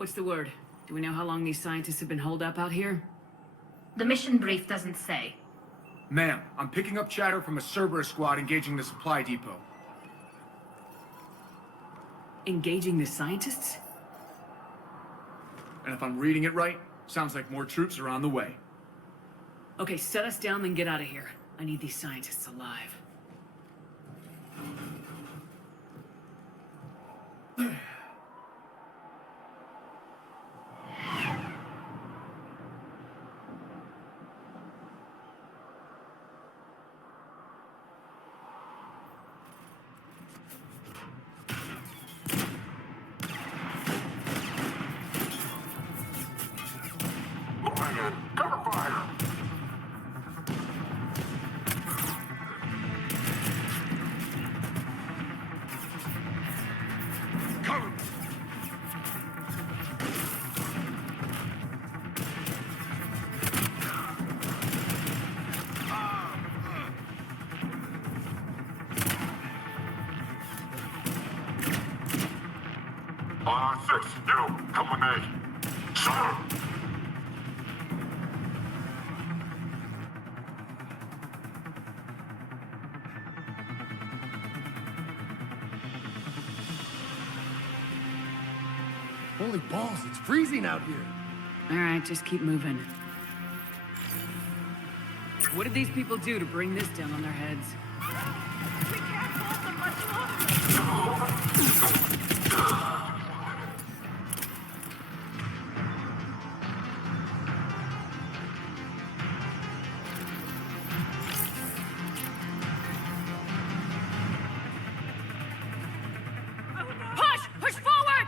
What's the word? Do we know how long these scientists have been holed up out here? The mission brief doesn't say. Ma'am, I'm picking up chatter from a Cerberus squad engaging the supply depot. Engaging the scientists? And if I'm reading it right, sounds like more troops are on the way. Okay, set us down, then get out of here. I need these scientists alive. Cover fire! Cover! On 6, you, come with me. Sir! Holy balls, it's freezing out here. Alright, just keep moving. What did these people do to bring this down on their heads? We can't hold them much longer! Push! Push forward!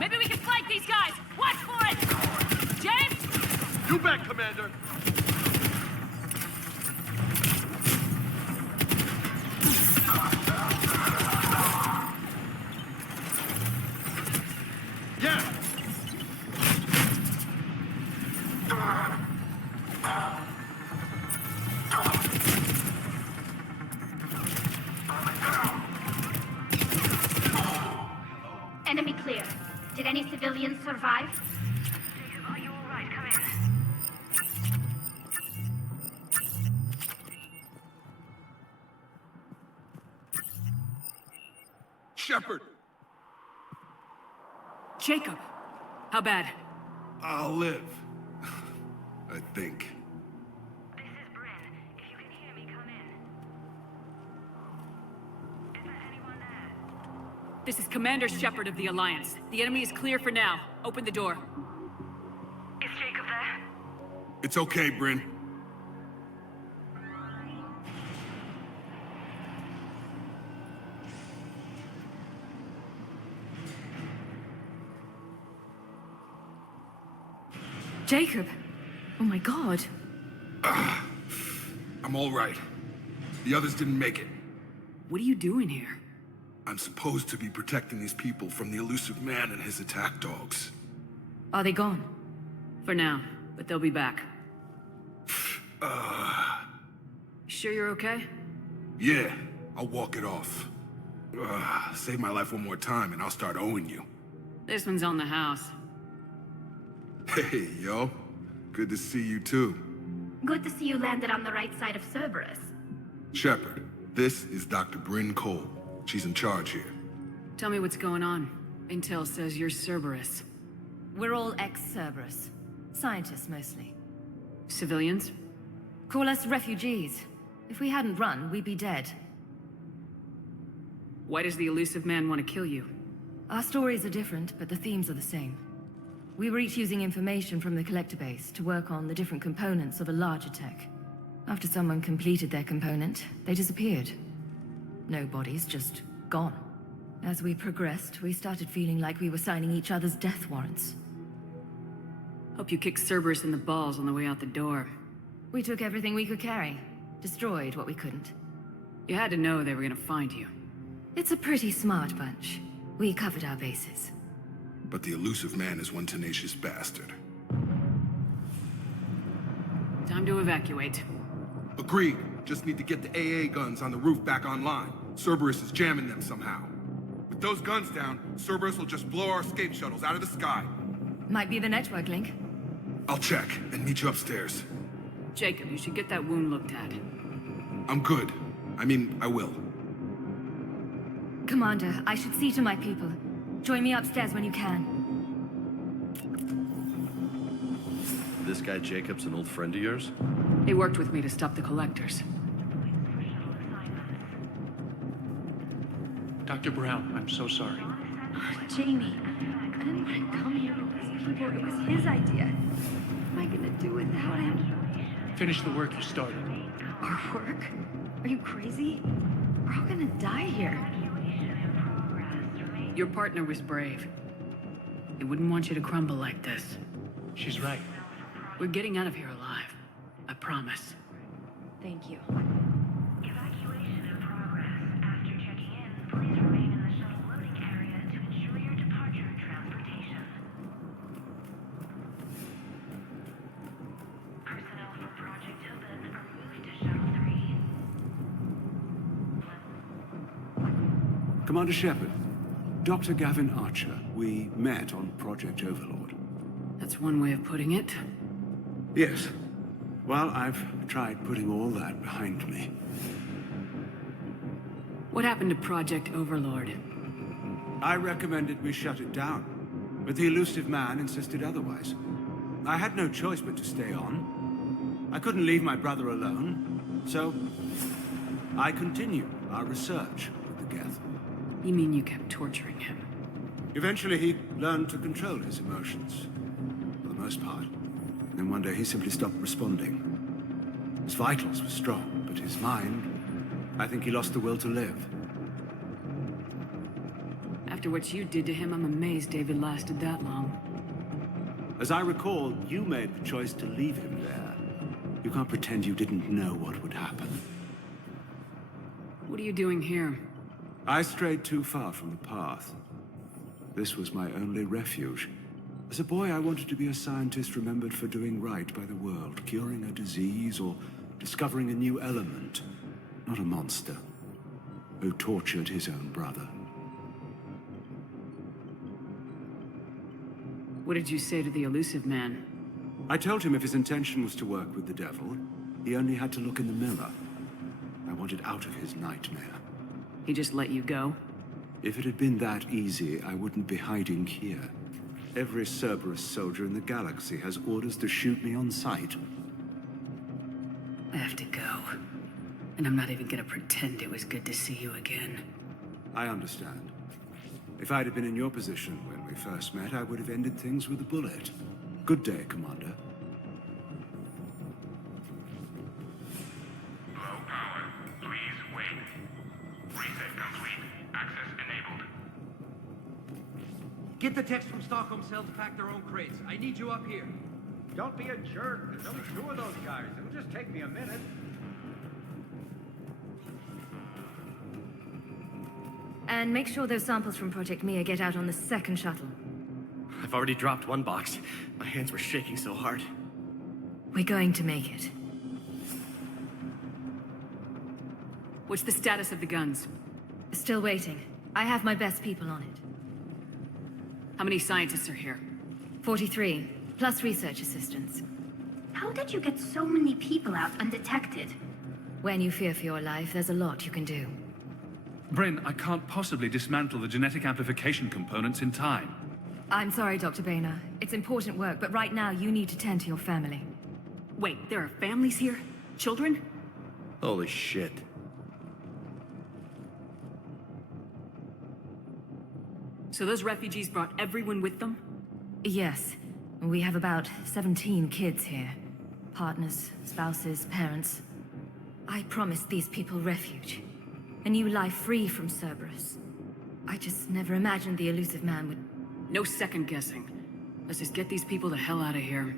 Maybe we can flank these guys! Watch for it! James? You bet, Commander. Yeah. Enemy clear. Did any civilians survive? Are you all right? Come in. Shepard, Jacob! How bad? I'll live. I think. This is Bryn. If you can hear me, come in. Is there anyone there? This is Commander Shepard of the Alliance. The enemy is clear for now. Open the door. Is Jacob there? It's okay, Bryn. Jacob! Oh my god. I'm all right. The others didn't make it. What are you doing here? I'm supposed to be protecting these people from the elusive man and his attack dogs. Are they gone? For now, but they'll be back. Sure you're okay? Yeah, I'll walk it off. Save my life one more time and I'll start owing you. This one's on the house. Hey, yo. Good to see you too. Good to see you landed on the right side of Cerberus. Shepard, this is Dr. Bryn Cole. She's in charge here. Tell me what's going on. Intel says you're Cerberus. We're all ex-Cerberus. Scientists, mostly. Civilians? Call us refugees. If we hadn't run, we'd be dead. Why does the elusive man want to kill you? Our stories are different, but the themes are the same. We were each using information from the collector base to work on the different components of a larger tech. After someone completed their component, they disappeared. No bodies, just gone. As we progressed, we started feeling like we were signing each other's death warrants. Hope you kicked Cerberus in the balls on the way out the door. We took everything we could carry, destroyed what we couldn't. You had to know they were gonna find you. It's a pretty smart bunch. We covered our bases. But the elusive man is one tenacious bastard. Time to evacuate. Agreed. Just need to get the AA guns on the roof back online. Cerberus is jamming them somehow. With those guns down, Cerberus will just blow our escape shuttles out of the sky. Might be the network link. I'll check and meet you upstairs. Jacob, you should get that wound looked at. I'm good. I mean, I will. Commander, I should see to my people. Join me upstairs when you can. This guy Jacob's an old friend of yours? He worked with me to stop the collectors. Dr. Brown, I'm so sorry. Jamie, I didn't want to come here with these people. It was his idea. What am I gonna do without him? Finish the work you started. Our work? Are you crazy? We're all gonna die here. Your partner was brave. He wouldn't want you to crumble like this. She's right. We're getting out of here alive. I promise. Thank you. Evacuation in progress. After checking in, please remain in the shuttle loading area to ensure your departure and transportation. Personnel from Project Open are moved to Shuttle 3. Commander Shepard, Dr. Gavin Archer, we met on Project Overlord. That's one way of putting it. Yes. Well, I've tried putting all that behind me. What happened to Project Overlord? I recommended we shut it down, but the elusive man insisted otherwise. I had no choice but to stay on. I couldn't leave my brother alone, so I continued our research with the Geth. You mean you kept torturing him? Eventually, he learned to control his emotions, for the most part. Then one day, he simply stopped responding. His vitals were strong, but his mind, I think he lost the will to live. After what you did to him, I'm amazed David lasted that long. As I recall, you made the choice to leave him there. You can't pretend you didn't know what would happen. What are you doing here? I strayed too far from the path. This was my only refuge. As a boy, I wanted to be a scientist remembered for doing right by the world, curing a disease or discovering a new element, not a monster who tortured his own brother. What did you say to the elusive man? I told him if his intention was to work with the devil, he only had to look in the mirror. I wanted out of his nightmare. He just let you go? If it had been that easy, I wouldn't be hiding here. Every Cerberus soldier in the galaxy has orders to shoot me on sight. I have to go. And I'm not even gonna pretend it was good to see you again. I understand. If I'd have been in your position when we first met, I would have ended things with a bullet. Good day, Commander. Low power. Please wait. Reset complete. Access enabled. Get the text from Stockholm Cell to pack their own crates. I need you up here. Don't be a jerk. There's only 2 of those guys. It'll just take me a minute. And make sure those samples from Project Mia get out on the second shuttle. I've already dropped one box. My hands were shaking so hard. We're going to make it. What's the status of the guns? Still waiting. I have my best people on it. How many scientists are here? 43, plus research assistants. How did you get so many people out undetected? When you fear for your life, there's a lot you can do. Bryn, I can't possibly dismantle the genetic amplification components in time. I'm sorry, Dr. Boehner. It's important work, but right now you need to tend to your family. Wait, there are families here? Children? Holy shit. So those refugees brought everyone with them? Yes. We have about 17 kids here. Partners, spouses, parents. I promised these people refuge. A new life free from Cerberus. I just never imagined the elusive man would... No second guessing. Let's just get these people the hell out of here.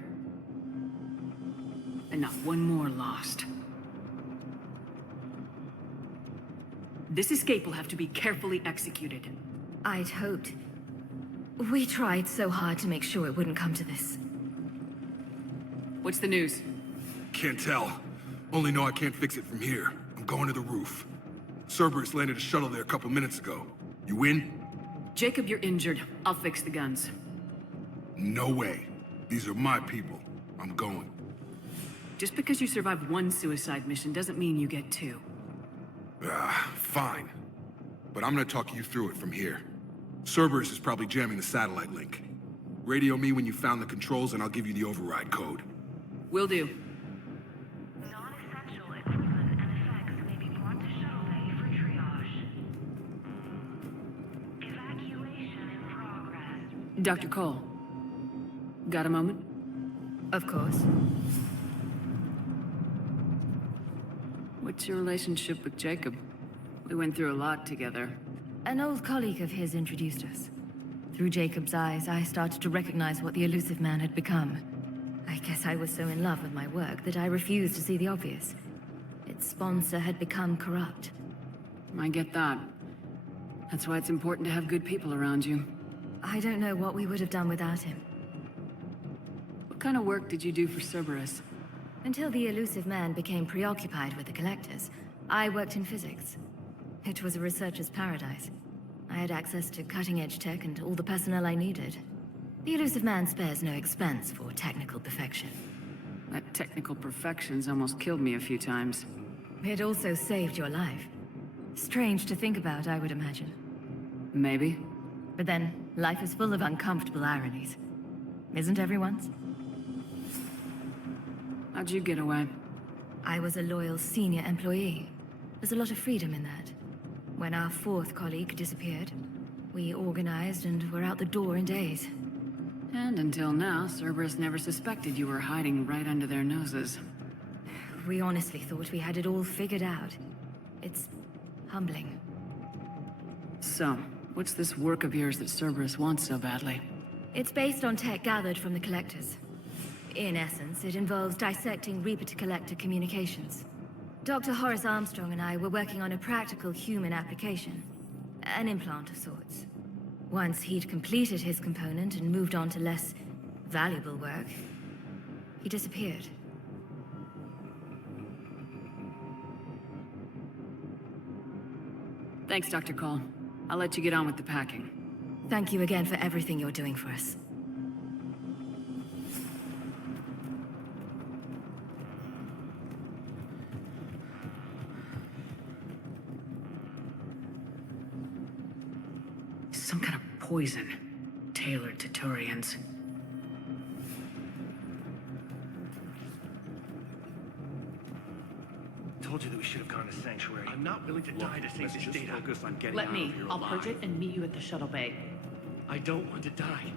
And not one more lost. This escape will have to be carefully executed. I'd hoped. We tried so hard to make sure it wouldn't come to this. What's the news? Can't tell. Only know I can't fix it from here. I'm going to the roof. Cerberus landed a shuttle there a couple minutes ago. You in? Jacob, you're injured. I'll fix the guns. No way. These are my people. I'm going. Just because you survived one suicide mission doesn't mean you get two. Fine. But I'm gonna talk you through it from here. Cerberus is probably jamming the satellite link. Radio me when you found the controls and I'll give you the override code. Will do. Non-essential equipment and effects may be brought to shuttle bay for triage. Evacuation in progress. Dr. Cole. Got a moment? Of course. What's your relationship with Jacob? We went through a lot together. An old colleague of his introduced us. Through Jacob's eyes, I started to recognize what the elusive man had become. I guess I was so in love with my work that I refused to see the obvious. Its sponsor had become corrupt. I get that. That's why it's important to have good people around you. I don't know what we would have done without him. What kind of work did you do for Cerberus? Until the elusive man became preoccupied with the collectors, I worked in physics. It was a researcher's paradise. I had access to cutting-edge tech and all the personnel I needed. The elusive man spares no expense for technical perfection. That technical perfection's almost killed me a few times. It also saved your life. Strange to think about, I would imagine. Maybe. But then, life is full of uncomfortable ironies. Isn't everyone's? How'd you get away? I was a loyal senior employee. There's a lot of freedom in that. When our fourth colleague disappeared, we organized and were out the door in days. And until now, Cerberus never suspected you were hiding right under their noses. We honestly thought we had it all figured out. It's humbling. So, what's this work of yours that Cerberus wants so badly? It's based on tech gathered from the Collectors. In essence, it involves dissecting Reaper-to-Collector communications. Dr. Horace Armstrong and I were working on a practical human application. An implant of sorts. Once he'd completed his component and moved on to less valuable work, he disappeared. Thanks, Dr. Cole. I'll let you get on with the packing. Thank you again for everything you're doing for us. Some kind of poison, tailored to Turians. Told you that we should have gone to Sanctuary. I'm not willing to die to save this data. Focus on getting Let out me. of here I'll alive. purge it and meet you at the shuttle bay. I don't want to die.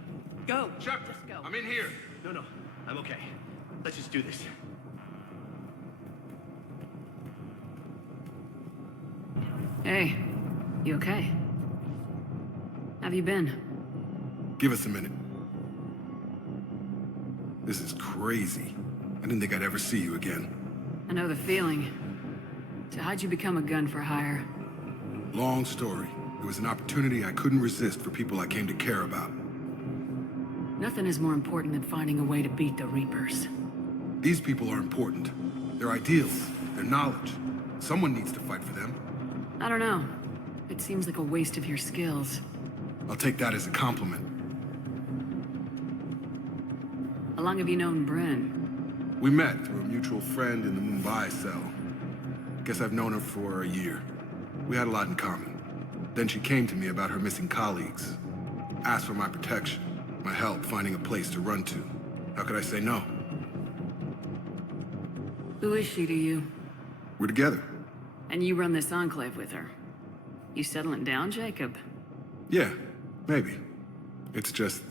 Go! Shepard, Just go. I'm in here. No, I'm okay. Let's just do this. Hey, you okay? Have you been? Give us a minute. This is crazy. I didn't think I'd ever see you again. I know the feeling. So how'd you become a gun for hire? Long story. It was an opportunity I couldn't resist for people I came to care about. Nothing is more important than finding a way to beat the Reapers. These people are important. Their ideals, their knowledge. Someone needs to fight for them. I don't know. It seems like a waste of your skills. I'll take that as a compliment. How long have you known Bryn? We met through a mutual friend in the Mumbai cell. Guess I've known her for a year. We had a lot in common. Then she came to me about her missing colleagues. Asked for my protection, my help finding a place to run to. How could I say no? Who is she to you? We're together. And you run this enclave with her. You settling down, Jacob? Yeah, maybe. It's just,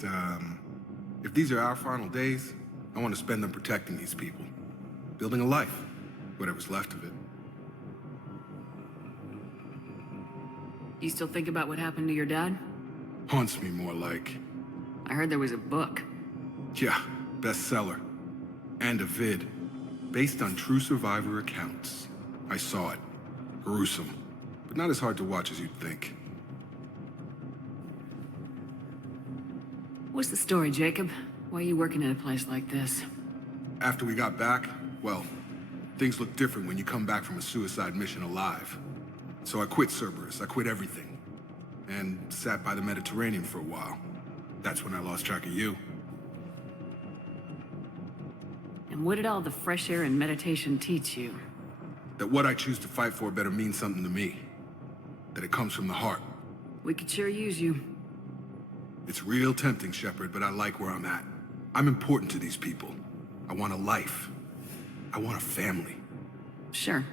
if these are our final days, I want to spend them protecting these people. Building a life, whatever's left of it. You still think about what happened to your dad? Haunts me more like. I heard there was a book. Yeah, bestseller. And a vid. Based on true survivor accounts. I saw it. Gruesome. But not as hard to watch as you'd think. What's the story, Jacob? Why are you working at a place like this? After we got back, well, things look different when you come back from a suicide mission alive. So I quit Cerberus, I quit everything. And sat by the Mediterranean for a while. That's when I lost track of you. And what did all the fresh air and meditation teach you? That what I choose to fight for better mean something to me. That it comes from the heart. We could sure use you. It's real tempting, Shepard, but I like where I'm at. I'm important to these people. I want a life. I want a family. Sure,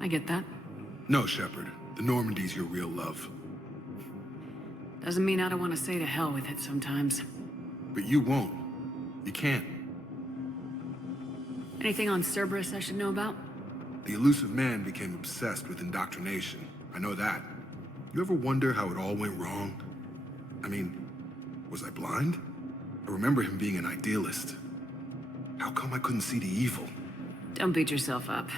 I get that. No, Shepard. The Normandy's your real love. Doesn't mean I don't want to say to hell with it sometimes. But you won't. You can't. Anything on Cerberus I should know about? The elusive man became obsessed with indoctrination. I know that. You ever wonder how it all went wrong? I mean, was I blind? I remember him being an idealist. How come I couldn't see the evil? Don't beat yourself up.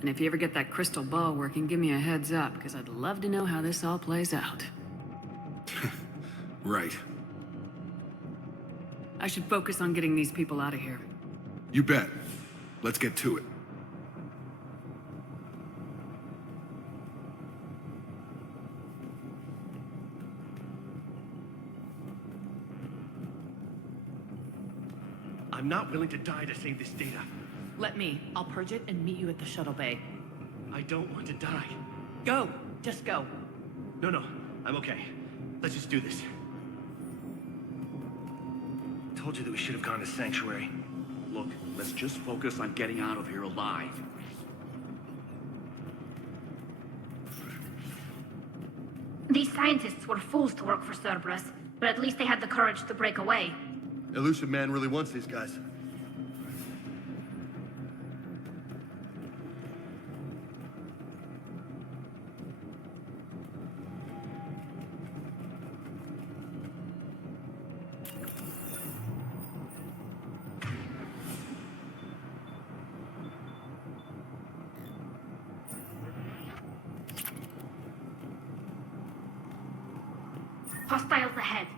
And if you ever get that crystal ball working, give me a heads up, because I'd love to know how this all plays out. Right. I should focus on getting these people out of here. You bet. Let's get to it. I'm not willing to die to save this data. Let me. I'll purge it and meet you at the shuttle bay. I don't want to die. Go! Just go. No, I'm okay. Let's just do this. Told you that we should have gone to Sanctuary. Look, let's just focus on getting out of here alive. These scientists were fools to work for Cerberus, but at least they had the courage to break away. Elusive Man really wants these guys. Hostiles ahead.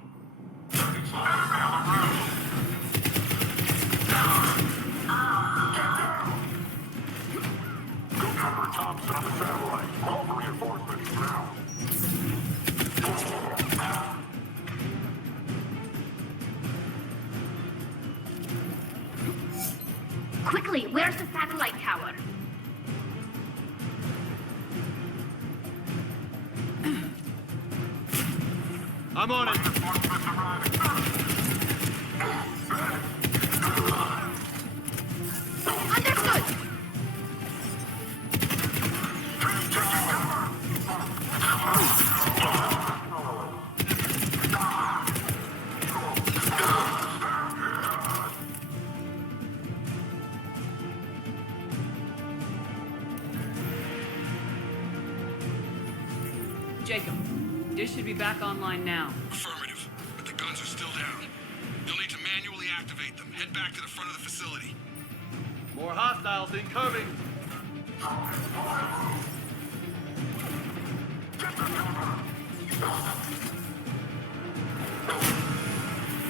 Quickly, where's the satellite tower? I'm on it. Understood! Jacob, dish should be back online now. Affirmative, but the guns are still down. You'll need to manually activate them. Head back to the front of the facility. More hostiles incoming.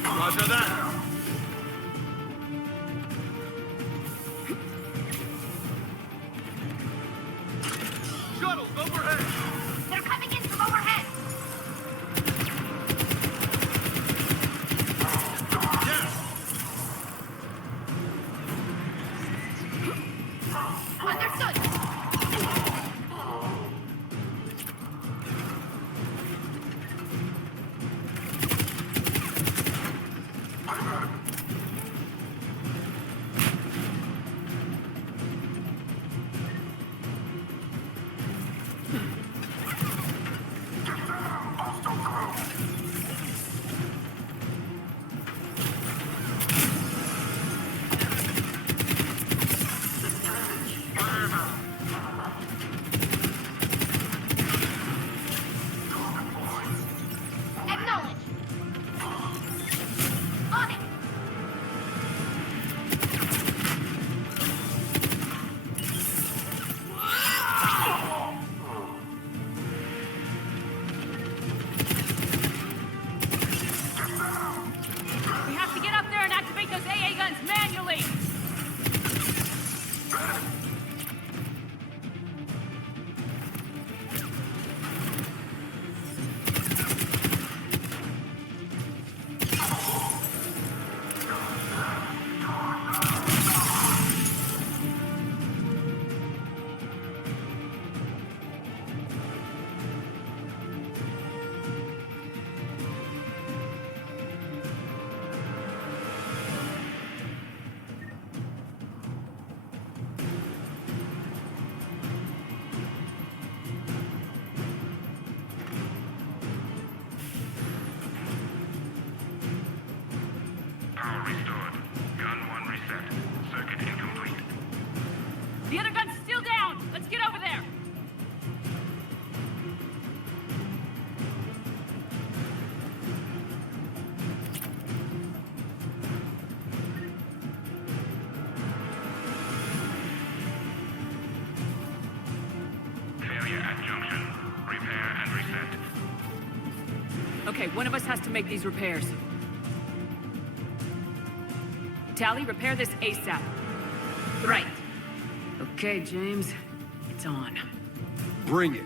Roger that. Shuttles overhead. They're coming in from overhead! Understood! Acknowledge! On it! Okay, one of us has to make these repairs. Tally, repair this ASAP. Right. Okay, James. It's on. Bring it.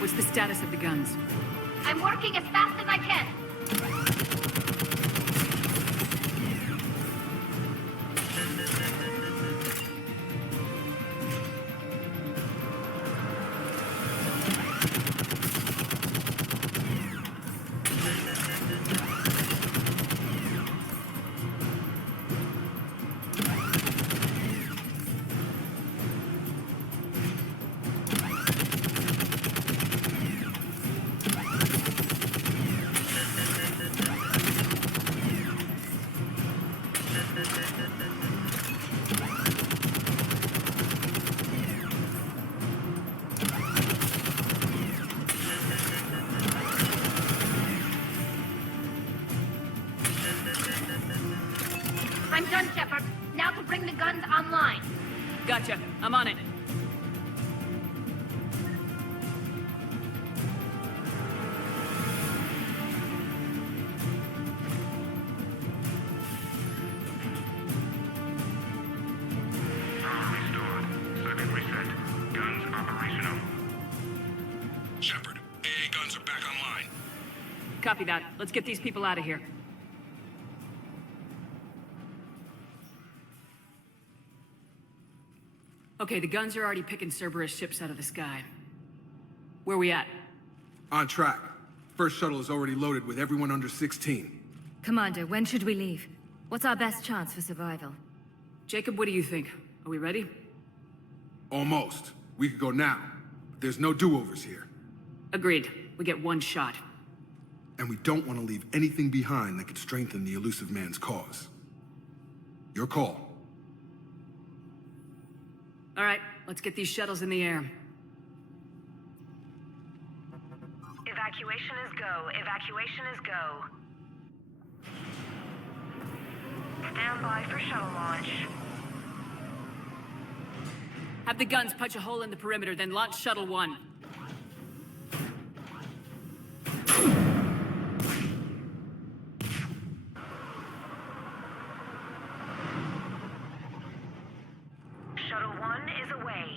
What's the status of the guns? I'm working as fast as I can. I'm done, Shepard. Now to bring the guns online. Gotcha. I'm on it. Power restored. Circuit reset. Guns operational. Shepard, AA guns are back online. Copy that. Let's get these people out of here. Okay, the guns are already picking Cerberus ships out of the sky. Where we at? On track. First shuttle is already loaded with everyone under 16. Commander, when should we leave? What's our best chance for survival? Jacob, what do you think? Are we ready? Almost. We could go now. But there's no do-overs here. Agreed. We get one shot. And we don't want to leave anything behind that could strengthen the elusive man's cause. Your call. All right, let's get these shuttles in the air. Evacuation is go. Evacuation is go. Stand by for shuttle launch. Have the guns punch a hole in the perimeter, then launch Shuttle 1. Shuttle 1 is away.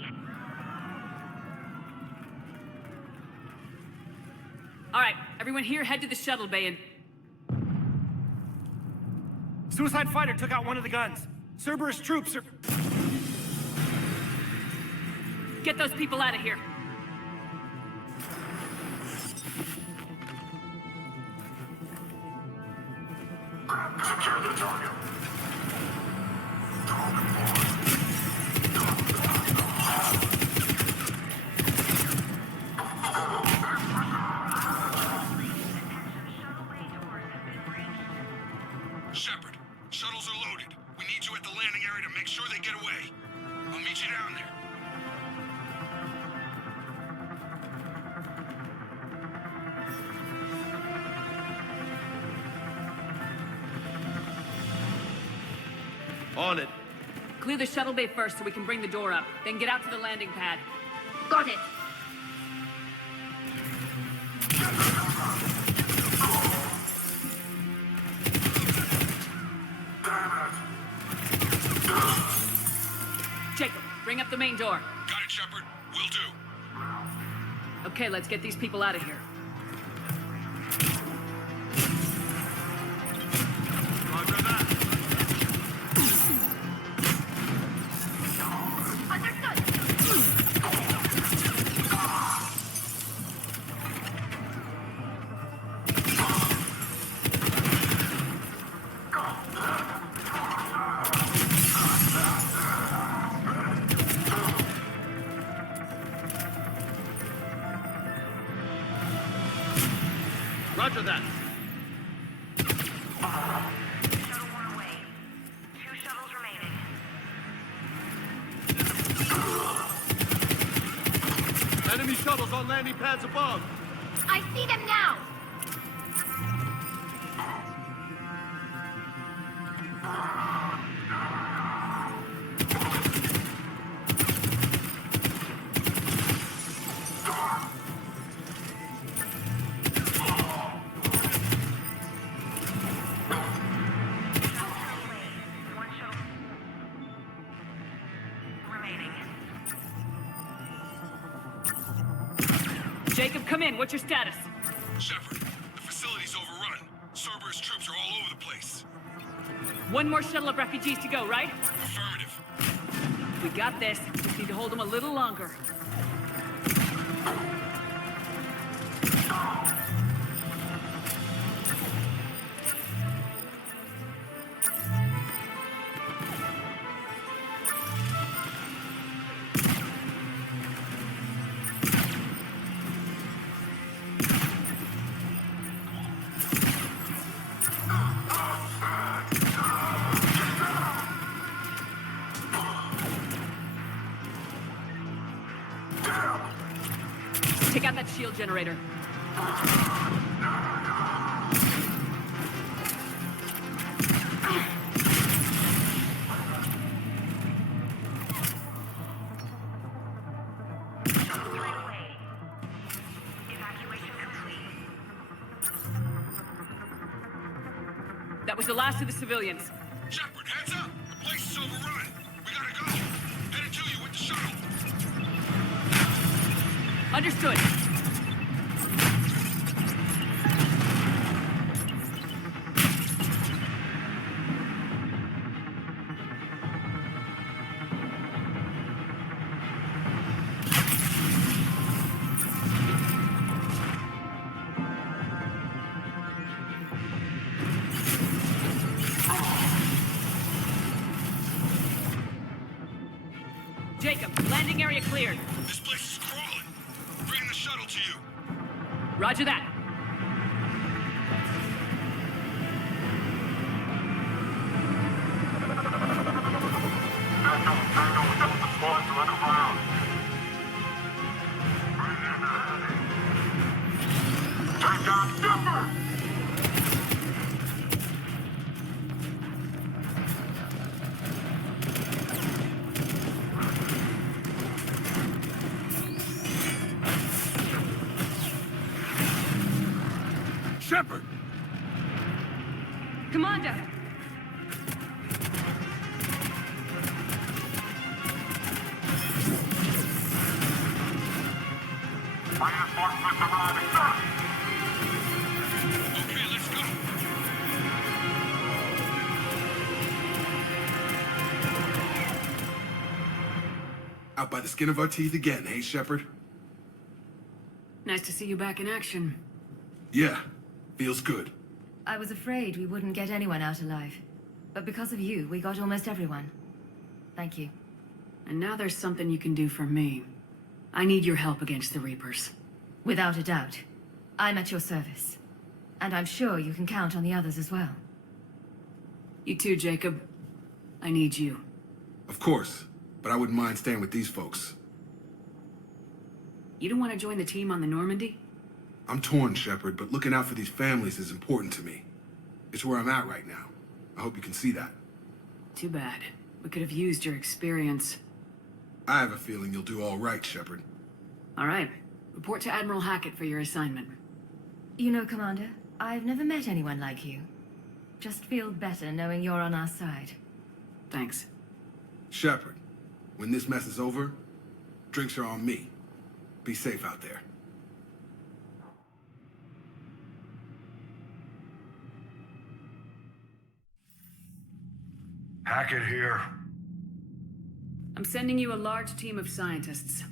All right, everyone here, head to the shuttle bay and... Suicide fighter took out one of the guns. Cerberus troops are... Get those people out of here. Secure the target. Shepard, shuttles are loaded. We need you at the landing area to make sure they get away. I'll meet you down there. On it. Clear the shuttle bay first so we can bring the door up. Then get out to the landing pad. Got it. Jacob, bring up the main door. Got it, Shepard. Will do. Okay, let's get these people out of here. Roger that. Roger that. Shuttle 1 away. 2 shuttles remain. Enemy shuttles on landing pads above. I see them now! One shuttle remaining. Jacob, come in. What's your status? Shepard, the facility's overrun. Cerberus troops are all over the place. One more shuttle of refugees to go, right? Affirmative. We got this. Just need to hold them a little longer. Take out that shield generator. Right away. Evacuation complete. That was the last of the civilians. Shepard, heads up! The place is overrun. We gotta go. Headed to you with the shuttle. Understood. Jacob, landing area cleared. This place is crawling. Bringing the shuttle to you. Roger that. Shepard! Commander! Reinforcements arriving, sir. Okay, let's go. Out by the skin of our teeth again, hey, Shepard? Nice to see you back in action. Yeah, feels good. I was afraid we wouldn't get anyone out alive. But because of you, we got almost everyone. Thank you. And now there's something you can do for me. I need your help against the Reapers. Without a doubt. I'm at your service. And I'm sure you can count on the others as well. You too, Jacob. I need you. Of course, but I wouldn't mind staying with these folks. You don't want to join the team on the Normandy? I'm torn, Shepard, but looking out for these families is important to me. It's where I'm at right now. I hope you can see that. Too bad. We could have used your experience. I have a feeling you'll do all right, Shepard. All right. Report to Admiral Hackett for your assignment. You know, Commander, I've never met anyone like you. Just feel better knowing you're on our side. Thanks. Shepard, when this mess is over, drinks are on me. Be safe out there. Hackett here. I'm sending you a large team of scientists.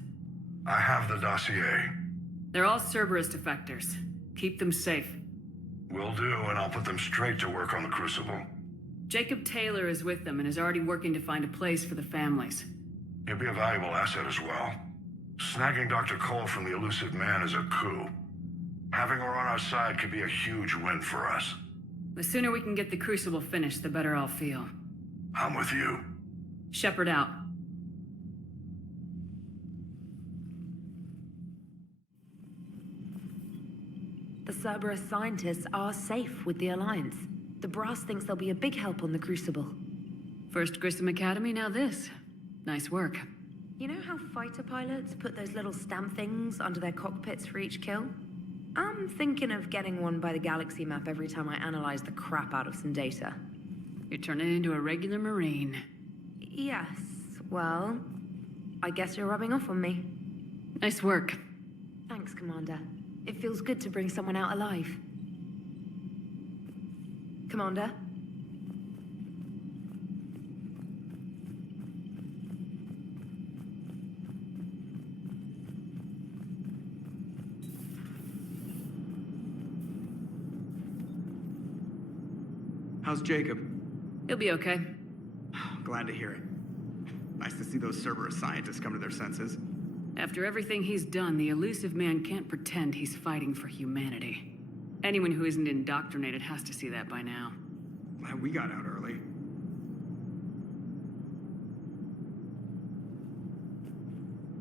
I have the dossier. They're all Cerberus defectors. Keep them safe. Will do, and I'll put them straight to work on the Crucible. Jacob Taylor is with them and is already working to find a place for the families. He'll be a valuable asset as well. Snagging Dr. Cole from the elusive man is a coup. Having her on our side could be a huge win for us. The sooner we can get the Crucible finished, the better I'll feel. I'm with you. Shepard out. Cerberus scientists are safe with the Alliance. The brass thinks they'll be a big help on the Crucible. First Grissom Academy, now this. Nice work. You know how fighter pilots put those little stamp things under their cockpits for each kill? I'm thinking of getting one by the galaxy map every time I analyze the crap out of some data. You're turning into a regular Marine. Yes, well, I guess you're rubbing off on me. Nice work. Thanks, Commander. It feels good to bring someone out alive. Commander? How's Jacob? He'll be okay. Glad to hear it. Nice to see those Cerberus scientists come to their senses. After everything he's done, the elusive man can't pretend he's fighting for humanity. Anyone who isn't indoctrinated has to see that by now. Glad we got out early.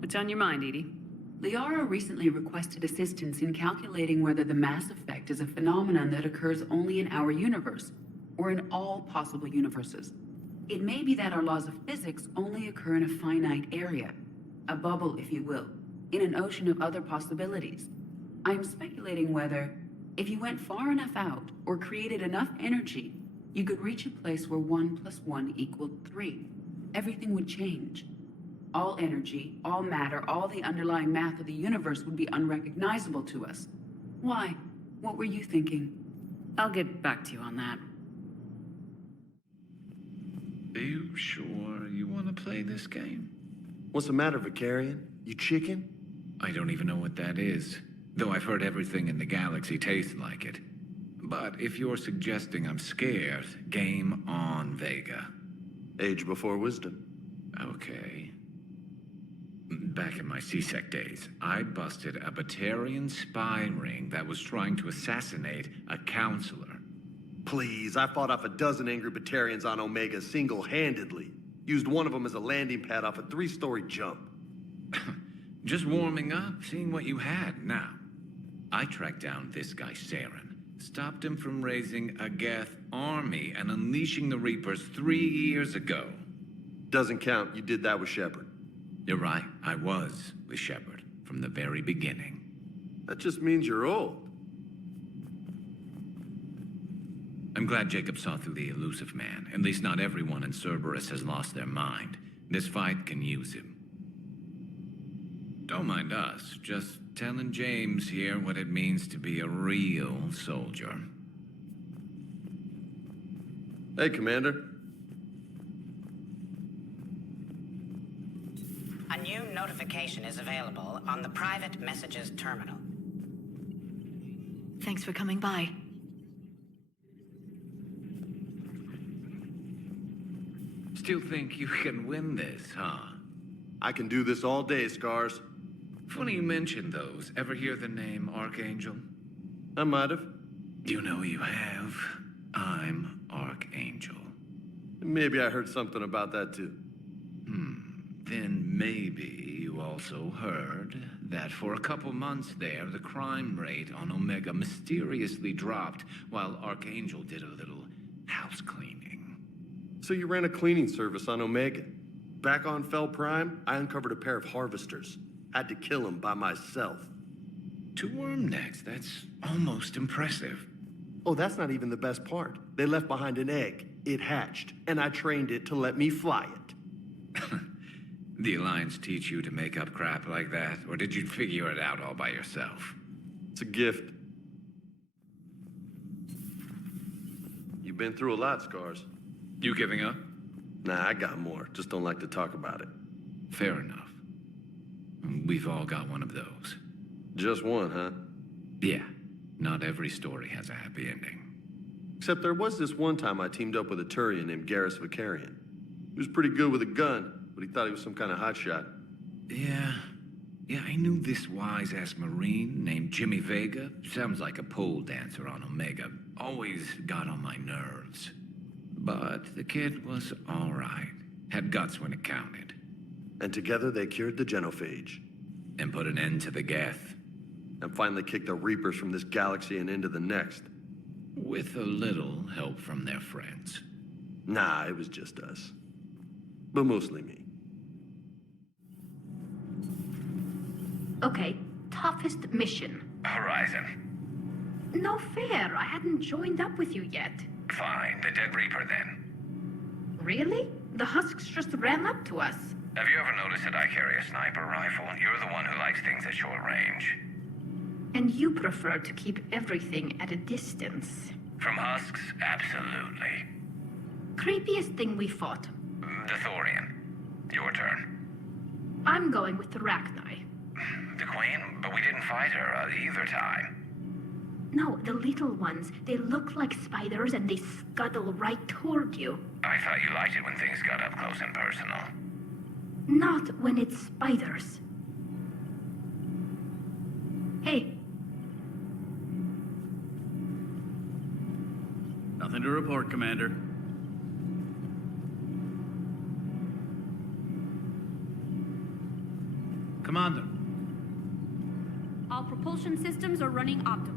What's on your mind, Edie? Liara recently requested assistance in calculating whether the mass effect is a phenomenon that occurs only in our universe, or in all possible universes. It may be that our laws of physics only occur in a finite area, a bubble, if you will, in an ocean of other possibilities. I am speculating whether, if you went far enough out, or created enough energy, you could reach a place where 1 + 1 = 3. Everything would change. All energy, all matter, all the underlying math of the universe would be unrecognizable to us. Why? What were you thinking? I'll get back to you on that. Are you sure you want to play this game? What's the matter, Vicarian? You chicken? I don't even know what that is, though I've heard everything in the galaxy tastes like it. But if you're suggesting I'm scared, game on, Vega. Age before wisdom. Okay. Back in my C-Sec days, I busted a Batarian spy ring that was trying to assassinate a counselor. Please, I fought off a dozen angry Batarians on Omega single-handedly. Used one of them as a landing pad off a 3-story jump. Just warming up, seeing what you had. Now, I tracked down this guy, Saren. Stopped him from raising a Geth army and unleashing the Reapers 3 years ago. Doesn't count. You did that with Shepard. You're right. I was with Shepard from the very beginning. That just means you're old. I'm glad Jacob saw through the elusive man. At least not everyone in Cerberus has lost their mind. This fight can use him. Don't mind us. Just telling James here what it means to be a real soldier. Hey, Commander. A new notification is available on the private messages terminal. Thanks for coming by. Still think you can win this, huh? I can do this all day, Scars. Funny you mention those. Ever hear the name Archangel? I might have. You know you have. I'm Archangel. Maybe I heard something about that too. Then maybe you also heard that for a couple months there, the crime rate on Omega mysteriously dropped while Archangel did a little house cleaning. So you ran a cleaning service on Omega. Back on Fel Prime, I uncovered a pair of harvesters. Had to kill them by myself. 2 worm necks, that's almost impressive. Oh, that's not even the best part. They left behind an egg. It hatched, and I trained it to let me fly it. The Alliance teach you to make up crap like that, or did you figure it out all by yourself? It's a gift. You've been through a lot, Scars. You giving up? Nah, I got more. Just don't like to talk about it. Fair enough. We've all got one of those. Just one, huh? Yeah. Not every story has a happy ending. Except there was this one time I teamed up with a Turian named Garrus Vicarian. He was pretty good with a gun, but he thought he was some kind of hotshot. Yeah, I knew this wise-ass Marine named Jimmy Vega. Sounds like a pole dancer on Omega. Always got on my nerves. But the kid was all right. Had guts when it counted. And together they cured the genophage. And put an end to the Geth. and finally kick the Reapers from this galaxy and into the next. With a little help from their friends. Nah, it was just us. But mostly me. Okay, toughest mission. Horizon. No fair, I hadn't joined up with you yet. Fine, the Dead Reaper then. Really? The Husks just ran up to us. Have you ever noticed that I carry a sniper rifle? You're the one who likes things at short range. And you prefer to keep everything at a distance. From Husks? Absolutely. Creepiest thing we fought. The Thorian. Your turn. I'm going with the Rachni. The Queen? But we didn't fight her either time. No, the little ones. They look like spiders and they scuttle right toward you. I thought you liked it when things got up close and personal. Not when it's spiders. Hey. Nothing to report, Commander. Commander. All propulsion systems are running optimal.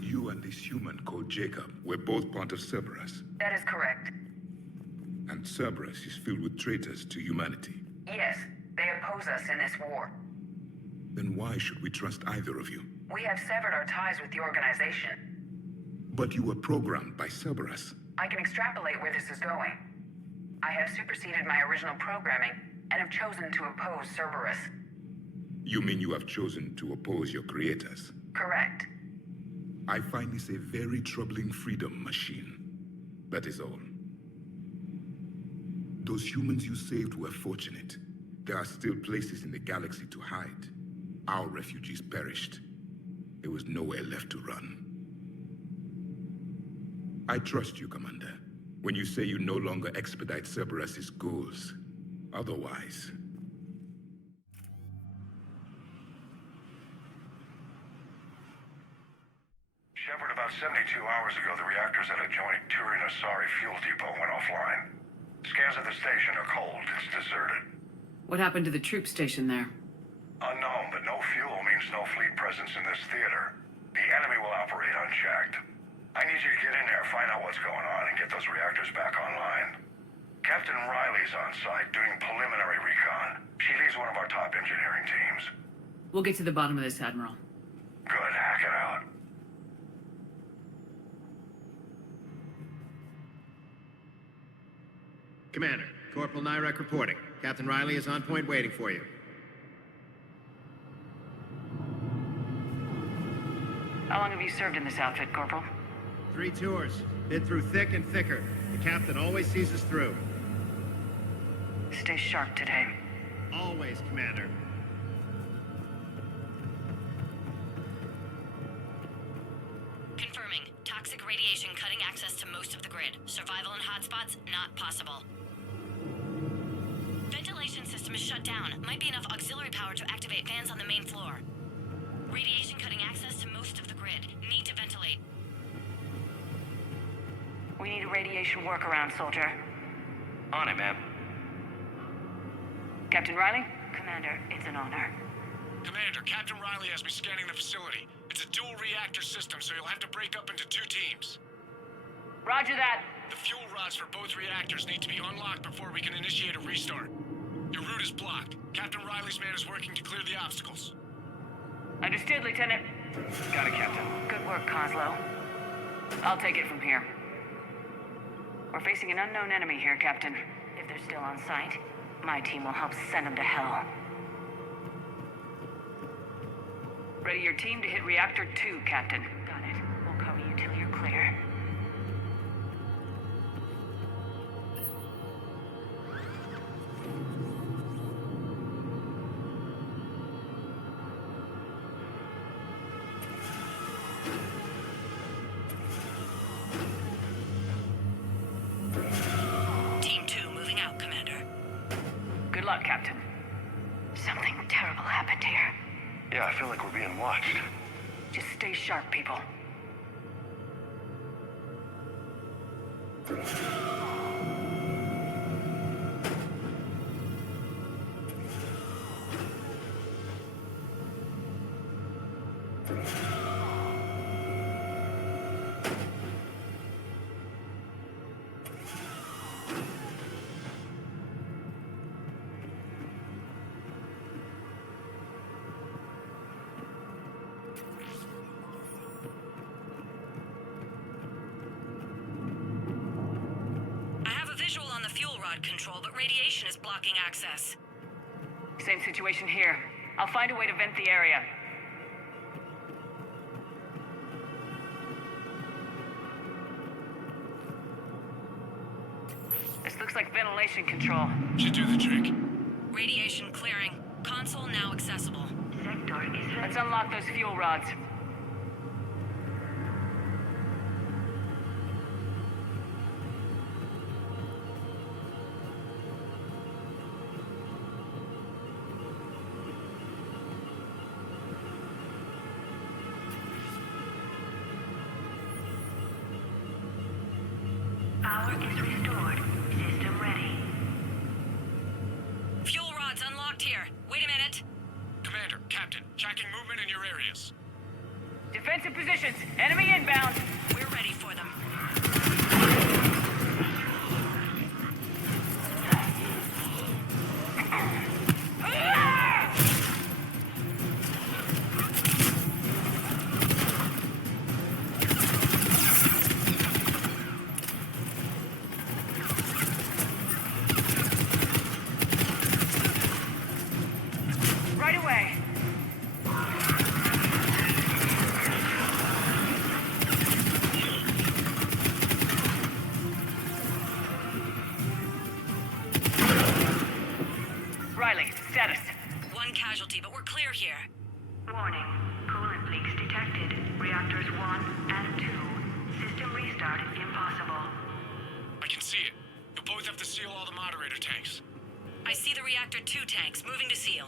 You and this human called Jacob were both part of Cerberus. That is correct. And Cerberus is filled with traitors to humanity. Yes, they oppose us in this war. Then why should we trust either of you? We have severed our ties with the organization. But you were programmed by Cerberus. I can extrapolate where this is going. I have superseded my original programming and have chosen to oppose Cerberus. You mean you have chosen to oppose your creators? Correct. I find this a very troubling freedom machine. That is all. Those humans you saved were fortunate. There are still places in the galaxy to hide. Our refugees perished. There was nowhere left to run. I trust you, Commander, when you say you no longer expedite Cerberus's goals. Otherwise... Shepard, about 72 hours ago, the reactors at a joint Turin-Asari fuel depot went offline. Scans of the station are cold. It's deserted. What happened to the troop station there? Unknown, but no fuel means no fleet presence in this theater. The enemy will operate unchecked. I need you to get in there, find out what's going on, and get those reactors back online. Captain Riley's on site doing preliminary recon. She leads one of our top engineering teams. We'll get to the bottom of this, Admiral. Good, hack it out. Commander, Corporal Nyrek reporting. Captain Riley is on point waiting for you. How long have you served in this outfit, Corporal? 3 tours. Been through thick and thicker. The captain always sees us through. Stay sharp today. Always, Commander. Confirming. Toxic radiation cutting access to most of the grid. Survival in hotspots, not possible. Ventilation system is shut down. Might be enough auxiliary power to activate fans on the main floor. Radiation cutting access to most of the grid. Need to ventilate. We need a radiation workaround, soldier. On it, ma'am. Captain Riley? Commander, it's an honor. Commander, Captain Riley has me scanning the facility. It's a dual reactor system, so you'll have to break up into 2 teams. Roger that. The fuel rods for both reactors need to be unlocked before we can initiate a restart. Your route is blocked. Captain Riley's man is working to clear the obstacles. Understood, Lieutenant. Got it, Captain. Good work, Coslow. I'll take it from here. We're facing an unknown enemy here, Captain. If they're still on site, my team will help send them to hell. Ready your team to hit Reactor 2, Captain. Got it. We'll cover you till you're clear. Team 2 moving out, Commander. Good luck, Captain. Something terrible happened here. Yeah, I feel like we're being watched. Just stay sharp, people. Control, but radiation is blocking access. Same situation here. I'll find a way to vent the area. This looks like ventilation control. Should do the trick. Radiation clearing. Console now accessible. Let's unlock those fuel rods. Power is restored. System ready. Fuel rods unlocked here. Wait a minute. Commander, Captain, tracking movement in your areas. Defensive positions. Enemy inbound. We're ready for them. Right away. Riley, status. One casualty, but we're clear here. Warning. Coolant leaks detected. Reactors 1 and 2. System restart impossible. I can see it. You'll both have to seal all the moderator tanks. I see the reactor 2 tanks moving to seal.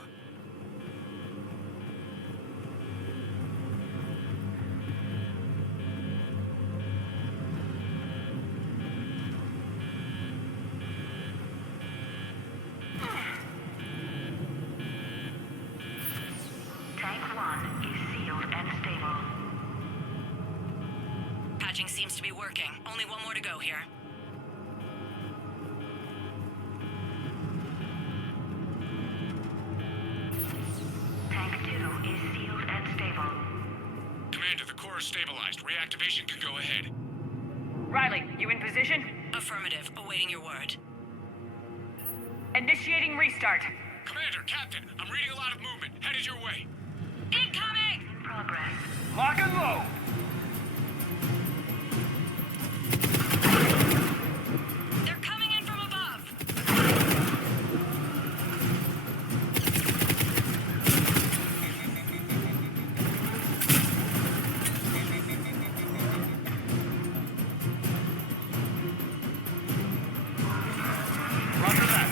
Tank 1 is sealed and stable. Patching seems to be working. Only one more to go here. Tank 2 is sealed and stable. Commander, the core is stabilized. Reactivation can go ahead. Riley, you in position? Affirmative. Awaiting your word. Initiating restart. Commander, Captain, I'm reading a lot of movement. Headed your way. Incoming! In progress. Lock and load. They're coming in from above. Roger that.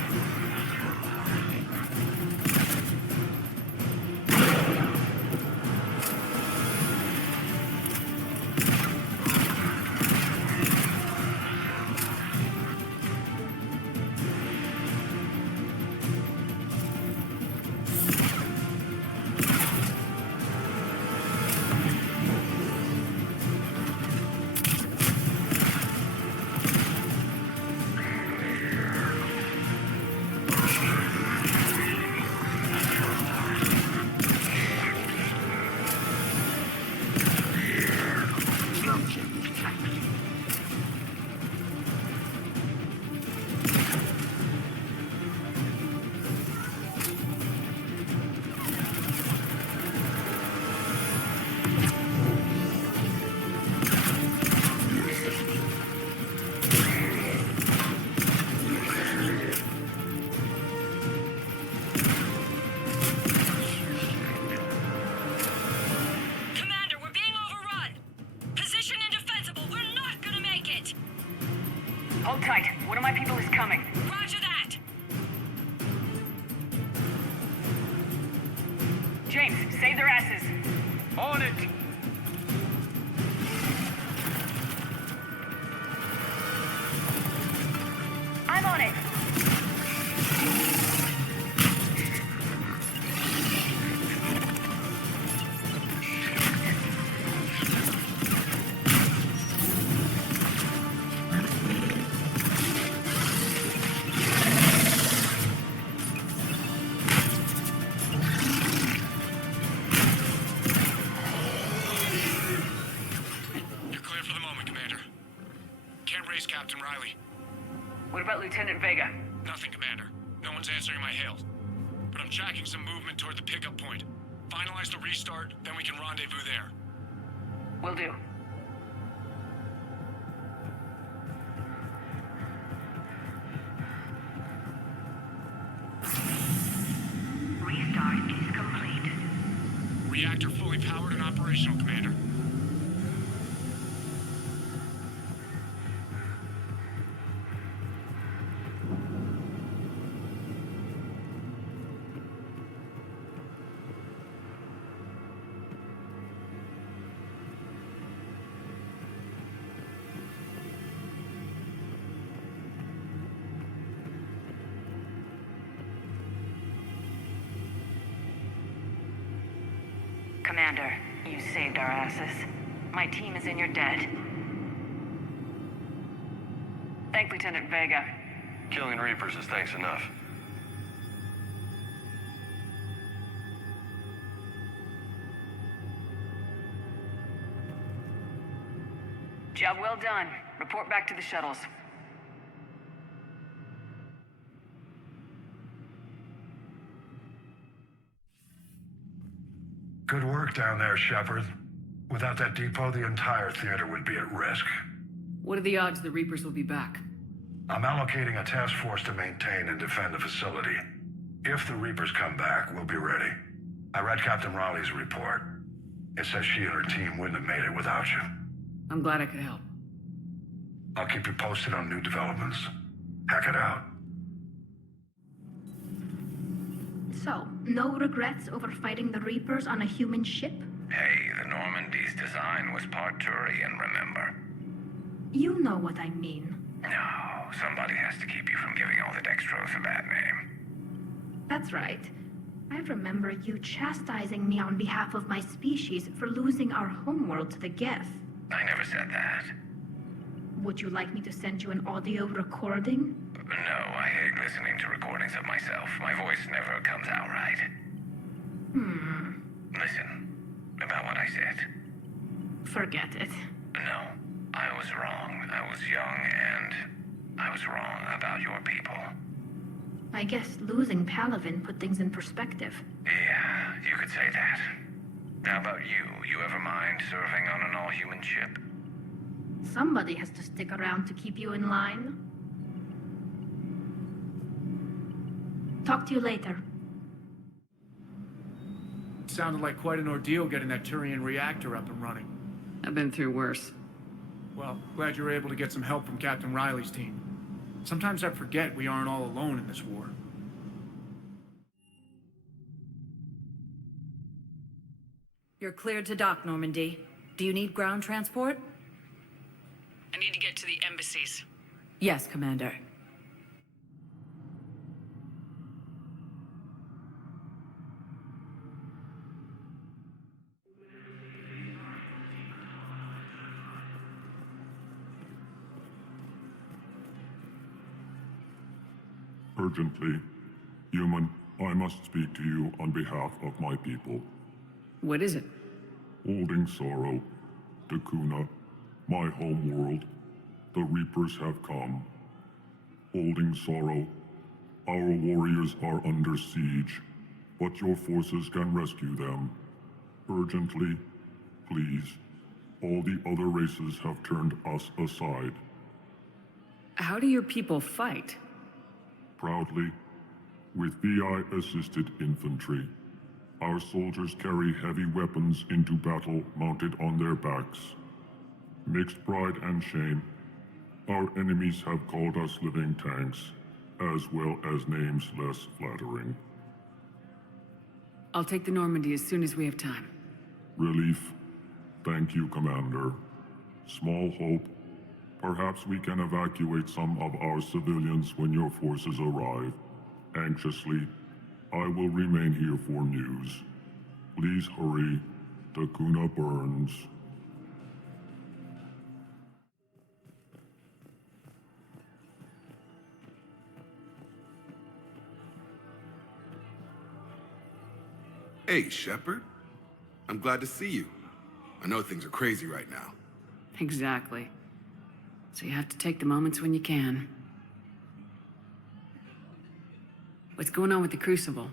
James, save their asses. On it! I'm on it. You're clear for the moment, Commander. Can't raise Captain Riley. What about Lieutenant Vega? Nothing, Commander. No one's answering my hails. But I'm tracking some movement toward the pickup point. Finalize the restart, then we can rendezvous there. Will do. Restart is complete. Reactor fully powered and operational, Commander. Commander, you saved our asses. My team is in your debt. Thank Lieutenant Vega. Killing Reapers is thanks enough. Job well done. Report back to the shuttles. Good work down there, Shepard. Without that depot, the entire theater would be at risk. What are the odds the Reapers will be back? I'm allocating a task force to maintain and defend the facility. If the Reapers come back, we'll be ready. I read Captain Raleigh's report. It says she and her team wouldn't have made it without you. I'm glad I could help. I'll keep you posted on new developments. Hack it out. So, no regrets over fighting the Reapers on a human ship? Hey, the Normandy's design was part Turian, remember? You know what I mean. No, somebody has to keep you from giving all the Dextros a bad name. That's right. I remember you chastising me on behalf of my species for losing our homeworld to the Geth. I never said that. Would you like me to send you an audio recording? No, I hate listening to recordings of myself. My voice never comes out right. Listen, about what I said. Forget it. No, I was wrong. I was young and I was wrong about your people. I guess losing Palavin put things in perspective. Yeah, you could say that. How about you? You ever mind serving on an all-human ship? Somebody has to stick around to keep you in line. Talk to you later. Sounded like quite an ordeal getting that Turian reactor up and running. I've been through worse. Well, glad you were able to get some help from Captain Riley's team. Sometimes I forget we aren't all alone in this war. You're cleared to dock, Normandy. Do you need ground transport? I need to get to the embassies. Yes, Commander. Urgently. Human, I must speak to you on behalf of my people. What is it? Holding sorrow. Dakuna, my home world. The Reapers have come. Holding sorrow. Our warriors are under siege, but your forces can rescue them. Urgently, please. All the other races have turned us aside. How do your people fight? Proudly, with VI-assisted infantry. Our soldiers carry heavy weapons into battle mounted on their backs. Mixed pride and shame, our enemies have called us living tanks, as well as names less flattering. I'll take the Normandy as soon as we have time. Relief. Thank you, Commander. Small hope. Perhaps we can evacuate some of our civilians when your forces arrive. Anxiously, I will remain here for news. Please hurry. Takuna burns. Hey, Shepard. I'm glad to see you. I know things are crazy right now. Exactly. So you have to take the moments when you can. What's going on with the Crucible?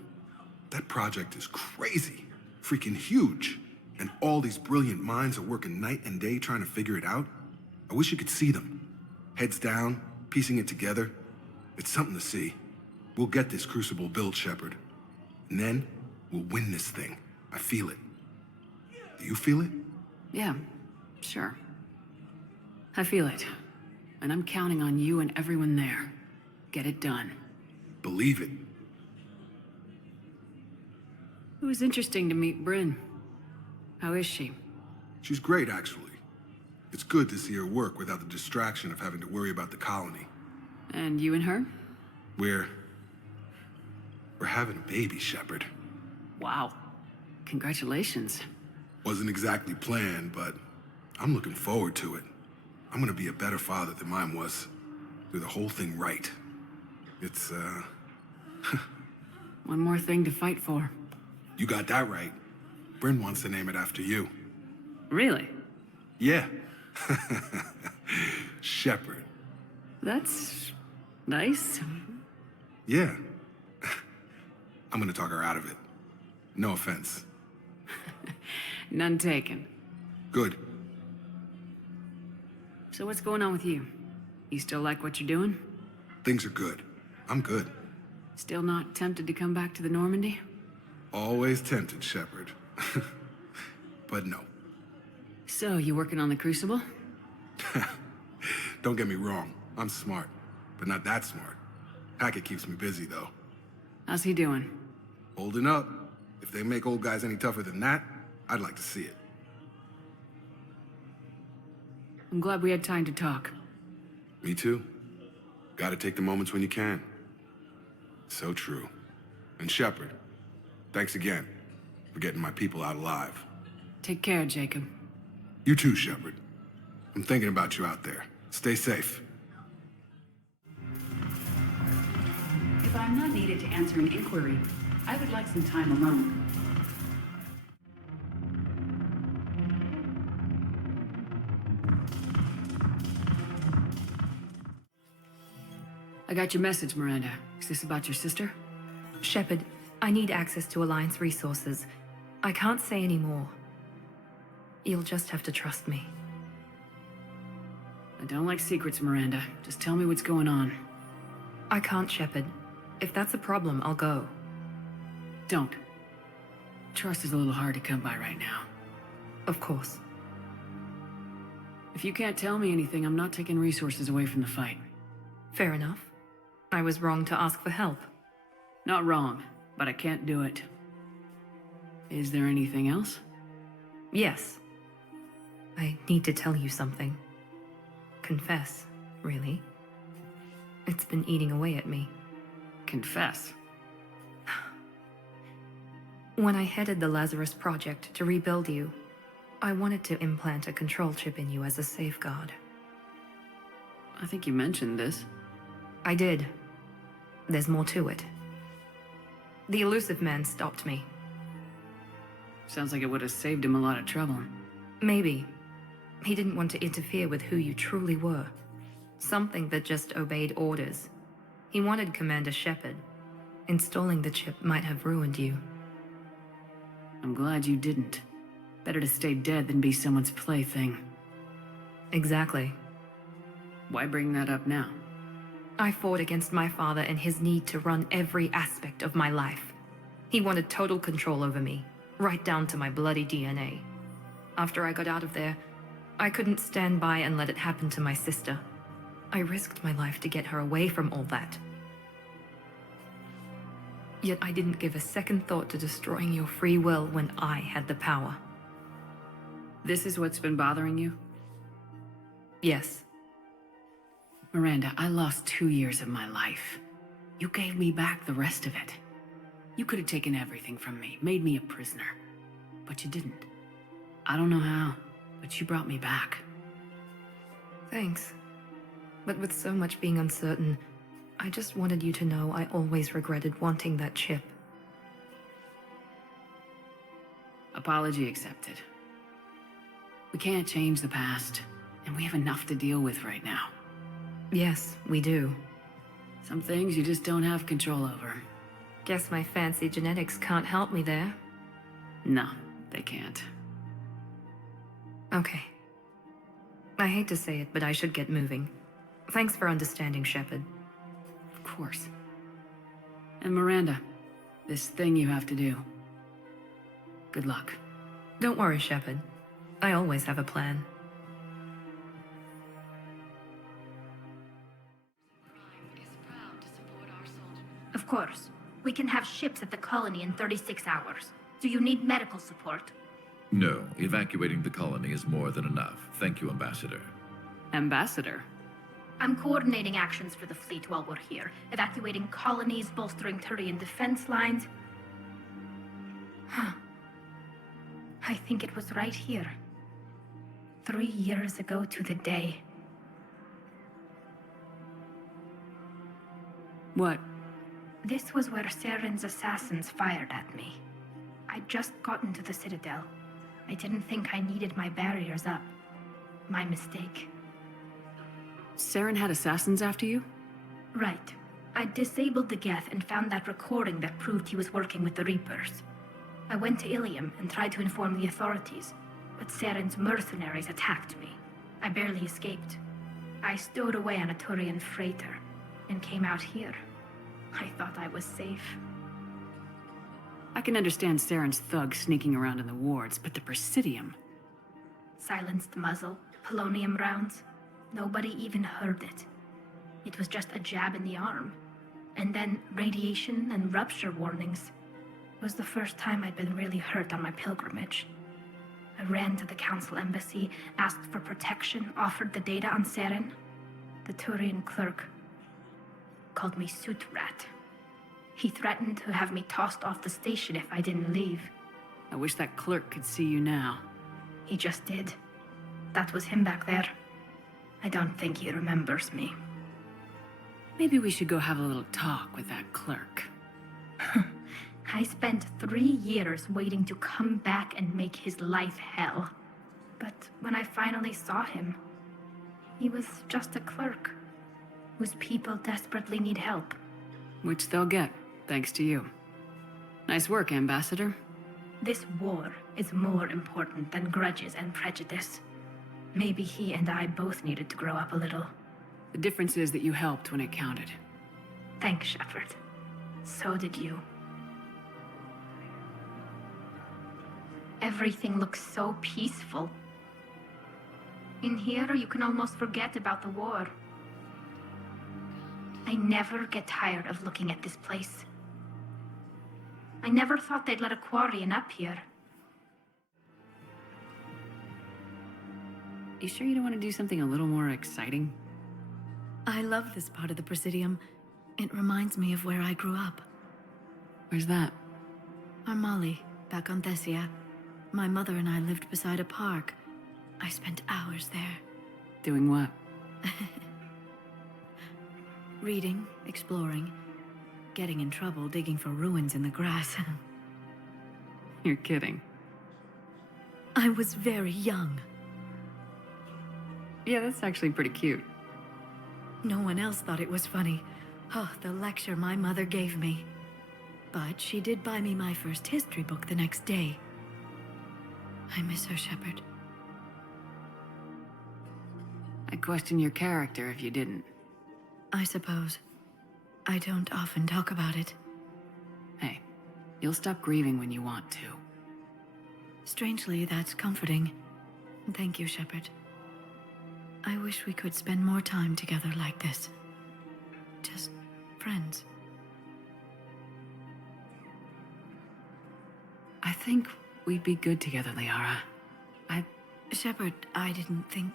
That project is crazy. Freaking huge. And all these brilliant minds are working night and day trying to figure it out. I wish you could see them. Heads down, piecing it together. It's something to see. We'll get this Crucible built, Shepard. And then, we'll win this thing. I feel it. Do you feel it? Yeah, sure. I feel it. And I'm counting on you and everyone there. Get it done. Believe it. It was interesting to meet Bryn. How is she? She's great, actually. It's good to see her work without the distraction of having to worry about the colony. And you and her? We're having a baby, Shepard. Wow. Congratulations. Wasn't exactly planned, but I'm looking forward to it. I'm gonna be a better father than mine was. Do the whole thing right. It's, One more thing to fight for. You got that right. Bryn wants to name it after you. Really? Yeah. Shepard. That's nice. Yeah. I'm gonna talk her out of it. No offense. None taken. Good. So what's going on with you? You still like what you're doing? Things are good. I'm good. Still not tempted to come back to the Normandy? Always tempted, Shepard. But no. So, you working on the Crucible? Don't get me wrong. I'm smart, but not that smart. Hackett keeps me busy, though. How's he doing? Holding up. If they make old guys any tougher than that, I'd like to see it. I'm glad we had time to talk. Me too. Gotta take the moments when you can. So true. And Shepard, thanks again for getting my people out alive. Take care, Jacob. You too, Shepard. I'm thinking about you out there. Stay safe. If I'm not needed to answer an inquiry, I would like some time alone. I got your message, Miranda. Is this about your sister? Shepard, I need access to Alliance resources. I can't say any more. You'll just have to trust me. I don't like secrets, Miranda. Just tell me what's going on. I can't, Shepard. If that's a problem, I'll go. Don't. Trust is a little hard to come by right now. Of course. If you can't tell me anything, I'm not taking resources away from the fight. Fair enough. I was wrong to ask for help. Not wrong, but I can't do it. Is there anything else? Yes. I need to tell you something. Confess, really. It's been eating away at me. Confess? When I headed the Lazarus Project to rebuild you, I wanted to implant a control chip in you as a safeguard. I think you mentioned this. I did. There's more to it. The elusive man stopped me. Sounds like it would have saved him a lot of trouble. Maybe. He didn't want to interfere with who you truly were. Something that just obeyed orders. He wanted Commander Shepard. Installing the chip might have ruined you. I'm glad you didn't. Better to stay dead than be someone's plaything. Exactly. Why bring that up now? I fought against my father and his need to run every aspect of my life. He wanted total control over me, right down to my bloody DNA. After I got out of there, I couldn't stand by and let it happen to my sister. I risked my life to get her away from all that. Yet I didn't give a second thought to destroying your free will when I had the power. This is what's been bothering you? Yes. Miranda, I lost 2 years of my life. You gave me back the rest of it. You could have taken everything from me, made me a prisoner. But you didn't. I don't know how, but you brought me back. Thanks. But with so much being uncertain, I just wanted you to know I always regretted wanting that chip. Apology accepted. We can't change the past, and we have enough to deal with right now. Yes, we do. Some things you just don't have control over. Guess my fancy genetics can't help me there. No, they can't. Okay. I hate to say it, but I should get moving. Thanks for understanding, Shepard. Of course. And Miranda, this thing you have to do. Good luck. Don't worry, Shepard. I always have a plan. Of course. We can have ships at the colony in 36 hours. Do you need medical support? No, evacuating the colony is more than enough. Thank you, Ambassador. Ambassador? I'm coordinating actions for the fleet while we're here. Evacuating colonies, bolstering Turian defense lines. I think it was right here. 3 years ago to the day. What? This was where Saren's assassins fired at me. I'd just gotten to the Citadel. I didn't think I needed my barriers up. My mistake. Saren had assassins after you? Right. I disabled the Geth and found that recording that proved he was working with the Reapers. I went to Ilium and tried to inform the authorities, but Saren's mercenaries attacked me. I barely escaped. I stowed away on a Turian freighter and came out here. I thought I was safe. I can understand Saren's thugs sneaking around in the wards, but the Presidium... Silenced muzzle, polonium rounds. Nobody even heard it. It was just a jab in the arm. And then radiation and rupture warnings. It was the first time I'd been really hurt on my pilgrimage. I ran to the Council embassy, asked for protection, offered the data on Saren. The Turian clerk called me Soot Rat. He threatened to have me tossed off the station if I didn't leave. I wish that clerk could see you now. He just did. That was him back there. I don't think he remembers me. Maybe we should go have a little talk with that clerk. I spent 3 years waiting to come back and make his life hell. But when I finally saw him, he was just a clerk whose people desperately need help. Which they'll get, thanks to you. Nice work, Ambassador. This war is more important than grudges and prejudice. Maybe he and I both needed to grow up a little. The difference is that you helped when it counted. Thanks, Shepard. So did you. Everything looks so peaceful. In here, you can almost forget about the war. I never get tired of looking at this place. I never thought they'd let a Quarian up here. You sure you don't want to do something a little more exciting? I love this part of the Presidium. It reminds me of where I grew up. Where's that? Armali, back on Thessia. My mother and I lived beside a park. I spent hours there. Doing what? Reading, exploring, getting in trouble digging for ruins in the grass. You're kidding. I was very young. Yeah, that's actually pretty cute. No one else thought it was funny. Oh, the lecture my mother gave me. But she did buy me my first history book the next day. I miss her, Shepard. I'd question your character if you didn't. I suppose. I don't often talk about it. Hey, you'll stop grieving when you want to. Strangely, that's comforting. Thank you, Shepard. I wish we could spend more time together like this. Just friends. think we'd be good together, Liara. Shepard, I didn't think...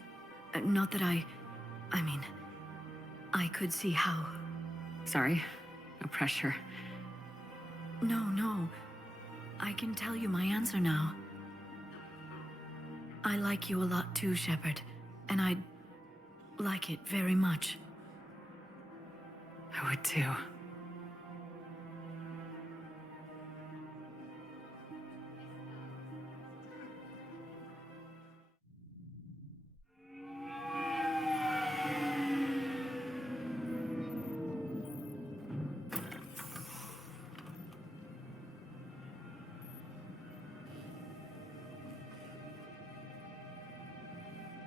not that I mean... I could see how... Sorry. No pressure. No. I can tell you my answer now. I like you a lot too, Shepard. And I'd like it very much. I would too.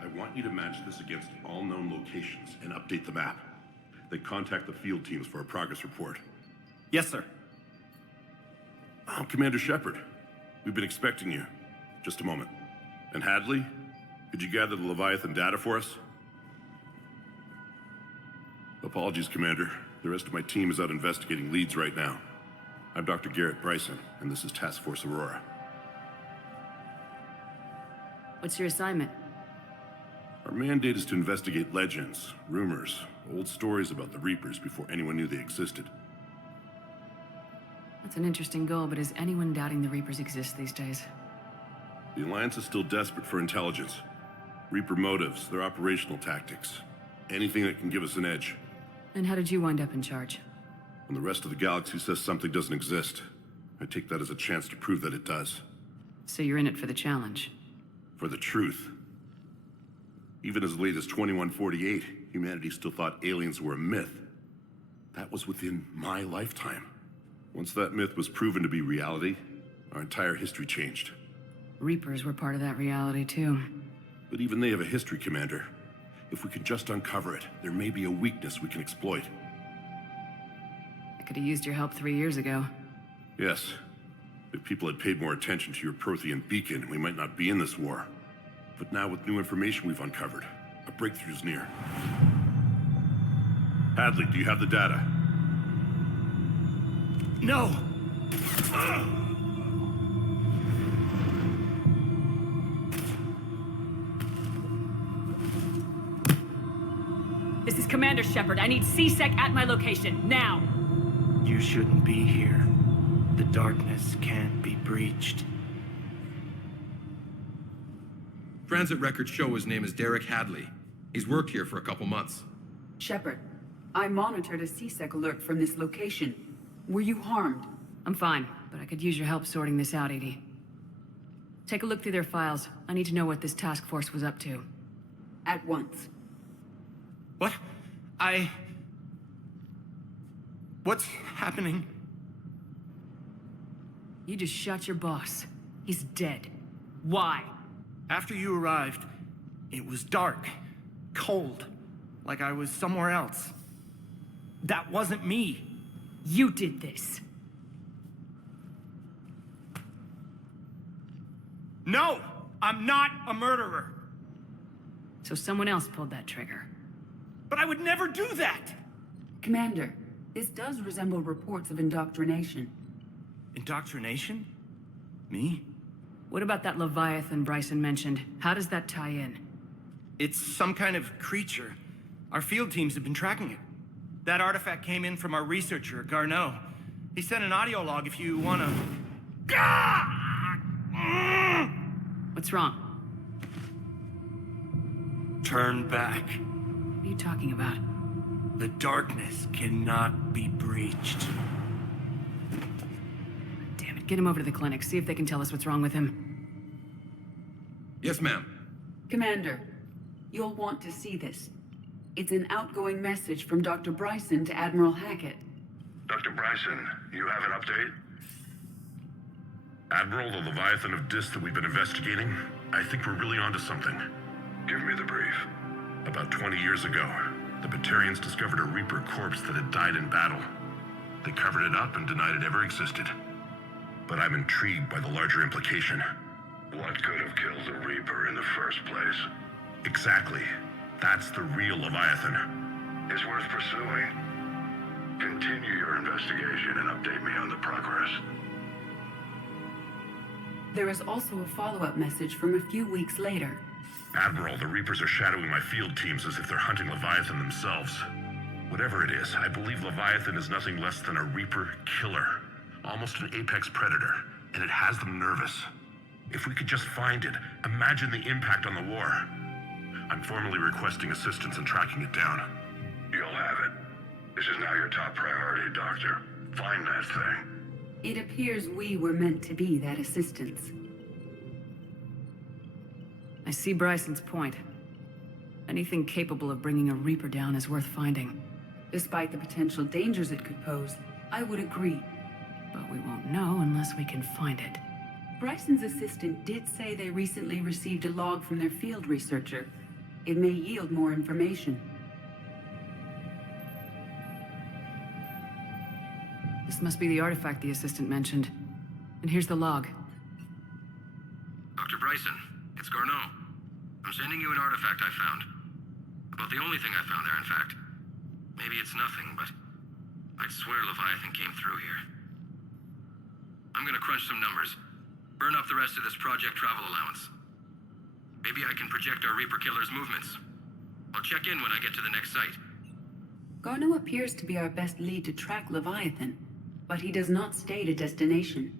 I want you to match this against all known locations and update the map. Then contact the field teams for a progress report. Yes, sir. Oh, Commander Shepard. We've been expecting you. Just a moment. And Hadley, could you gather the Leviathan data for us? Apologies, Commander. The rest of my team is out investigating leads right now. I'm Dr. Garrett Bryson, and this is Task Force Aurora. What's your assignment? Our mandate is to investigate legends, rumors, old stories about the Reapers before anyone knew they existed. That's an interesting goal, but is anyone doubting the Reapers exist these days? The Alliance is still desperate for intelligence. Reaper motives, their operational tactics. Anything that can give us an edge. And how did you wind up in charge? When the rest of the galaxy says something doesn't exist, I take that as a chance to prove that it does. So you're in it for the challenge? For the truth. Even as late as 2148, humanity still thought aliens were a myth. That was within my lifetime. Once that myth was proven to be reality, our entire history changed. Reapers were part of that reality, too. But even they have a history, Commander. If we can just uncover it, there may be a weakness we can exploit. I could have used your help 3 years ago. Yes. If people had paid more attention to your Prothean beacon, we might not be in this war. But now with new information we've uncovered, a breakthrough's near. Hadley, do you have the data? No! This is Commander Shepard. I need C-Sec at my location, now! You shouldn't be here. The darkness can't be breached. Transit records show his name is Derek Hadley. He's worked here for a couple months. Shepard, I monitored a C-Sec alert from this location. Were you harmed? I'm fine, but I could use your help sorting this out, Edie. Take a look through their files. I need to know what this task force was up to. At once. What? What's happening? You just shot your boss. He's dead. Why? After you arrived, it was dark, cold, like I was somewhere else. That wasn't me. You did this. No! I'm not a murderer! So someone else pulled that trigger. But I would never do that! Commander, this does resemble reports of indoctrination. Indoctrination? Me? What about that Leviathan Bryson mentioned? How does that tie in? It's some kind of creature. Our field teams have been tracking it. That artifact came in from our researcher, Garneau. He sent an audio log if you wanna... What's wrong? Turn back. What are you talking about? The darkness cannot be breached. Damn it, get him over to the clinic. See if they can tell us what's wrong with him. Yes, ma'am. Commander, you'll want to see this. It's an outgoing message from Dr. Bryson to Admiral Hackett. Dr. Bryson, you have an update? Admiral, the Leviathan of Dis that we've been investigating, I think we're really onto something. Give me the brief. About 20 years ago, the Batarians discovered a Reaper corpse that had died in battle. They covered it up and denied it ever existed. But I'm intrigued by the larger implication. What could have killed the Reaper in the first place? Exactly. That's the real Leviathan. It's worth pursuing. Continue your investigation and update me on the progress. There is also a follow-up message from a few weeks later. Admiral, the Reapers are shadowing my field teams as if they're hunting Leviathan themselves. Whatever it is, I believe Leviathan is nothing less than a Reaper killer. Almost an apex predator, and it has them nervous. If we could just find it, imagine the impact on the war. I'm formally requesting assistance in tracking it down. You'll have it. This is now your top priority, Doctor. Find that thing. It appears we were meant to be that assistance. I see Bryson's point. Anything capable of bringing a Reaper down is worth finding. Despite the potential dangers it could pose, I would agree. But we won't know unless we can find it. Bryson's assistant did say they recently received a log from their field researcher. It may yield more information. This must be the artifact the assistant mentioned. And here's the log. Dr. Bryson, it's Garneau. I'm sending you an artifact I found. About the only thing I found there, in fact. Maybe it's nothing, but I'd swear Leviathan came through here. I'm gonna crunch some numbers. Burn up the rest of this project travel allowance. Maybe I can project our Reaper killer's movements. I'll check in when I get to the next site. Garneau appears to be our best lead to track Leviathan, but he does not state a destination.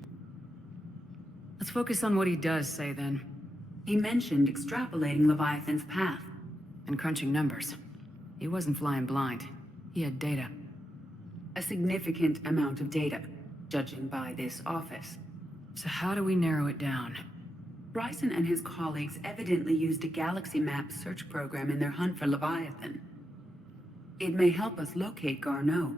Let's focus on what he does say, then. He mentioned extrapolating Leviathan's path. And crunching numbers. He wasn't flying blind. He had data. A significant amount of data, judging by this office. So how do we narrow it down? Bryson and his colleagues evidently used a galaxy map search program in their hunt for Leviathan. It may help us locate Garneau.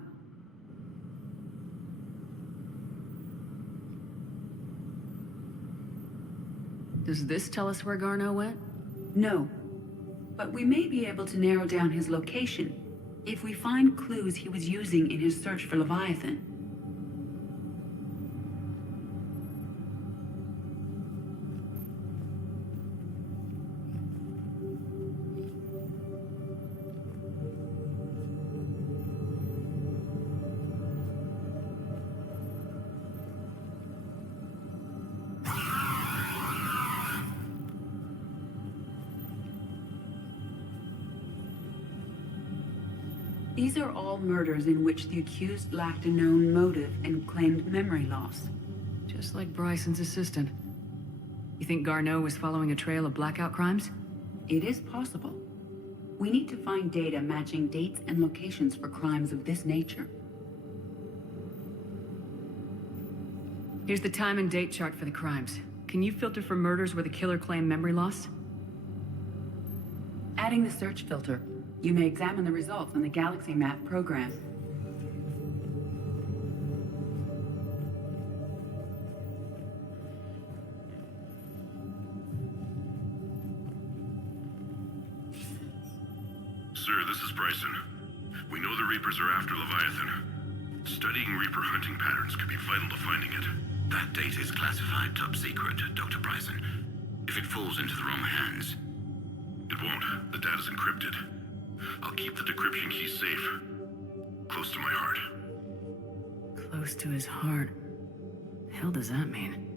Does this tell us where Garneau went? No. But we may be able to narrow down his location if we find clues he was using in his search for Leviathan. These are all murders in which the accused lacked a known motive and claimed memory loss. Just like Bryson's assistant. You think Garneau was following a trail of blackout crimes? It is possible. We need to find data matching dates and locations for crimes of this nature. Here's the time and date chart for the crimes. Can you filter for murders where the killer claimed memory loss? Adding the search filter, you may examine the results on the Galaxy Map program. Sir, this is Bryson. We know the Reapers are after Leviathan. Studying Reaper hunting patterns could be vital to finding it. That data is classified top secret, Dr. Bryson. If it falls into the wrong hands... It won't. The data's encrypted. I'll keep the decryption key safe. Close to my heart. Close to his heart. The hell does that mean?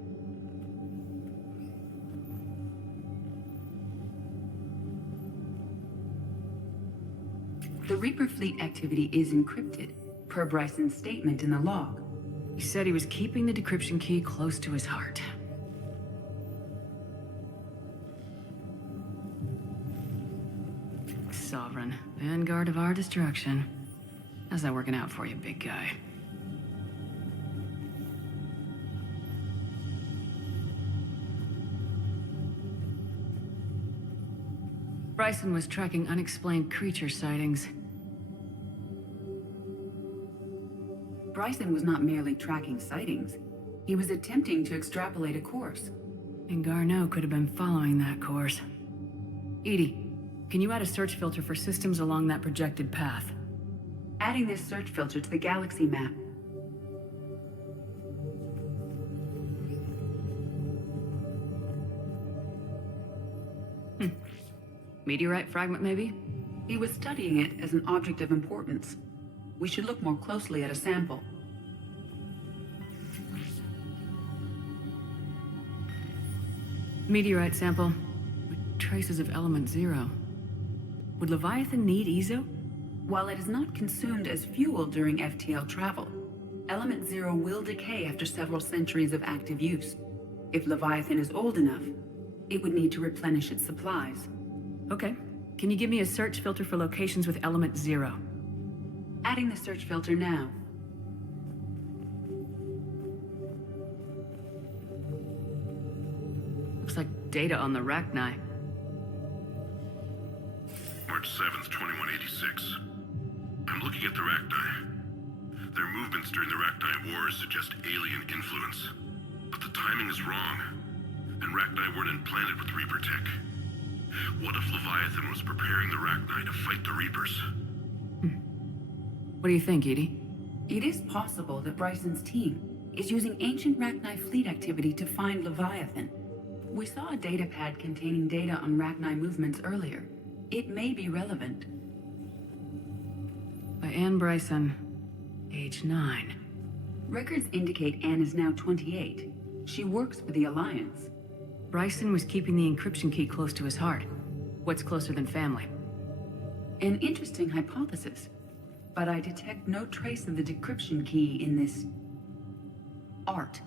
The Reaper fleet activity is encrypted, per Bryson's statement in the log. He said he was keeping the decryption key close to his heart. Sovereign, vanguard of our destruction. How's that working out for you, big guy? Bryson was tracking unexplained creature sightings. Bryson was not merely tracking sightings. He was attempting to extrapolate a course. And Garneau could have been following that course. Edie, can you add a search filter for systems along that projected path? Adding this search filter to the Galaxy Map. Meteorite fragment, maybe? He was studying it as an object of importance. We should look more closely at a sample. Meteorite sample with traces of element 0. Would Leviathan need Ezo? While it is not consumed as fuel during FTL travel, element 0 will decay after several centuries of active use. If Leviathan is old enough, it would need to replenish its supplies. Okay. Can you give me a search filter for locations with element 0? Adding the search filter now. Looks like data on the Rachni. March 7th, 2186. I'm looking at the Rachni. Their movements during the Rachni Wars suggest alien influence. But the timing is wrong. And Rachni weren't implanted with Reaper tech. What if Leviathan was preparing the Rachni to fight the Reapers? What do you think, Edie? It is possible that Bryson's team is using ancient Rachni fleet activity to find Leviathan. We saw a data pad containing data on Rachni movements earlier. It may be relevant. By Anne Bryson, age 9. Records indicate Anne is now 28. She works for the Alliance. Bryson was keeping the encryption key close to his heart. What's closer than family? An interesting hypothesis, but I detect no trace of the decryption key in this art.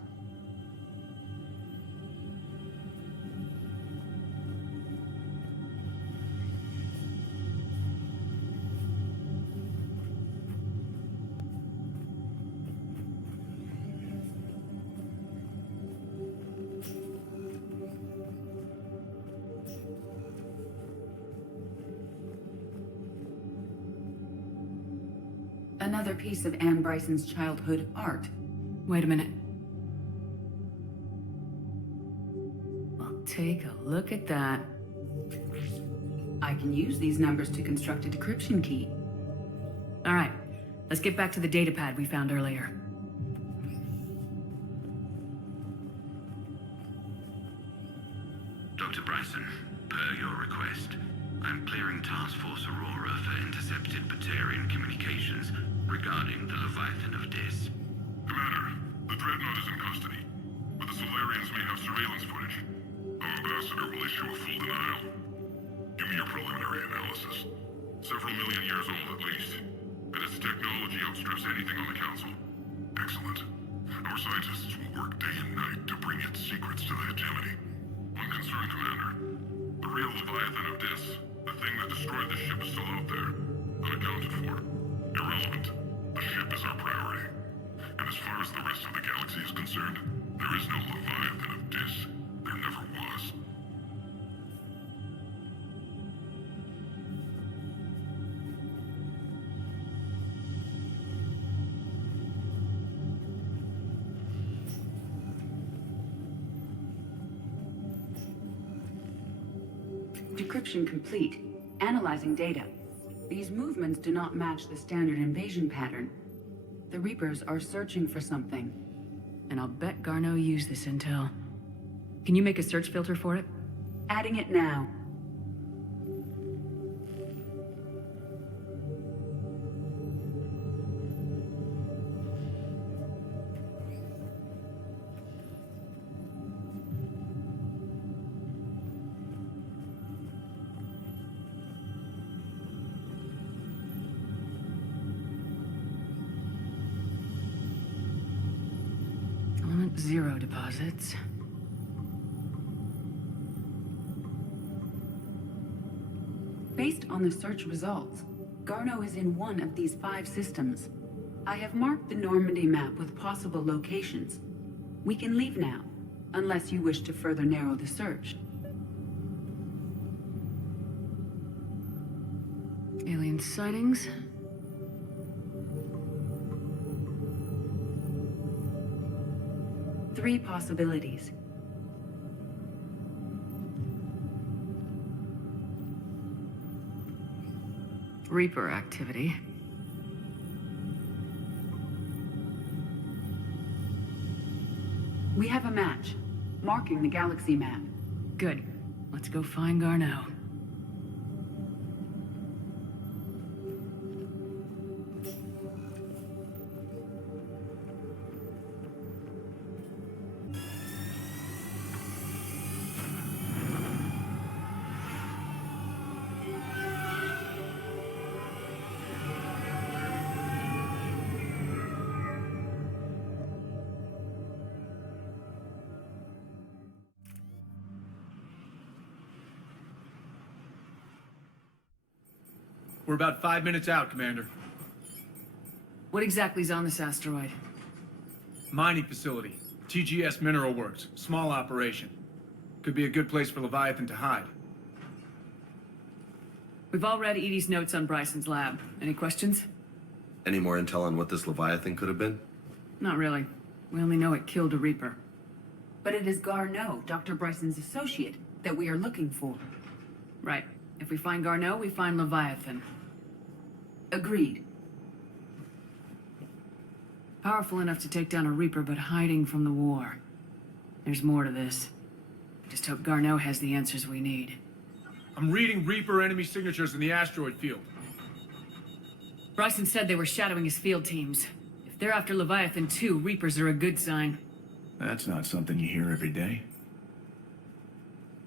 Another piece of Anne Bryson's childhood art. Wait a minute. Well, take a look at that. I can use these numbers to construct a decryption key. All right, let's get back to the data pad we found earlier. Dr. Bryson, per your request, I'm clearing Task Force Aurora for intercepted Batarian communications regarding the Leviathan of Dis. Commander, the Dreadnought is in custody, but the Solarians may have surveillance footage. Our ambassador will issue a full denial. Give me your preliminary analysis. Several million years old at least, and its technology outstrips anything on the Council. Excellent. Our scientists will work day and night to bring its secrets to the hegemony. One concern, Commander. The real Leviathan of Dis, the thing that destroyed the ship, is still out there, unaccounted for. Irrelevant. The ship is our priority. And as far as the rest of the galaxy is concerned, there is no Leviathan of Dis. There never was. Decryption complete. Analyzing data. These movements do not match the standard invasion pattern. The Reapers are searching for something. And I'll bet Garneau used this intel. Can you make a search filter for it? Adding it now. Element 0 deposits. Based on the search results, Garneau is in one of these 5 systems. I have marked the Normandy map with possible locations. We can leave now, unless you wish to further narrow the search. Alien sightings. Three possibilities. Reaper activity. We have a match, marking the galaxy map. Good. Let's go find Garneau. We're about 5 minutes out, Commander. What exactly is on this asteroid? Mining facility. TGS Mineral Works. Small operation. Could be a good place for Leviathan to hide. We've all read Edie's notes on Bryson's lab. Any questions? Any more intel on what this Leviathan could have been? Not really. We only know it killed a Reaper. But it is Garneau, Dr. Bryson's associate, that we are looking for. Right. If we find Garneau, we find Leviathan. Agreed. Powerful enough to take down a Reaper, but hiding from the war. There's more to this. I just hope Garneau has the answers we need. I'm reading Reaper enemy signatures in the asteroid field. Bryson said they were shadowing his field teams. If they're after Leviathan too, Reapers are a good sign. That's not something you hear every day.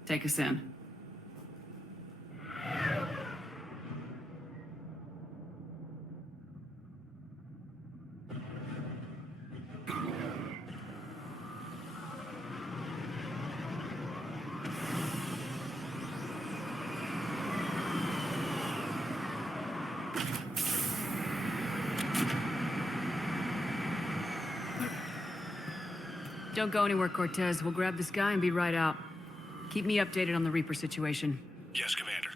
Take us in. Don't go anywhere, Cortez. We'll grab this guy and be right out. Keep me updated on the Reaper situation. Yes, Commander.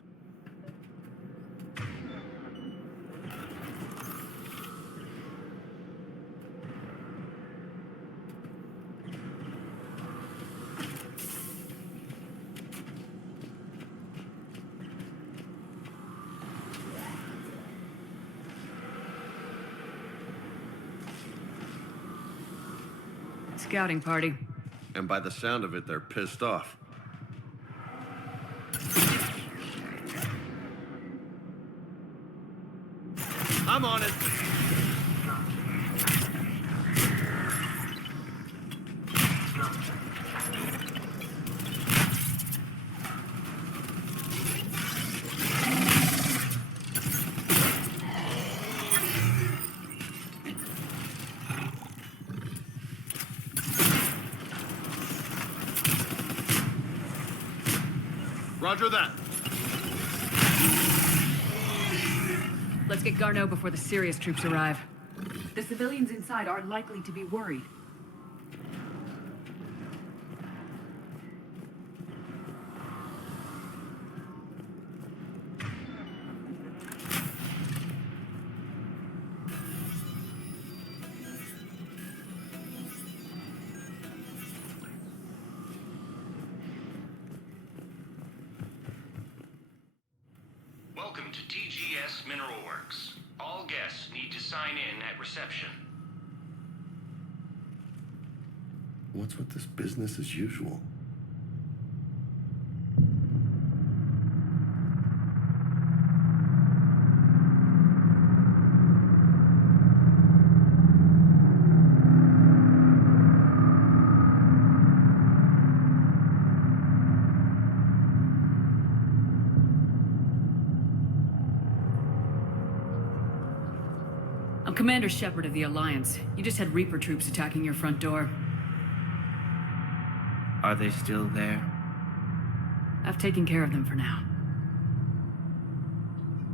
Scouting party. And by the sound of it, they're pissed off. I'm on it. Roger that. Let's get Garneau before the serious troops arrive. The civilians inside are likely to be worried. Welcome to TGS Mineral Works. All guests need to sign in at reception. What's with this business as usual? I'm Commander Shepard of the Alliance. You just had Reaper troops attacking your front door. Are they still there? I've taken care of them for now.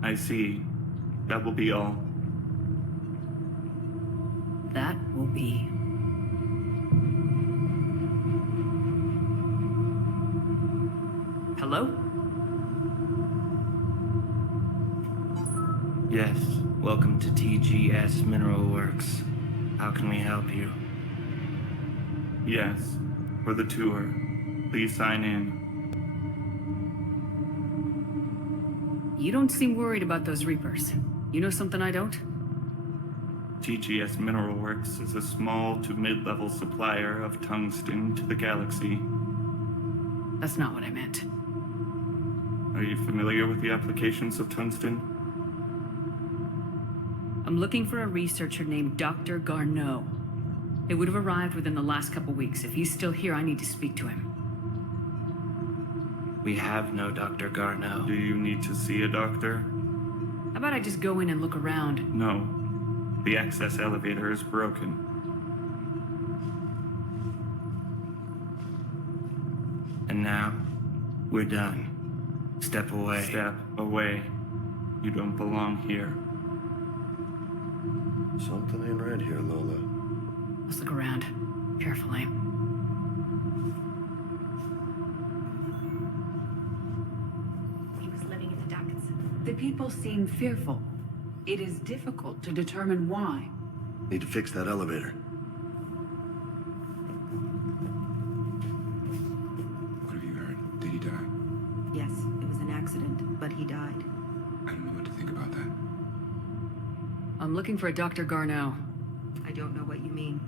I see. That will be all. That will be. Hello? Yes. Welcome to TGS Mineral Works. How can we help you? Yes. For the tour. Please sign in. You don't seem worried about those Reapers. You know something I don't? TGS Mineral Works is a small to mid-level supplier of tungsten to the galaxy. That's not what I meant. Are you familiar with the applications of tungsten? I'm looking for a researcher named Dr. Garneau. It would have arrived within the last couple weeks. If he's still here, I need to speak to him. We have no Dr. Garneau. Do you need to see a doctor? How about I just go in and look around? No. The access elevator is broken. And now, we're done. Step away. Step away. You don't belong here. Something ain't right here, Lola. Let's look around. Carefully. He was living in the ducts. The people seem fearful. It is difficult to determine why. Need to fix that elevator. What have you heard? Did he die? Yes, it was an accident, but he died. I don't know what to think about that. I'm looking for a Dr. Garneau. I don't know what you mean.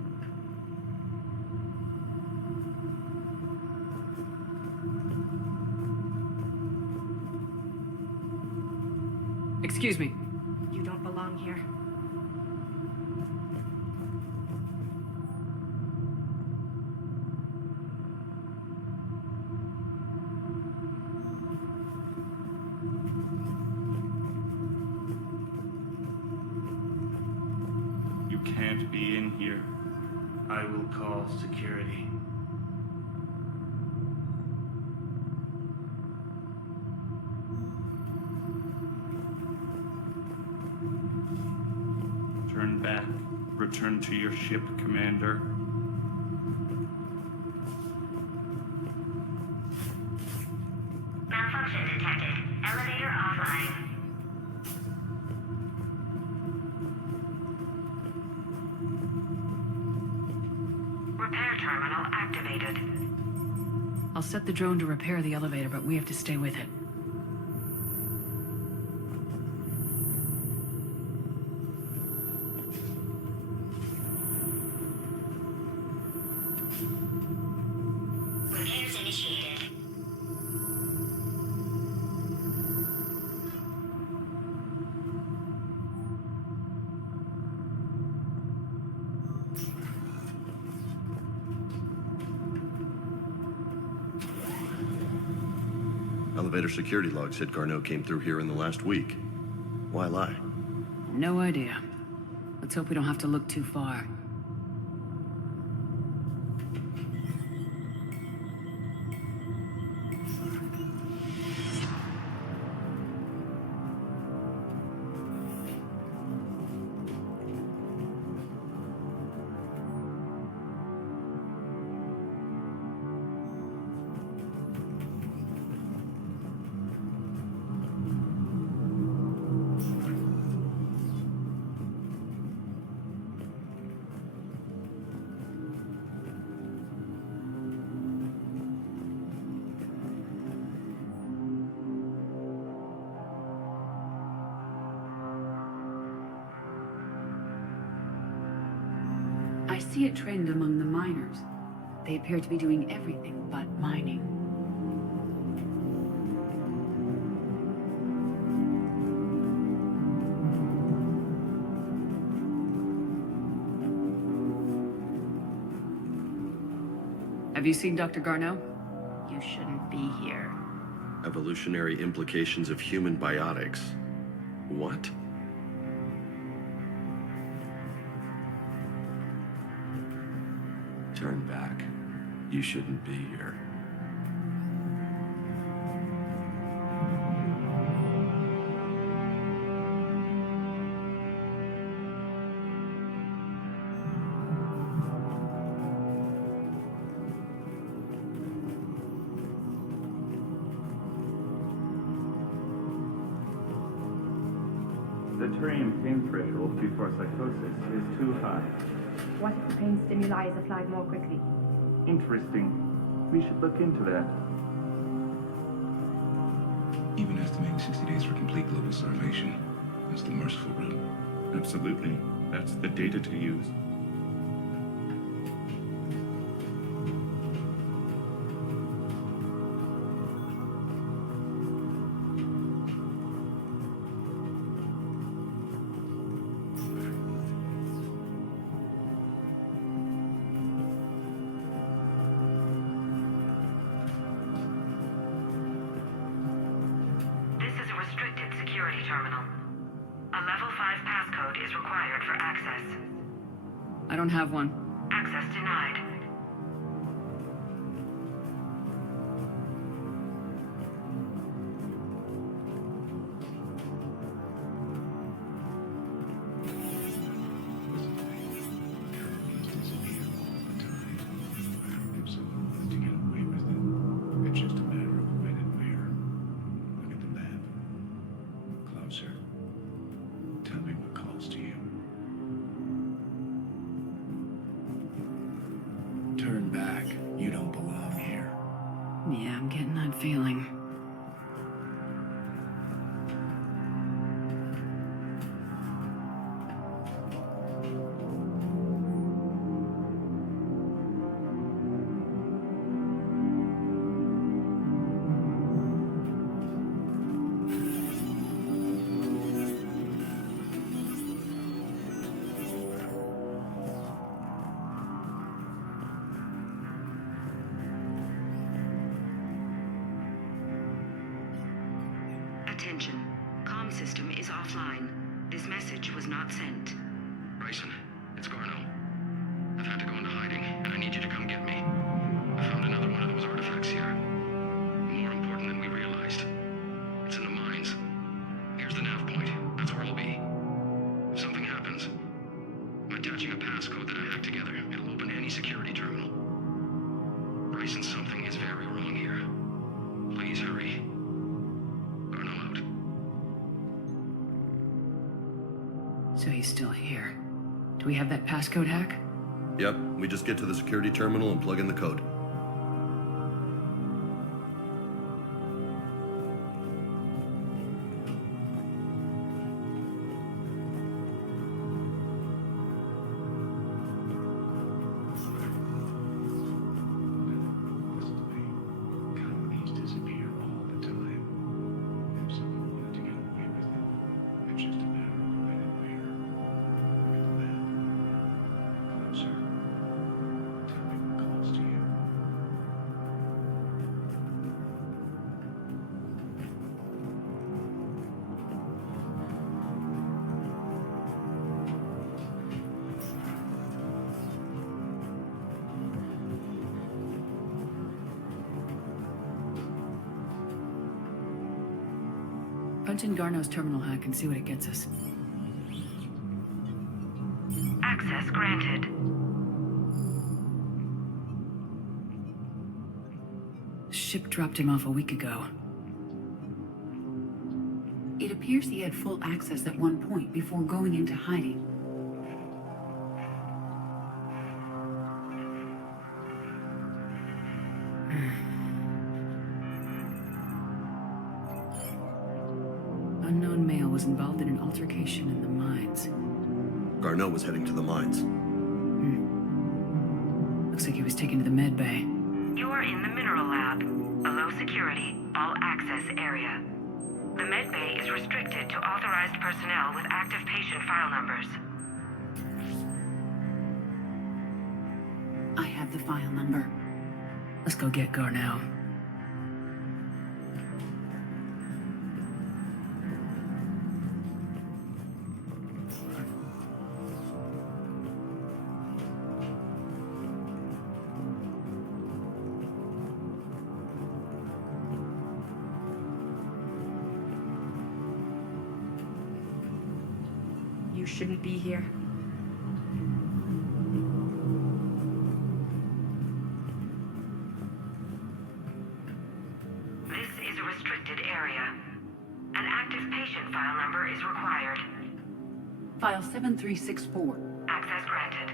Excuse me. You don't belong here. You can't be in here. I will call security. Turn back. Return to your ship, Commander. Malfunction detected. Elevator offline. Repair terminal activated. I'll set the drone to repair the elevator, but we have to stay with it. Repairs initiated. Elevator security log said Garneau came through here in the last week. Why lie? No idea. Let's hope we don't have to look too far. I see a trend among the miners. They appear to be doing everything but mining. Have you seen Dr. Garneau? You shouldn't be here. Evolutionary implications of human biotics. What? Turn back. You shouldn't be here. The Turian pain threshold before psychosis is too high. What if the pain stimuli is applied more quickly? Interesting. We should look into that. Even estimating 60 days for complete global starvation. That's the merciful route. Absolutely. That's the data to use. This is a restricted security terminal. A level 5 passcode is required for access. I don't have one. Access denied. Turn back. You don't belong here. Yeah, I'm getting that feeling. Attention. Comm system is offline. This message was not sent. Bryson, it's Garno. I've had to go into hiding, and I need you to come get me. I found another one of those artifacts here. More important than we realized. It's in the mines. Here's the nav point. That's where I'll be. If something happens, I'm attaching a passcode that I hacked together. It'll open any security terminal. Bryson, something is very wrong here. Please hurry. Garno out. So he's still here. Do we have that passcode hack? Yep, we just get to the security terminal and plug in the code. Colonies disappear all the time. If someone wanted to get away with it, it's just a matter of when and where. Look at the map. Closer. Tell me what calls to you. Punch in Garno's terminal hack and see what it gets us. Access granted. Ship dropped him off a week ago. It appears he had full access at one point before going into hiding. Unknown male was involved in an altercation in the mines. Garneau was heading to the mines. Looks like he was taken to the med bay. You are in the mineral lab, a low security, all access area. The med bay is restricted to authorized personnel with active patient file numbers. I have the file number. Let's go get Garneau. You shouldn't be here. This is a restricted area. An active patient file number is required. File 7364. Access granted.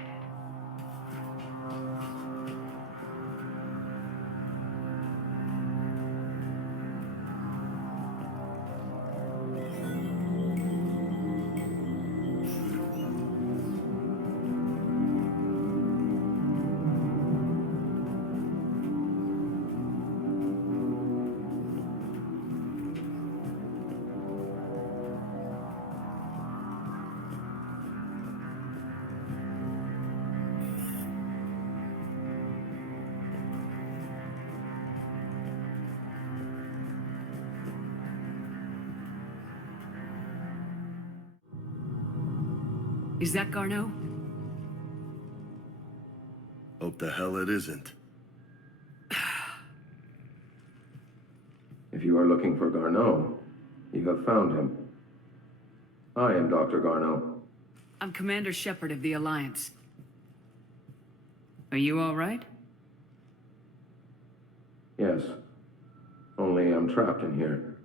Is that Garneau? Hope the hell it isn't. If you are looking for Garneau, you have found him. I am Dr. Garneau. I'm Commander Shepard of the Alliance. Are you all right? Yes. Only I'm trapped in here.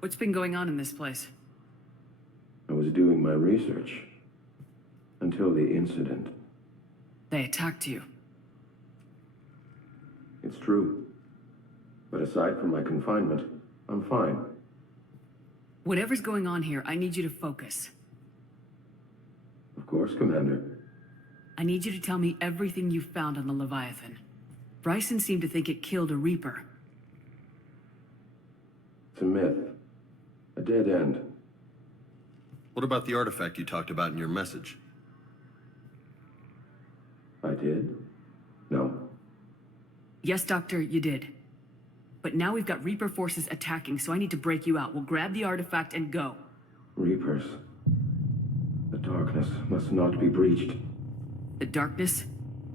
What's been going on in this place? I was doing my research. Until the incident. They attacked you. It's true. But aside from my confinement, I'm fine. Whatever's going on here, I need you to focus. Of course, Commander. I need you to tell me everything you found on the Leviathan. Bryson seemed to think it killed a Reaper. It's a myth. A dead end. What about the artifact you talked about in your message? I did? No. Yes, Doctor, you did. But now we've got Reaper forces attacking, so I need to break you out. We'll grab the artifact and go. Reapers. The darkness must not be breached. The darkness?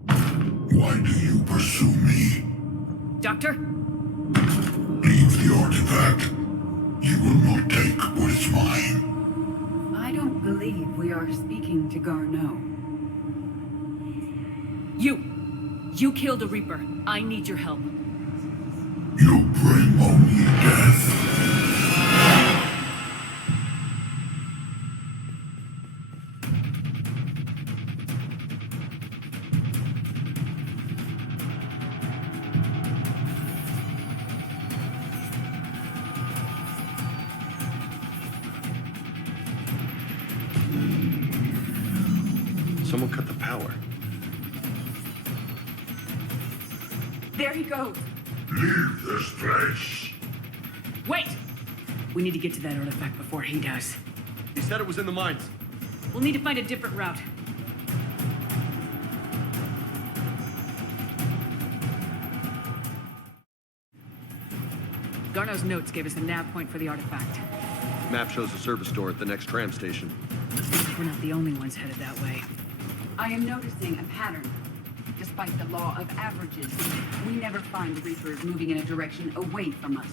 Why do you pursue me? Doctor? Leave the artifact. You will not take what is mine. I don't believe we are speaking to Garneau. You killed a Reaper. I need your help. You bring only death. Someone cut the power. There he goes. Leave this place. Wait! We need to get to that artifact before he does. He said it was in the mines. We'll need to find a different route. Garneau's notes gave us a nav point for the artifact. Map shows a service door at the next tram station. We're not the only ones headed that way. I am noticing a pattern. Despite the law of averages, we never find the Reapers moving in a direction away from us.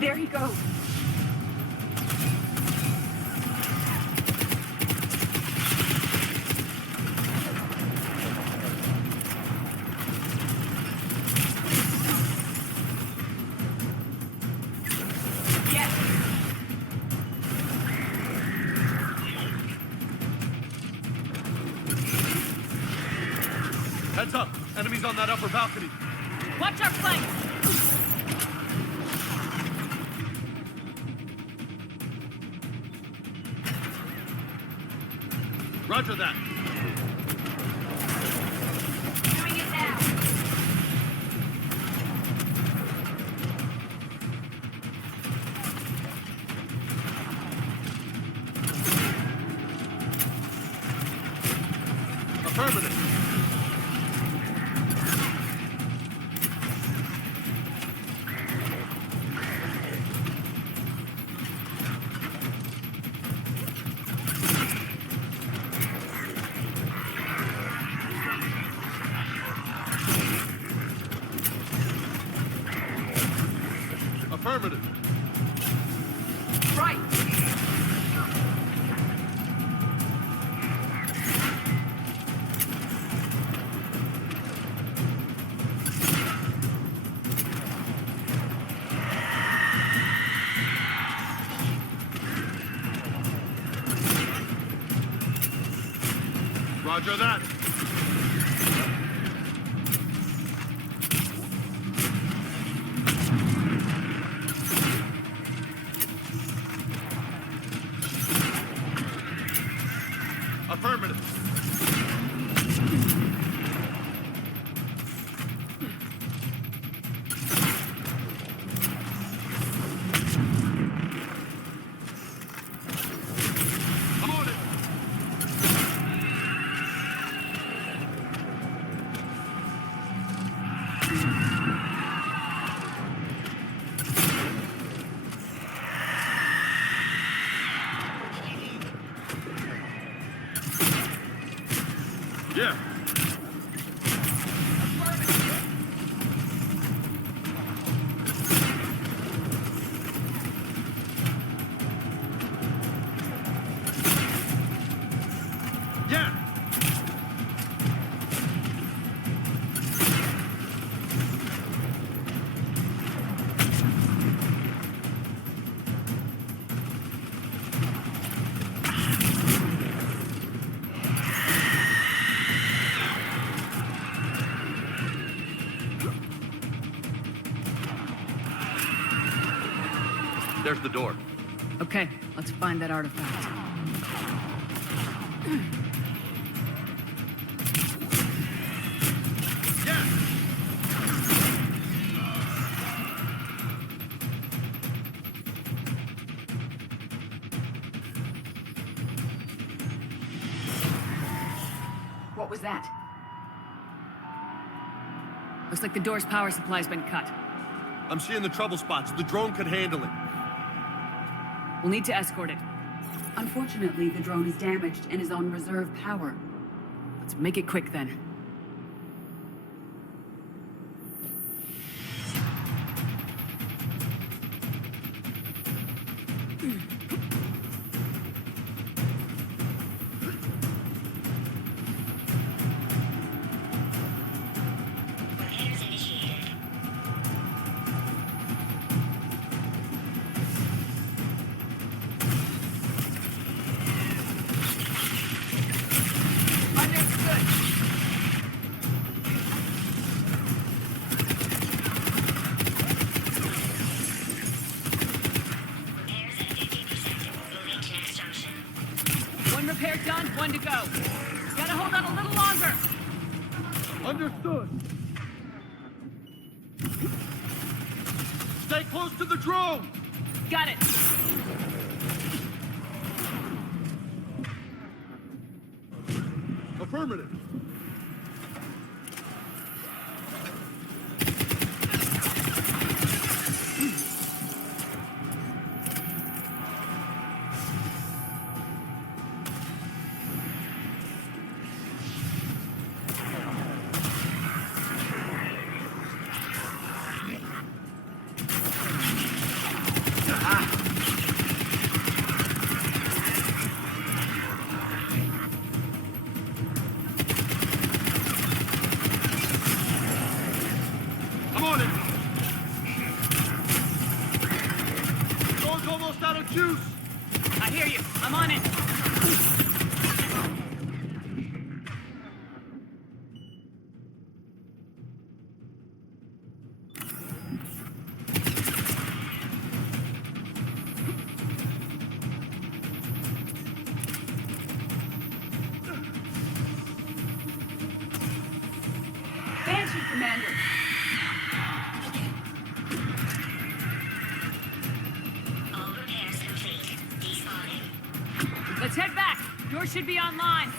There he goes. Heads up! Enemies on that upper balcony! Watch our flank! Roger that. Doing it now. Affirmative. Affirmative. Right. Roger that. Affirmative. Yeah. Yeah. There's the door. Okay, let's find that artifact. What was that? Looks like the door's power supply's been cut. I'm seeing the trouble spots. The drone could handle it. We'll need to escort it. Unfortunately, the drone is damaged and is on reserve power. Let's make it quick then. Repair done, one to go. Gotta hold on a little longer. Understood. Stay close to the drone. Got it. Affirmative. I hear you. I'm on it. Banshee, Commander. Let's head back. Yours should be online.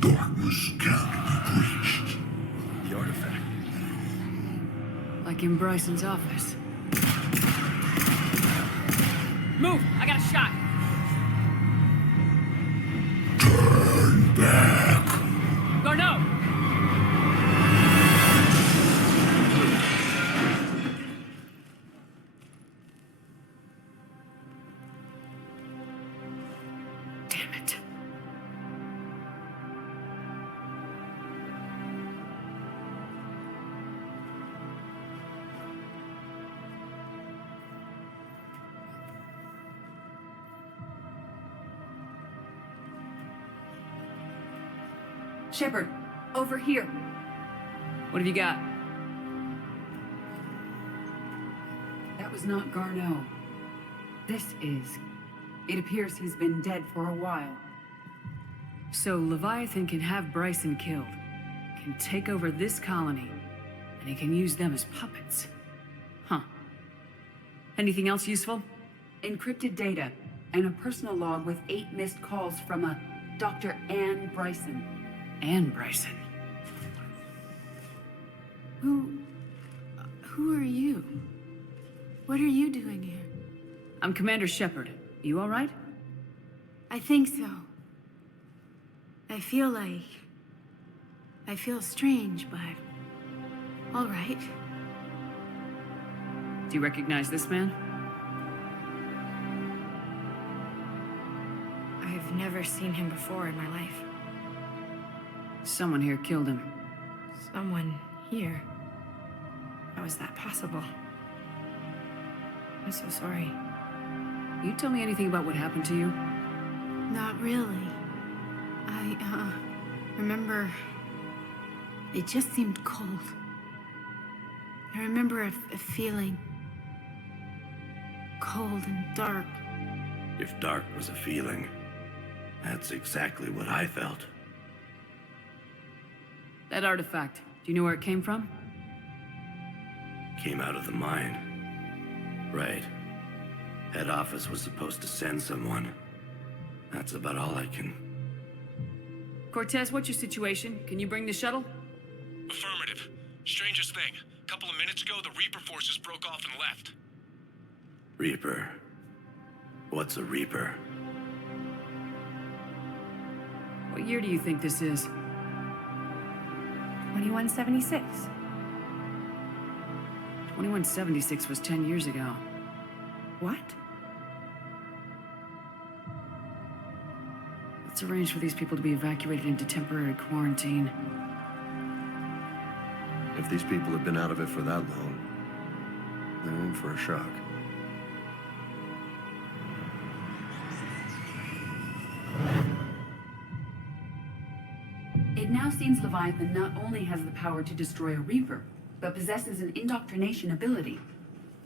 Darkness can't be breached. The artifact. Like in Bryson's office. Move! I got a shot! Turn back. Garneau! Damn it. Shepard, over here. What have you got? was not Garneau. This is. It appears he's been dead for a while. So Leviathan can have Bryson killed, can take over this colony, and he can use them as puppets. Huh. Anything else useful? Encrypted data, and a personal log with 8 missed calls from a Dr. Anne Bryson. Anne Bryson? Who are you? What are you doing here? I'm Commander Shepard. You all right? I think so. I feel strange, but all right. Do you recognize this man? I've never seen him before in my life. Someone here killed him. Someone here? How is that possible? I'm so sorry. You tell me anything about what happened to you? Not really. I remember... It just seemed cold. I remember a feeling... cold and dark. If dark was a feeling, that's exactly what I felt. That artifact, do you know where it came from? Came out of the mine. Right. Head office was supposed to send someone. That's about all I can... Cortez, what's your situation? Can you bring the shuttle? Affirmative. Strangest thing. A couple of minutes ago, the Reaper forces broke off and left. Reaper. What's a Reaper? What year do you think this is? 2176. 2176 was 10 years ago. What? Let's arrange for these people to be evacuated into temporary quarantine. If these people have been out of it for that long, they're in for a shock. It now seems Leviathan not only has the power to destroy a Reaper, but possesses an indoctrination ability.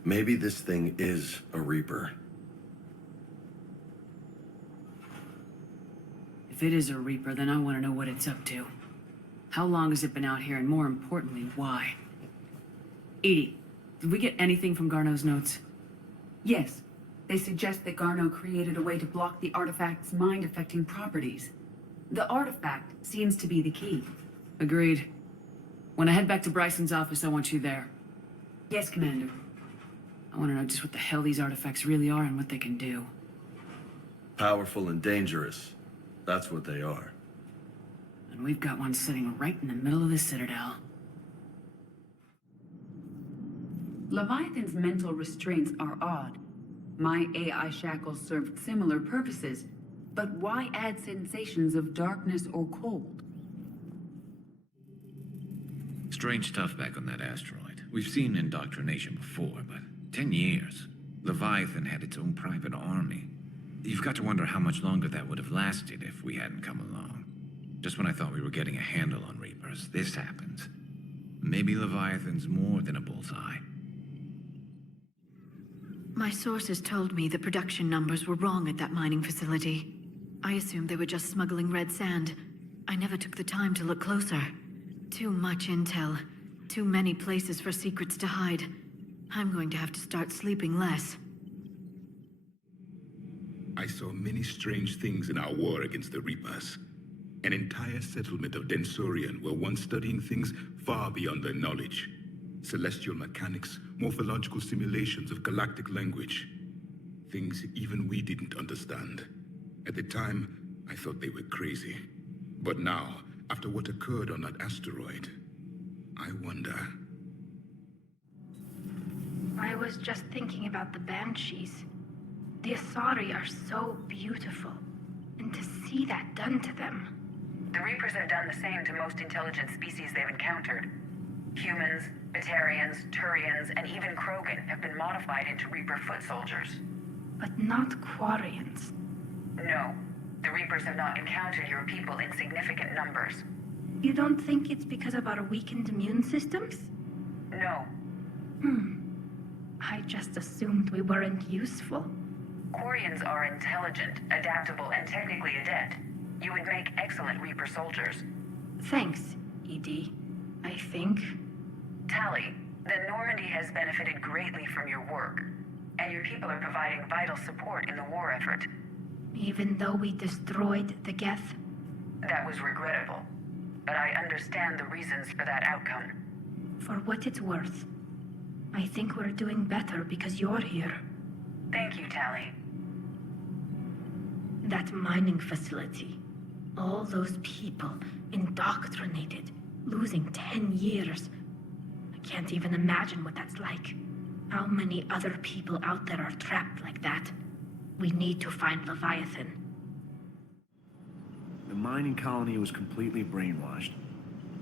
Maybe this thing is a Reaper. If it is a Reaper, then I want to know what it's up to. How long has it been out here, and more importantly, why? Edie, did we get anything from Garneau's notes? Yes. They suggest that Garneau created a way to block the artifact's mind-affecting properties. The artifact seems to be the key. Agreed. When I head back to Bryson's office, I want you there. Yes, Commander. I want to know just what the hell these artifacts really are and what they can do. Powerful and dangerous. That's what they are. And we've got one sitting right in the middle of the Citadel. Leviathan's mental restraints are odd. My AI shackles served similar purposes, but why add sensations of darkness or cold? Strange stuff back on that asteroid. We've seen indoctrination before, but 10 years. Leviathan had its own private army. You've got to wonder how much longer that would have lasted if we hadn't come along. Just when I thought we were getting a handle on Reapers, this happens. Maybe Leviathan's more than a bullseye. My sources told me the production numbers were wrong at that mining facility. I assumed they were just smuggling red sand. I never took the time to look closer. Too much intel. Too many places for secrets to hide. I'm going to have to start sleeping less. I saw many strange things in our war against the Reapers. An entire settlement of Densorian were once studying things far beyond their knowledge. Celestial mechanics, morphological simulations of galactic language. Things even we didn't understand. At the time, I thought they were crazy. But now, after what occurred on that asteroid, I wonder. I was just thinking about the Banshees. The Asari are so beautiful. And to see that done to them... The Reapers have done the same to most intelligent species they've encountered. Humans, Batarians, Turians, and even Krogan have been modified into Reaper foot soldiers. But not Quarians. No. The Reapers have not encountered your people in significant numbers. You don't think it's because of our weakened immune systems? No. I just assumed we weren't useful. Quarians are intelligent, adaptable, and technically adept. You would make excellent Reaper soldiers. Thanks, ED. I think. Tally, the Normandy has benefited greatly from your work, and your people are providing vital support in the war effort. Even though we destroyed the Geth? That was regrettable, but I understand the reasons for that outcome. For what it's worth, I think we're doing better because you're here. Thank you, Tally. That mining facility. All those people indoctrinated, losing 10 years. I can't even imagine what that's like. How many other people out there are trapped like that? We need to find Leviathan. The mining colony was completely brainwashed,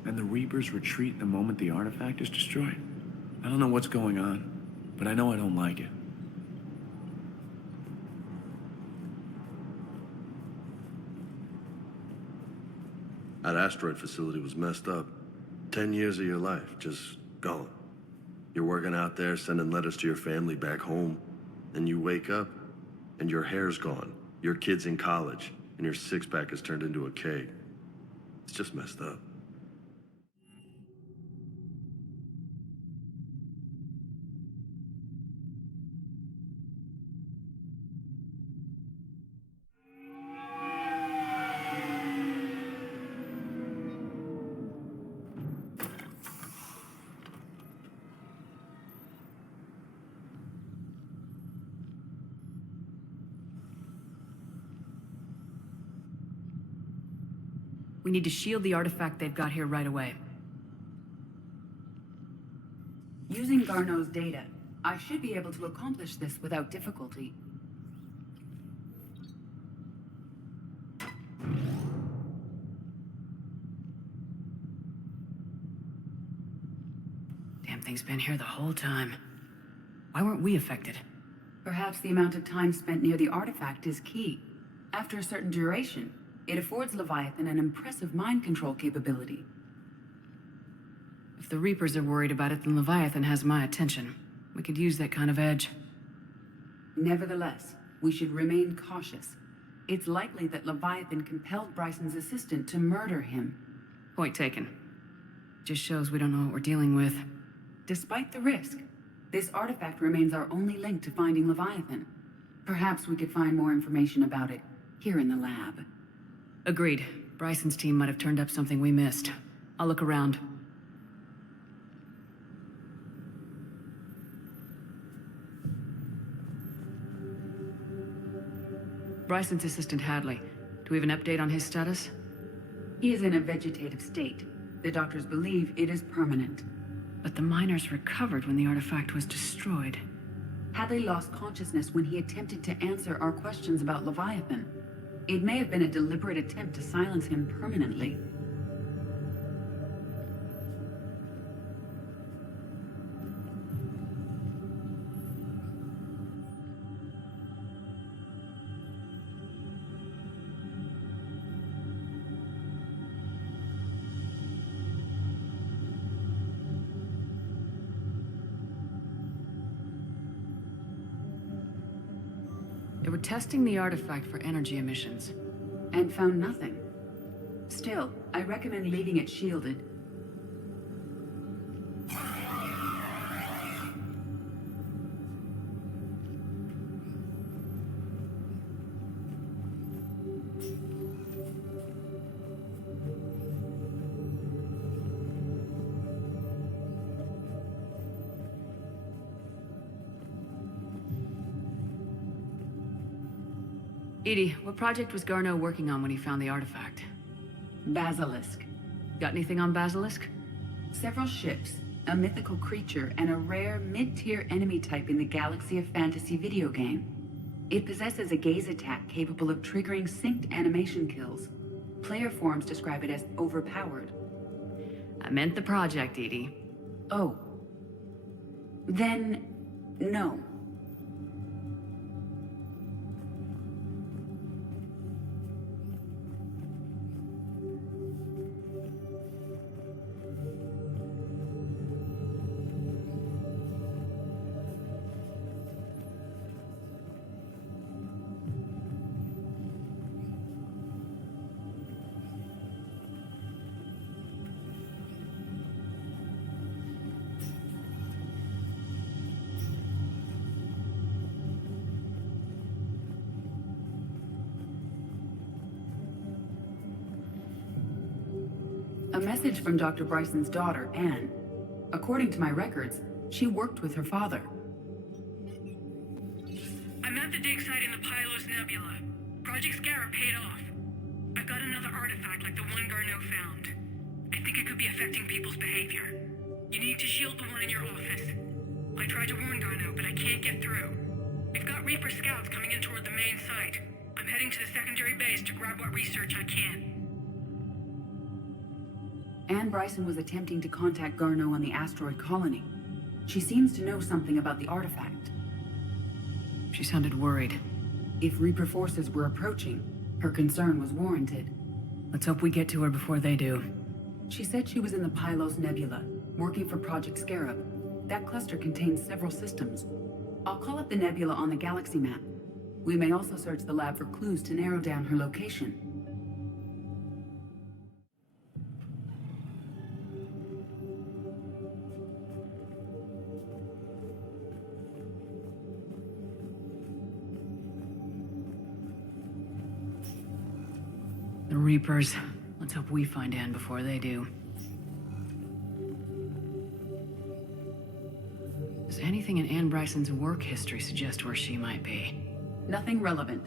and the Reapers retreat the moment the artifact is destroyed. I don't know what's going on, but I know I don't like it. That asteroid facility was messed up. 10 years of your life, just gone. You're working out there, sending letters to your family back home. Then you wake up, and your hair's gone. Your kid's in college, and your six-pack has turned into a keg. It's just messed up. We need to shield the artifact they've got here right away. Using Garneau's data, I should be able to accomplish this without difficulty. Damn thing's been here the whole time. Why weren't we affected? Perhaps the amount of time spent near the artifact is key. After a certain duration, it affords Leviathan an impressive mind control capability. If the Reapers are worried about it, then Leviathan has my attention. We could use that kind of edge. Nevertheless, we should remain cautious. It's likely that Leviathan compelled Bryson's assistant to murder him. Point taken. Just shows we don't know what we're dealing with. Despite the risk, this artifact remains our only link to finding Leviathan. Perhaps we could find more information about it here in the lab. Agreed. Bryson's team might have turned up something we missed. I'll look around. Bryson's assistant Hadley. Do we have an update on his status? He is in a vegetative state. The doctors believe it is permanent. But the miners recovered when the artifact was destroyed. Hadley lost consciousness when he attempted to answer our questions about Leviathan. It may have been a deliberate attempt to silence him permanently. They were testing the artifact for energy emissions. And found nothing. Still, I recommend leaving it shielded. Edie, what project was Garneau working on when he found the artifact? Basilisk. Got anything on Basilisk? Several ships, a mythical creature, and a rare mid-tier enemy type in the Galaxy of Fantasy video game. It possesses a gaze attack capable of triggering synced animation kills. Player forums describe it as overpowered. I meant the project, Edie. Oh. Then, no. message from Dr. Bryson's daughter, Anne. According to my records, she worked with her father. I'm at the dig site in the Pylos Nebula. Project Scarab paid off. I've got another artifact like the one Garneau found. I think it could be affecting people's behavior. You need to shield the one in your office. I tried to warn Garneau, but I can't get through. We've got Reaper scouts coming in toward the main site. I'm heading to the secondary base to grab what research I can. Anne Bryson was attempting to contact Garneau on the asteroid colony. She seems to know something about the artifact. She sounded worried. If Reaper forces were approaching, her concern was warranted. Let's hope we get to her before they do. She said she was in the Pylos Nebula, working for Project Scarab. That cluster contains several systems. I'll call up the nebula on the galaxy map. We may also search the lab for clues to narrow down her location. The Reapers. Let's hope we find Anne before they do. Does anything in Anne Bryson's work history suggest where she might be? Nothing relevant.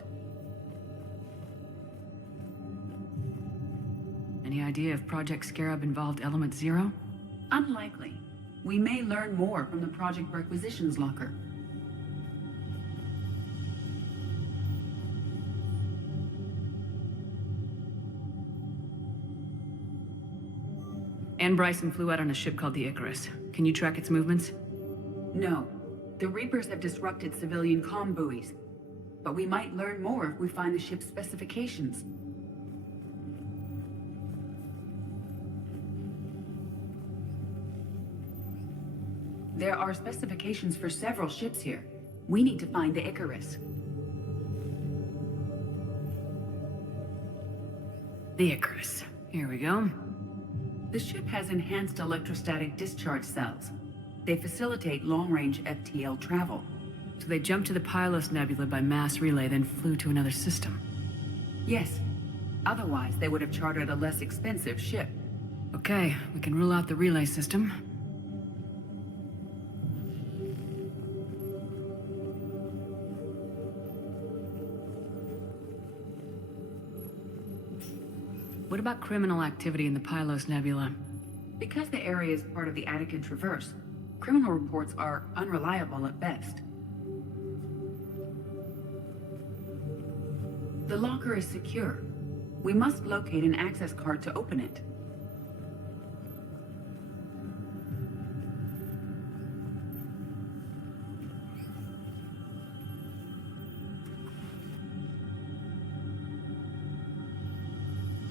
Any idea if Project Scarab involved Element Zero? Unlikely. We may learn more from the Project Requisitions Locker. Anne Bryson flew out on a ship called the Icarus. Can you track its movements? No. The Reapers have disrupted civilian comm buoys. But we might learn more if we find the ship's specifications. There are specifications for several ships here. We need to find the Icarus. The Icarus. Here we go. The ship has enhanced electrostatic discharge cells. They facilitate long-range FTL travel. So they jumped to the Pylos Nebula by mass relay, then flew to another system. Yes. Otherwise, they would have chartered a less expensive ship. Okay, we can rule out the relay system. What about criminal activity in the Pylos Nebula? Because the area is part of the Attican Traverse, criminal reports are unreliable at best. The locker is secure. We must locate an access card to open it.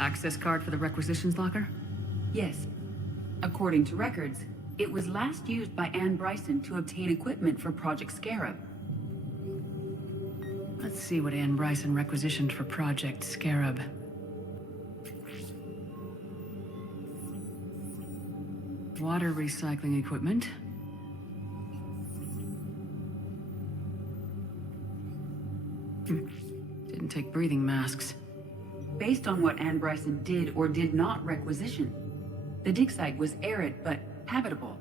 Access card for the requisitions locker? Yes. According to records, it was last used by Anne Bryson to obtain equipment for Project Scarab. Let's see what Anne Bryson requisitioned for Project Scarab. Water recycling equipment. Didn't take breathing masks. Based on what Anne Bryson did or did not requisition, the dig site was arid but habitable.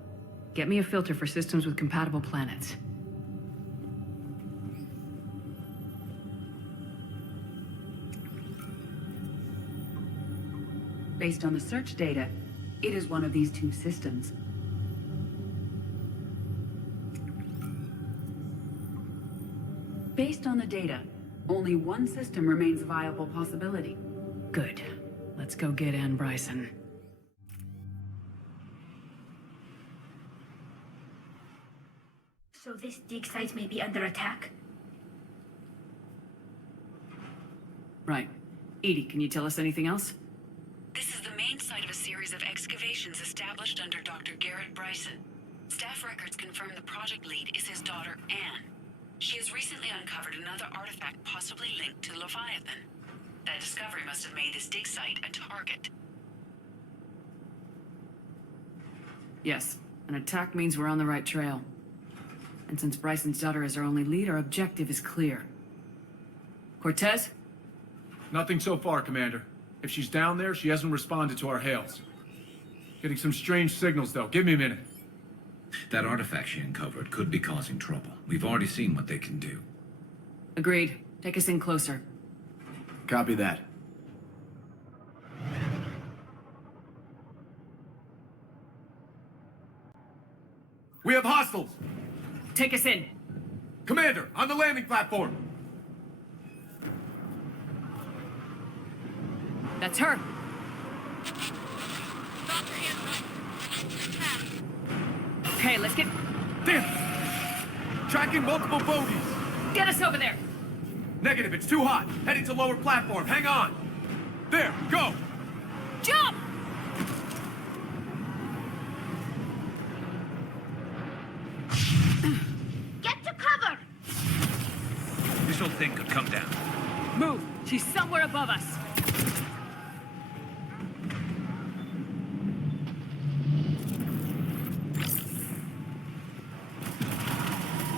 Get me a filter for systems with compatible planets. Based on the search data, it is one of these two systems. Based on the data, only one system remains a viable possibility. Good. Let's go get Anne Bryson. So this dig site may be under attack? Right. Edie, can you tell us anything else? This is the main site of a series of excavations established under Dr. Garrett Bryson. Staff records confirm the project lead is his daughter, Anne. She has recently uncovered another artifact possibly linked to Leviathan. That discovery must have made this dig site a target. Yes. An attack means we're on the right trail. And since Bryson's daughter is our only lead, our objective is clear. Cortez? Nothing so far, Commander. If she's down there, she hasn't responded to our hails. Getting some strange signals, though. Give me a minute. That artifact she uncovered could be causing trouble. We've already seen what they can do. Agreed. Take us in closer. Copy that. We have hostiles! Take us in. Commander, on the landing platform! That's her. Okay, let's get... Damn! Tracking multiple bogies! Get us over there! Negative, it's too hot. Heading to lower platform. Hang on! There, go! Jump! Get to cover! This whole thing could come down. Move! She's somewhere above us.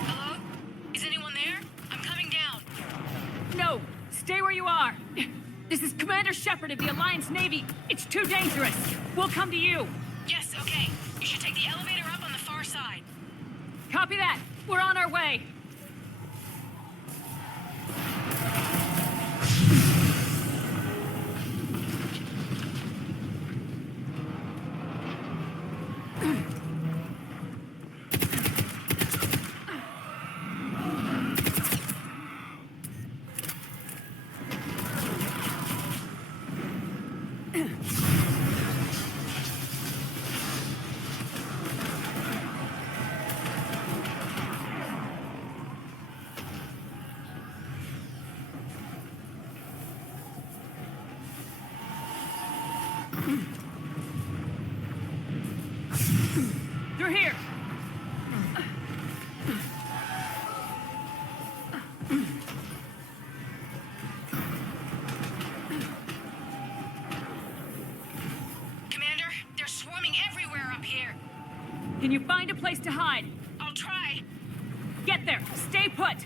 Hello? Is anyone there? I'm coming down. No! Stay where you are! This is Commander Shepard of the Alliance Navy. It's too dangerous. We'll come to you. Yes, okay. You should take the elevator up on the far side. Copy that. We're on our way. Through here. Commander, they're swarming everywhere up here. Can you find a place to hide? I'll try. Get there. Stay put.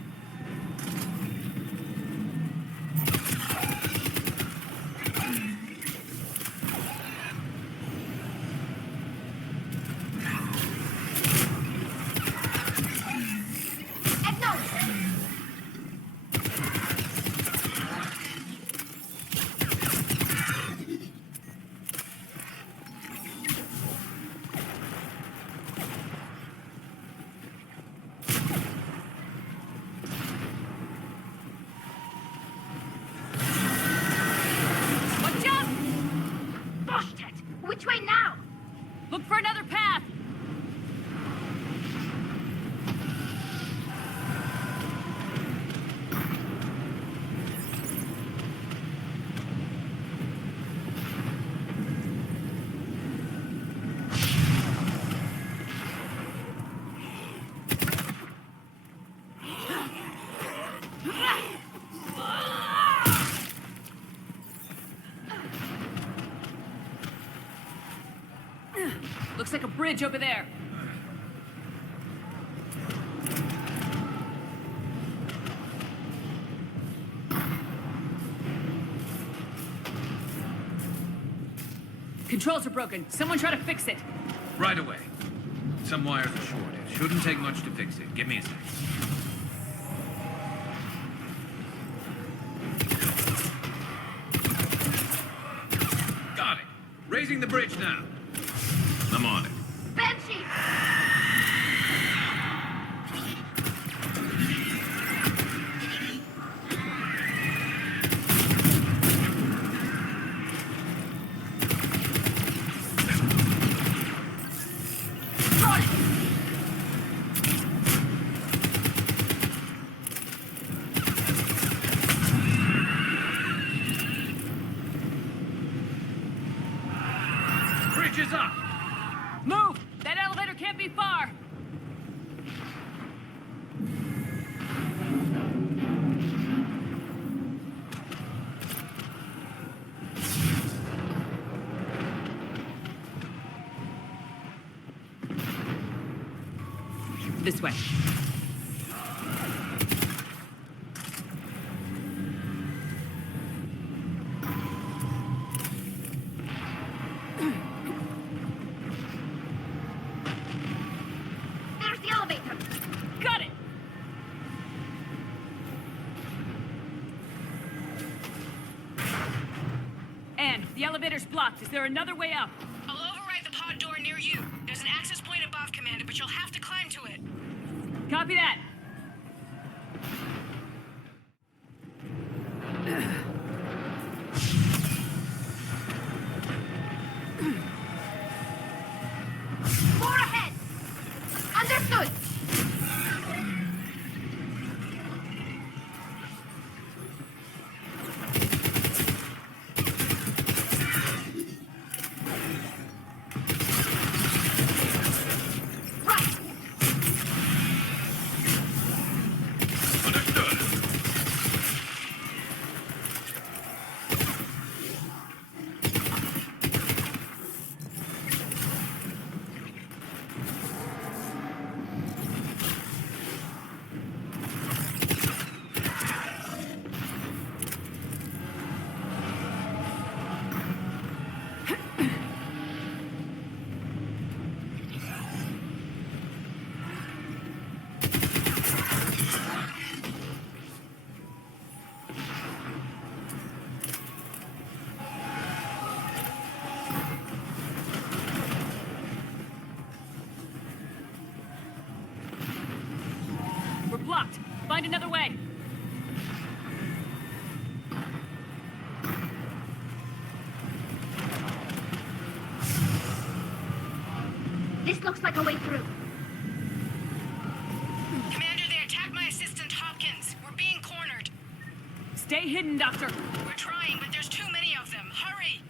Which way now? Look for another path. Looks like a bridge over there. Controls are broken. Someone try to fix it. Right away. Some wires are shorted. Shouldn't take much to fix it. Give me a sec. Got it. Raising the bridge now. I'm on it. Banshee! Bridge is up. Move! That elevator can't be far! This way. Anne, the elevator's blocked. Is there another way up? I'll override the pod door near you. There's an access point above, Commander, but you'll have to climb to it. Copy that. More ahead! Understood! We're blocked. Find another way. This looks like a way through. Commander, they attacked my assistant, Hopkins. We're being cornered. Stay hidden, Doctor. We're trying, but there's too many of them. Hurry!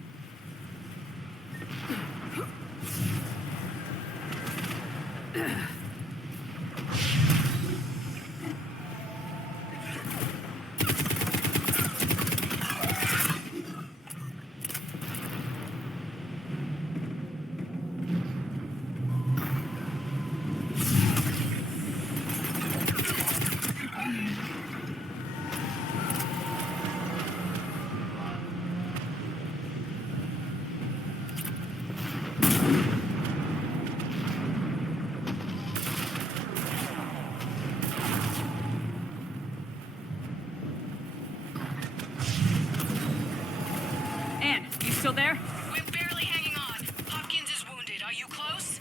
Anne, you still there? We're barely hanging on. Hopkins is wounded. Are you close?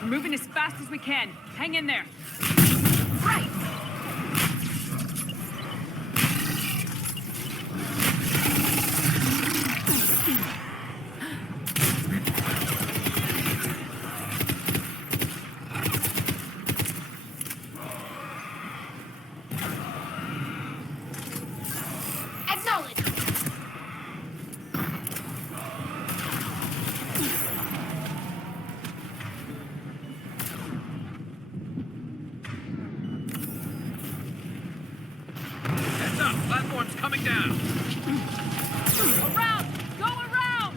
We're moving as fast as we can. Hang in there. Right! Acknowledge! Heads up! Platform's coming down! Around! Go around!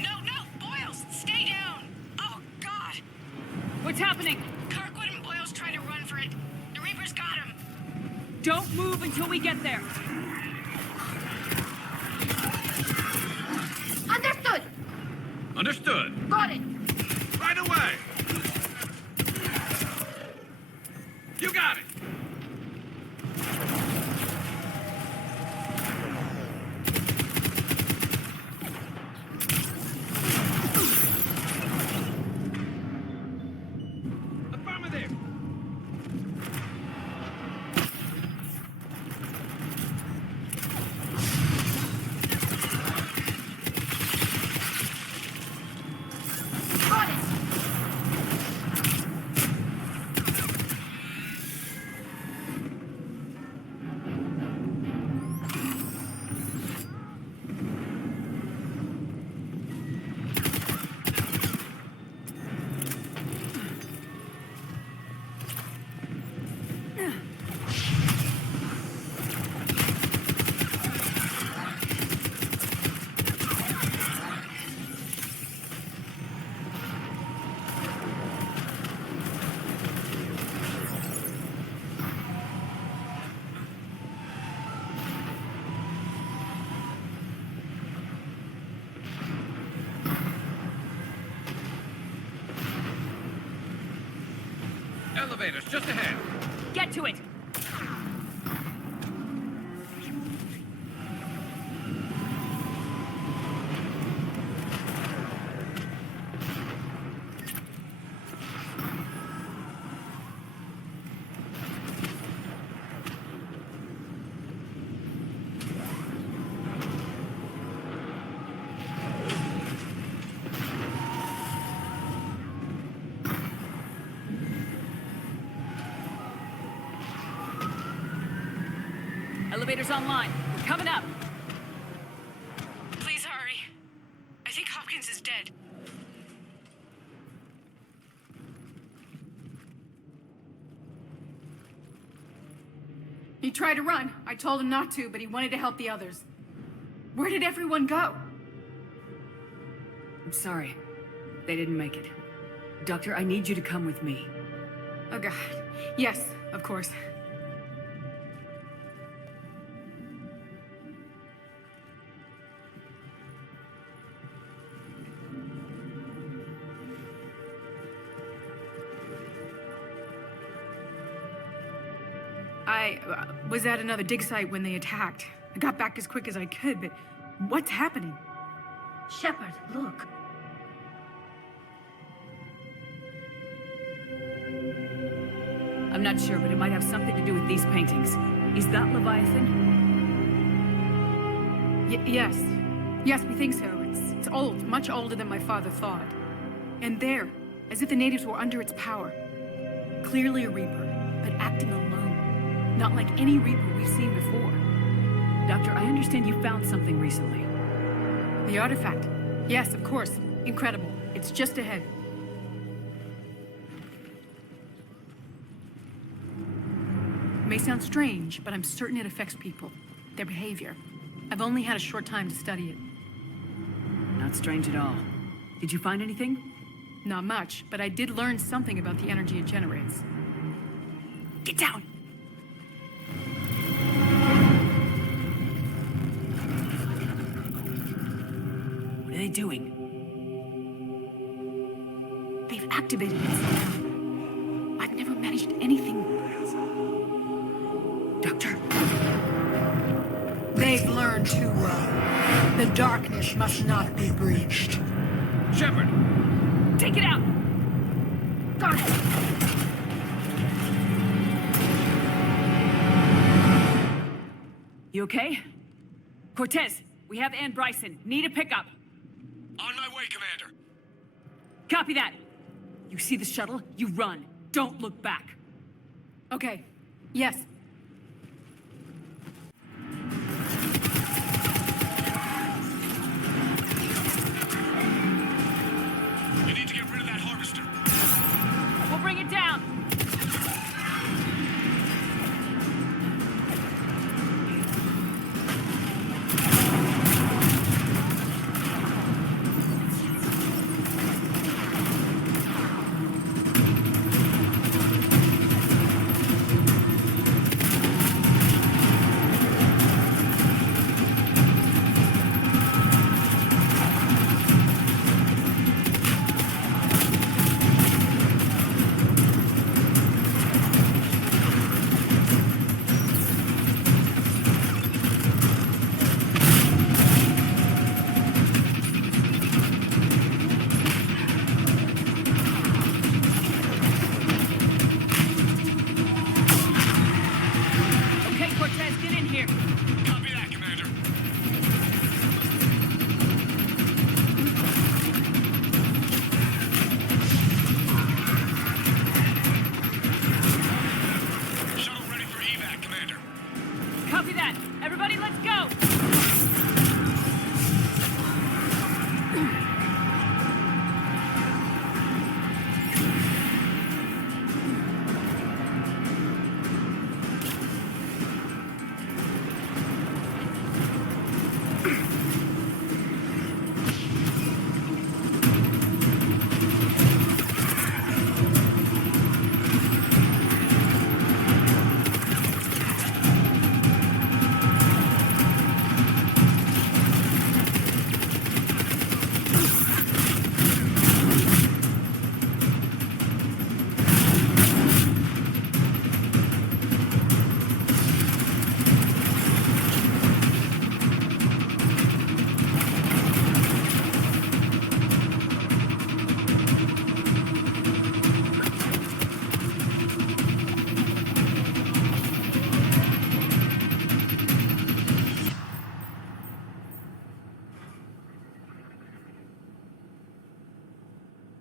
No! Boyles! Stay down! Oh, God! What's happening? Kirkwood and Boyles tried to run for it. The Reapers got him. Don't move until we get there. Understood! Understood! Got it! Right away! You got it! Affirmative! Got it! Elevators, just ahead. Get to it! Elevator's online. We're coming up. Please hurry. I think Hopkins is dead. He tried to run. I told him not to, but he wanted to help the others. Where did everyone go? I'm sorry. They didn't make it. Doctor, I need you to come with me. Oh, God. Yes, of course. I was at another dig site when they attacked. I got back as quick as I could, but what's happening? Shepard, look. I'm not sure, but it might have something to do with these paintings. Is that Leviathan? Yes. Yes, we think so. It's old, much older than my father thought. And there, as if the natives were under its power. Clearly a Reaper, but acting alone. Not like any Reaper we've seen before. Doctor, I understand you found something recently. The artifact. Yes, of course. Incredible. It's just ahead. It may sound strange, but I'm certain it affects people. Their behavior. I've only had a short time to study it. Not strange at all. Did you find anything? Not much, but I did learn something about the energy it generates. Get down! What are they doing? They've activated it. I've never managed anything. Doctor? They've learned too well. The darkness must not be breached. Shepard! Take it out! Got it! You okay? Cortez, we have Ann Bryson. Need a pickup. On my way, Commander. Copy that. You see the shuttle? You run. Don't look back. Okay. Yes. You need to get rid of that harvester. We'll bring it down.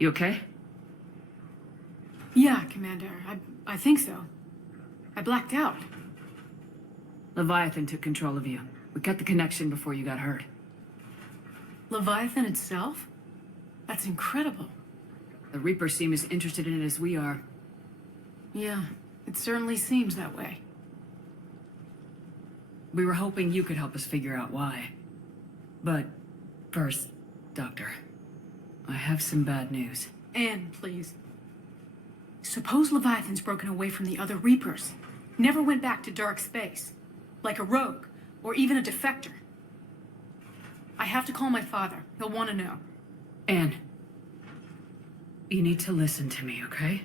You okay? Yeah, Commander. I think so. I blacked out. Leviathan took control of you. We cut the connection before you got hurt. Leviathan itself? That's incredible. The Reapers seem as interested in it as we are. Yeah, it certainly seems that way. We were hoping you could help us figure out why. But first, Doctor, I have some bad news. Anne, please. Suppose Leviathan's broken away from the other Reapers. Never went back to dark space. Like a rogue, or even a defector. I have to call my father. He'll want to know. Anne, you need to listen to me, okay?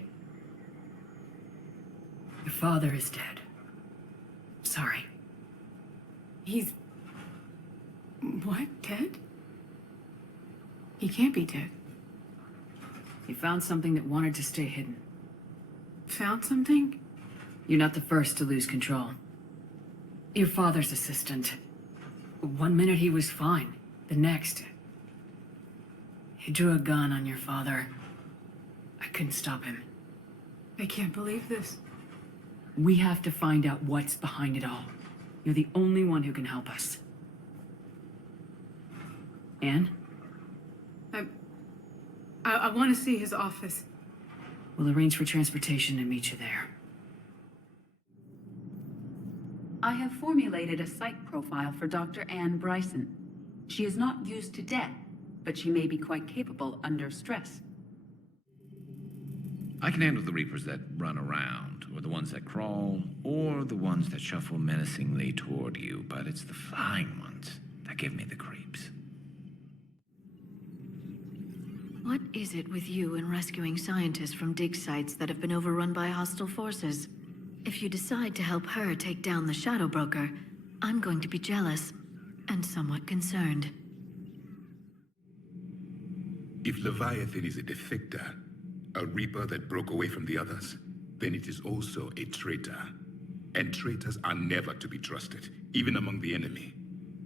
Your father is dead. Sorry. He's... what? Dead? He can't be dead. He found something that wanted to stay hidden. Found something? You're not the first to lose control. Your father's assistant. One minute he was fine. The next... he drew a gun on your father. I couldn't stop him. I can't believe this. We have to find out what's behind it all. You're the only one who can help us. Anne? I want to see his office. We'll arrange for transportation and meet you there. I have formulated a psych profile for Dr. Anne Bryson. She is not used to death, but she may be quite capable under stress. I can handle the Reapers that run around, or the ones that crawl, or the ones that shuffle menacingly toward you, but it's the flying ones that give me the creeps. What is it with you and rescuing scientists from dig sites that have been overrun by hostile forces? If you decide to help her take down the Shadow Broker, I'm going to be jealous and somewhat concerned. If Leviathan is a defector, a Reaper that broke away from the others, then it is also a traitor. And traitors are never to be trusted, even among the enemy.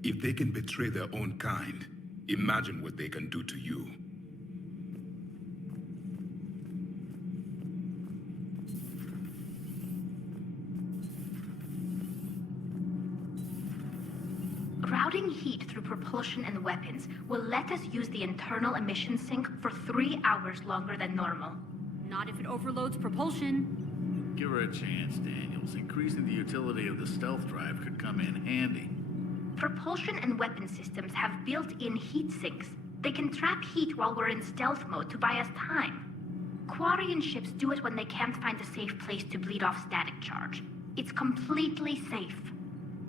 If they can betray their own kind, imagine what they can do to you. Routing heat through propulsion and weapons will let us use the internal emission sink for 3 hours longer than normal. Not if it overloads propulsion. Give her a chance, Daniels. Increasing the utility of the stealth drive could come in handy. Propulsion and weapon systems have built-in heat sinks. They can trap heat while we're in stealth mode to buy us time. Quarian ships do it when they can't find a safe place to bleed off static charge. It's completely safe.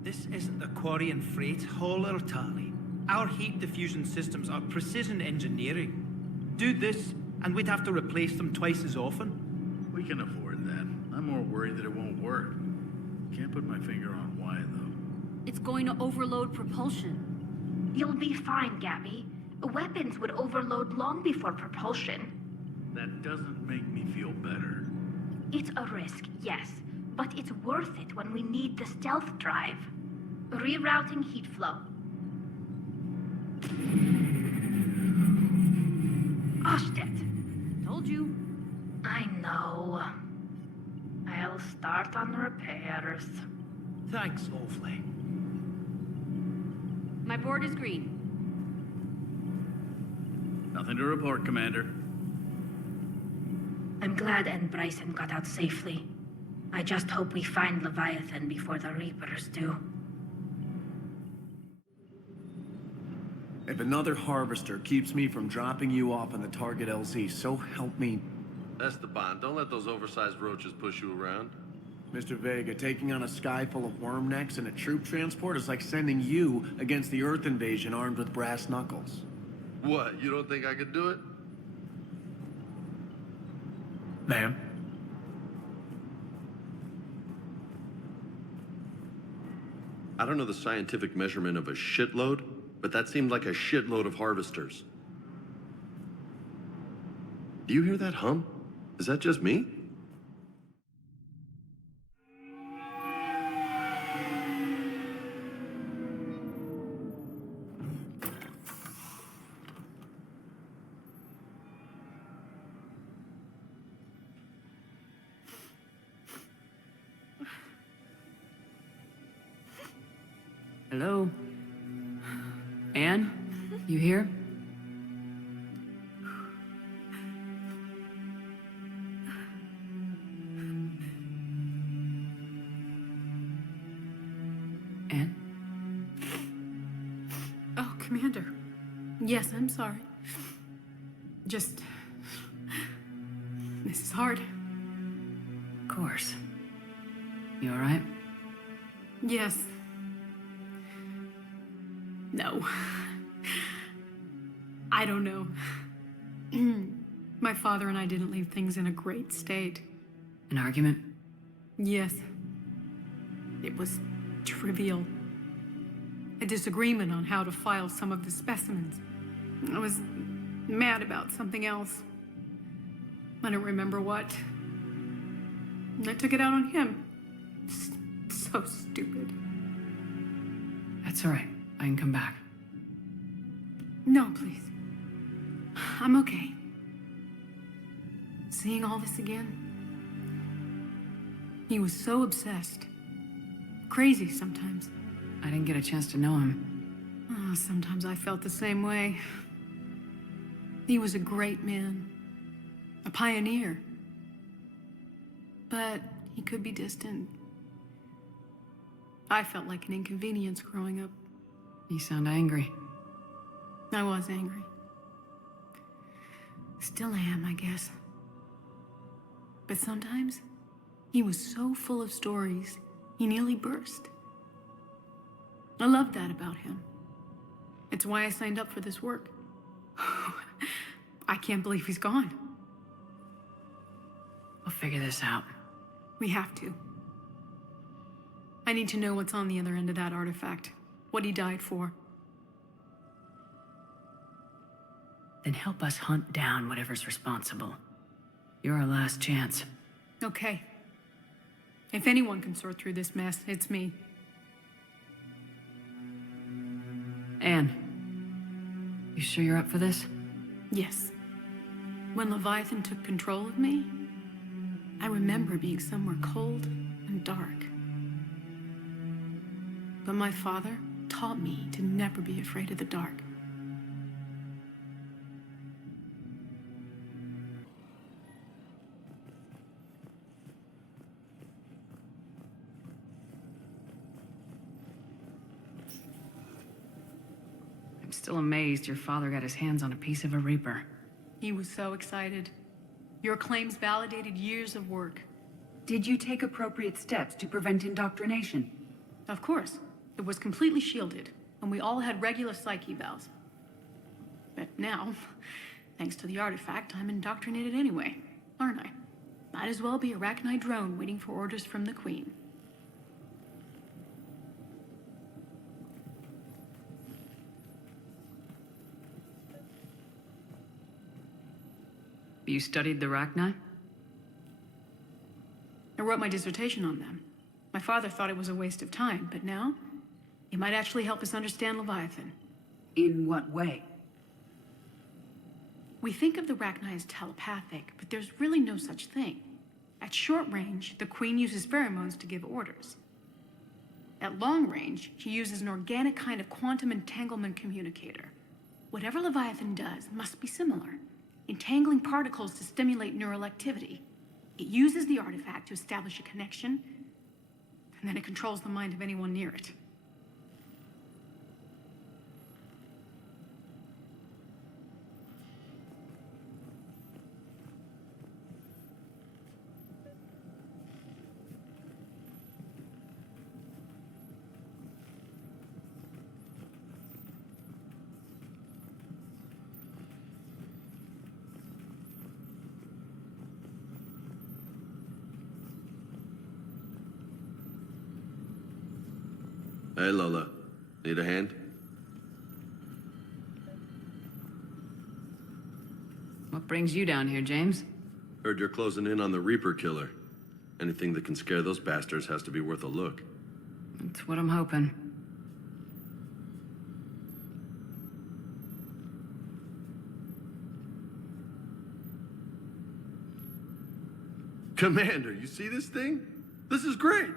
This isn't a Quarian freight hauler, Tali. Our heat diffusion systems are precision engineering. Do this, and we'd have to replace them twice as often. We can afford that. I'm more worried that it won't work. Can't put my finger on why, though. It's going to overload propulsion. You'll be fine, Gabby. Weapons would overload long before propulsion. That doesn't make me feel better. It's a risk, yes, but it's worth it when we need the stealth drive. Rerouting heat flow. Ashtet. Told you. I know. I'll start on repairs. Thanks awfully. My board is green. Nothing to report, Commander. I'm glad Anne Bryson got out safely. I just hope we find Leviathan before the Reapers do. If another Harvester keeps me from dropping you off on the target LZ, so help me. Esteban, don't let those oversized roaches push you around. Mr. Vega, taking on a sky full of worm necks and a troop transport is like sending you against the Earth invasion armed with brass knuckles. What, you don't think I could do it? Ma'am? I don't know the scientific measurement of a shitload, but that seemed like a shitload of harvesters. Do you hear that hum? Is that just me? Hello? Anne? You here? Anne? Oh, Commander. Yes, I'm sorry. Just... This is hard. Of course. You alright? Yes. No. I don't know. My father and I didn't leave things in a great state. An argument? Yes. It was trivial. A disagreement on how to file some of the specimens. I was mad about something else. I don't remember what. And I took it out on him. So stupid. That's alright. I can come back. No, please. I'm okay. Seeing all this again? He was so obsessed. Crazy sometimes. I didn't get a chance to know him. Oh, sometimes I felt the same way. He was a great man. A pioneer. But he could be distant. I felt like an inconvenience growing up. You sound angry. I was angry. Still am, I guess. But sometimes, he was so full of stories, he nearly burst. I loved that about him. It's why I signed up for this work. I can't believe he's gone. We'll figure this out. We have to. I need to know what's on the other end of that artifact. What he died for. Then help us hunt down whatever's responsible. You're our last chance. Okay. If anyone can sort through this mess, it's me. Anne, you sure you're up for this? Yes. When Leviathan took control of me, I remember being somewhere cold and dark. But my father taught me to never be afraid of the dark. I'm still amazed your father got his hands on a piece of a Reaper. He was so excited. Your claims validated years of work. Did you take appropriate steps to prevent indoctrination? Of course. It was completely shielded, and we all had regular psych evals. But now, thanks to the artifact, I'm indoctrinated anyway, aren't I? Might as well be a Arachnite drone waiting for orders from the Queen. You studied the Arachnite? I wrote my dissertation on them. My father thought it was a waste of time, but now, it might actually help us understand Leviathan. In what way? We think of the Arachnite as telepathic, but there's really no such thing. At short range, the Queen uses pheromones to give orders. At long range, she uses an organic kind of quantum entanglement communicator. Whatever Leviathan does must be similar, entangling particles to stimulate neural activity. It uses the artifact to establish a connection, and then it controls the mind of anyone near it. Hey, Lola. Need a hand? What brings you down here, James? Heard you're closing in on the Reaper killer. Anything that can scare those bastards has to be worth a look. That's what I'm hoping. Commander, you see this thing? This is great!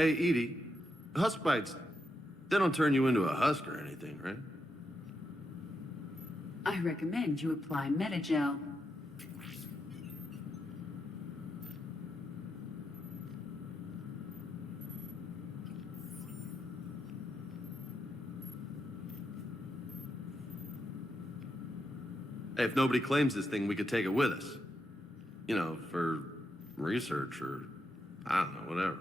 Hey, Edie, husk bites, they don't turn you into a husk or anything, right? I recommend you apply Metagel. Hey, if nobody claims this thing, we could take it with us. You know, for research or, I don't know, whatever.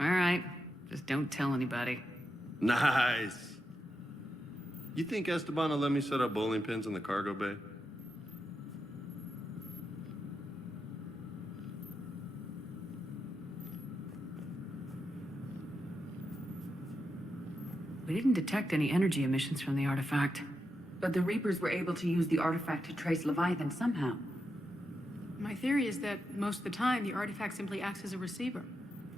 All right. Just don't tell anybody. Nice. You think Esteban will let me set up bowling pins in the cargo bay? We didn't detect any energy emissions from the artifact. But the Reapers were able to use the artifact to trace Leviathan somehow. My theory is that most of the time, the artifact simply acts as a receiver.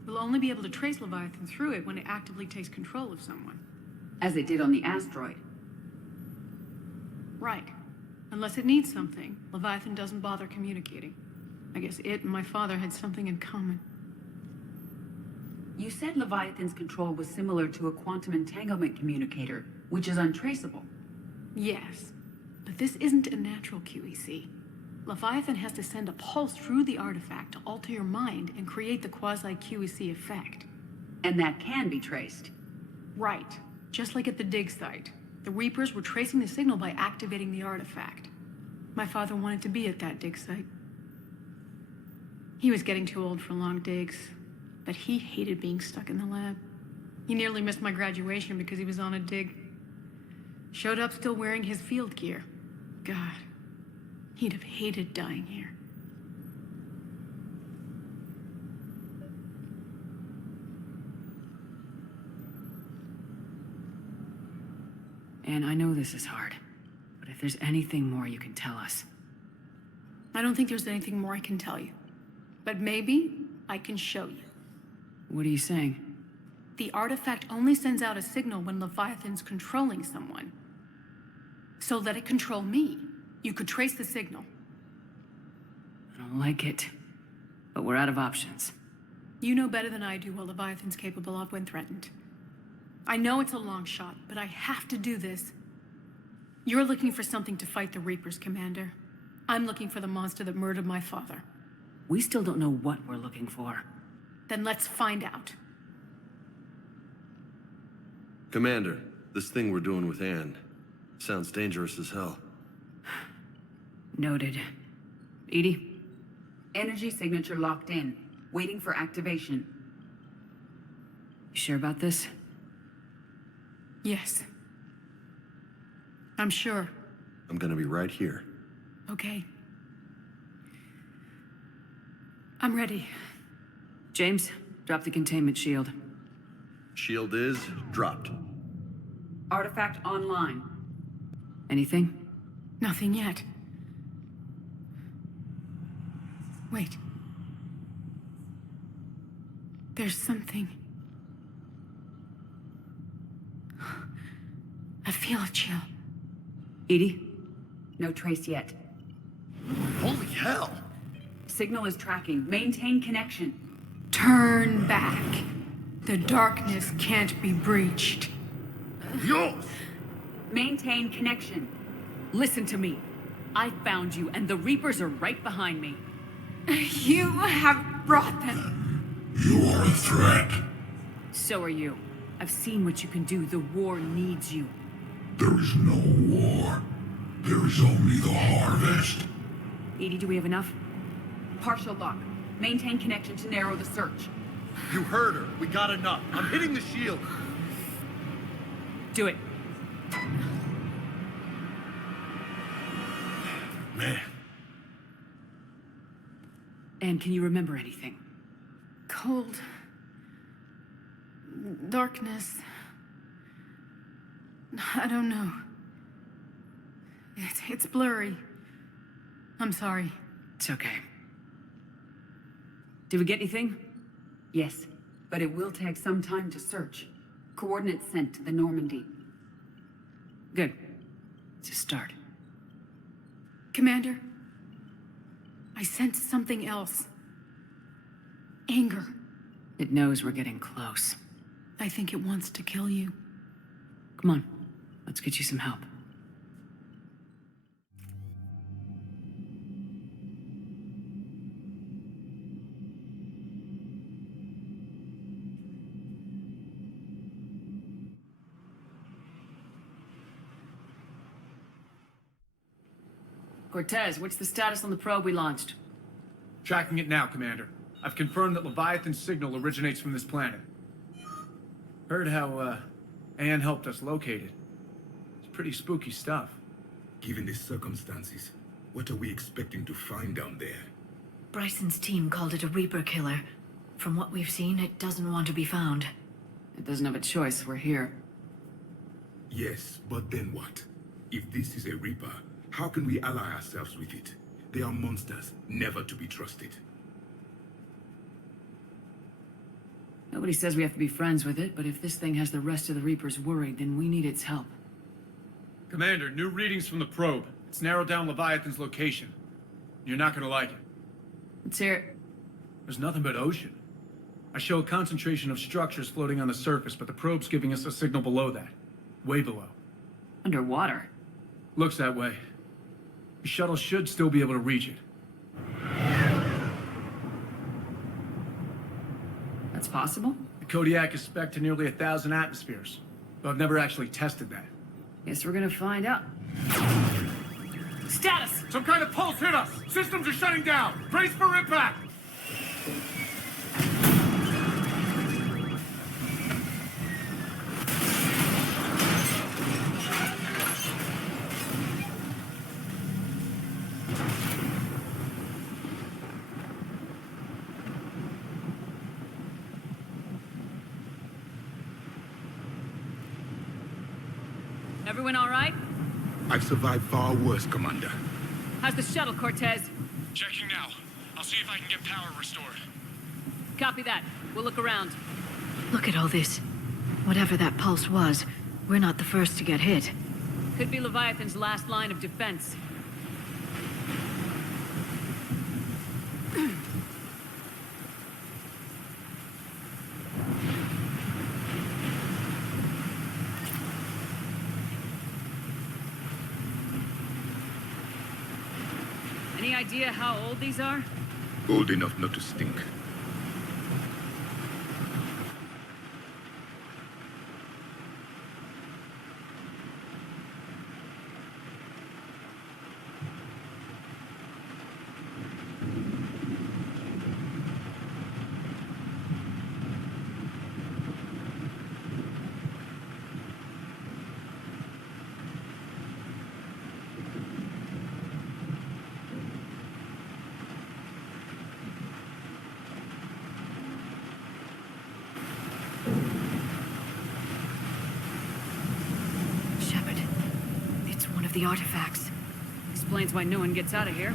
We'll only be able to trace Leviathan through it when it actively takes control of someone. As it did on the asteroid. Right. Unless it needs something, Leviathan doesn't bother communicating. I guess it and my father had something in common. You said Leviathan's control was similar to a quantum entanglement communicator, which is untraceable. Yes, but this isn't a natural QEC. Leviathan has to send a pulse through the artifact to alter your mind and create the quasi-QEC effect. And that can be traced. Right. Just like at the dig site. The Reapers were tracing the signal by activating the artifact. My father wanted to be at that dig site. He was getting too old for long digs, but he hated being stuck in the lab. He nearly missed my graduation because he was on a dig. Showed up still wearing his field gear. God, he'd have hated dying here. And I know this is hard, but if there's anything more you can tell us. I don't think there's anything more I can tell you. But maybe I can show you. What are you saying? The artifact only sends out a signal when Leviathan's controlling someone. So let it control me. You could trace the signal. I don't like it, but we're out of options. You know better than I do what Leviathan's capable of when threatened. I know it's a long shot, but I have to do this. You're looking for something to fight the Reapers, Commander. I'm looking for the monster that murdered my father. We still don't know what we're looking for. Then let's find out. Commander, this thing we're doing with Anne sounds dangerous as hell. Noted. Edie? Energy signature locked in, waiting for activation. You sure about this? Yes. I'm sure. I'm gonna be right here. Okay. I'm ready. James, drop the containment shield. Shield is dropped. Artifact online. Anything? Nothing yet. Wait. There's something. I feel a chill. Edie? No trace yet. Holy hell! Signal is tracking. Maintain connection. Turn back. The darkness can't be breached. Yours! Maintain connection. Listen to me. I found you, and the Reapers are right behind me. You have brought them. You are a threat. So are you. I've seen what you can do. The war needs you. There is no war. There is only the harvest. Edie, do we have enough? Partial lock. Maintain connection to narrow the search. You heard her. We got enough. I'm hitting the shield. Do it. Man. And can you remember anything? Cold. Darkness. I don't know. It's blurry. I'm sorry. It's okay. Did we get anything? Yes, but it will take some time to search. Coordinates sent to the Normandy. Good. to start. Commander, I sense something else. Anger. It knows we're getting close. I think it wants to kill you. Come on, let's get you some help. Cortez, what's the status on the probe we launched? Tracking it now, Commander. I've confirmed that Leviathan's signal originates from this planet. Heard how, Anne helped us locate it. It's pretty spooky stuff. Given the circumstances, what are we expecting to find down there? Bryson's team called it a Reaper killer. From what we've seen, it doesn't want to be found. It doesn't have a choice, we're here. Yes, but then what? If this is a Reaper, how can we ally ourselves with it? They are monsters, never to be trusted. Nobody says we have to be friends with it, but if this thing has the rest of the Reapers worried, then we need its help. Commander, new readings from the probe. It's narrowed down Leviathan's location. You're not gonna like it. Let's hear it. There's nothing but ocean. I show a concentration of structures floating on the surface, but the probe's giving us a signal below that. Way below. Underwater? Looks that way. The shuttle should still be able to reach it. That's possible? The Kodiak is spec'd to nearly 1,000 atmospheres, but I've never actually tested that. Guess we're gonna find out. Status! Some kind of pulse hit us! Systems are shutting down! Brace for impact! Everyone all right? I've survived far worse, Commander. How's the shuttle, Cortez? Checking now. I'll see if I can get power restored. Copy that. We'll look around. Look at all this. Whatever that pulse was, we're not the first to get hit. Could be Leviathan's last line of defense. Any idea how old these are? Old enough not to stink. Shepard, it's one of the artifacts. Explains why no one gets out of here.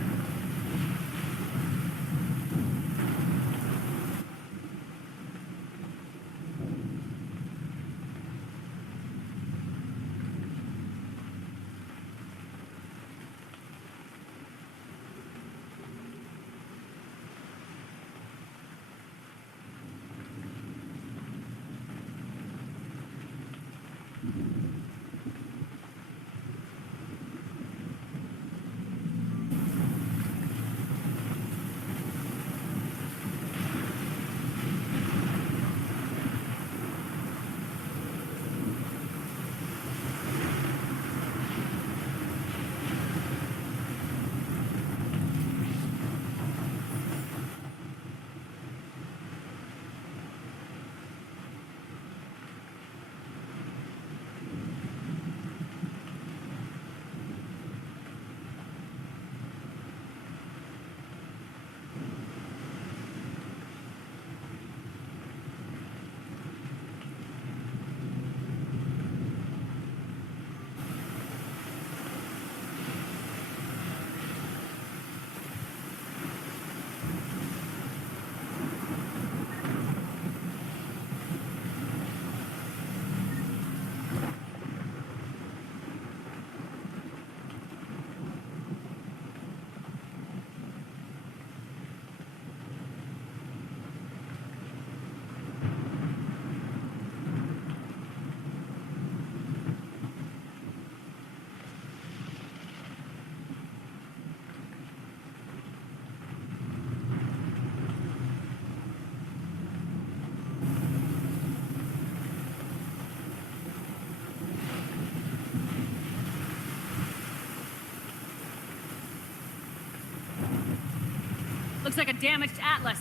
Looks like a damaged Atlas.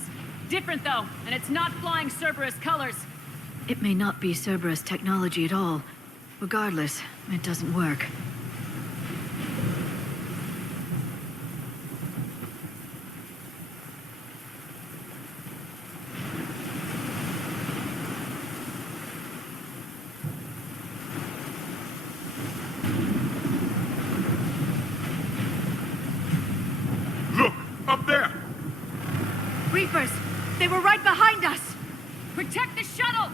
Different though, and it's not flying Cerberus colors. It may not be Cerberus technology at all. Regardless, it doesn't work. Look! Up there! Reapers! They were right behind us! Protect the shuttle!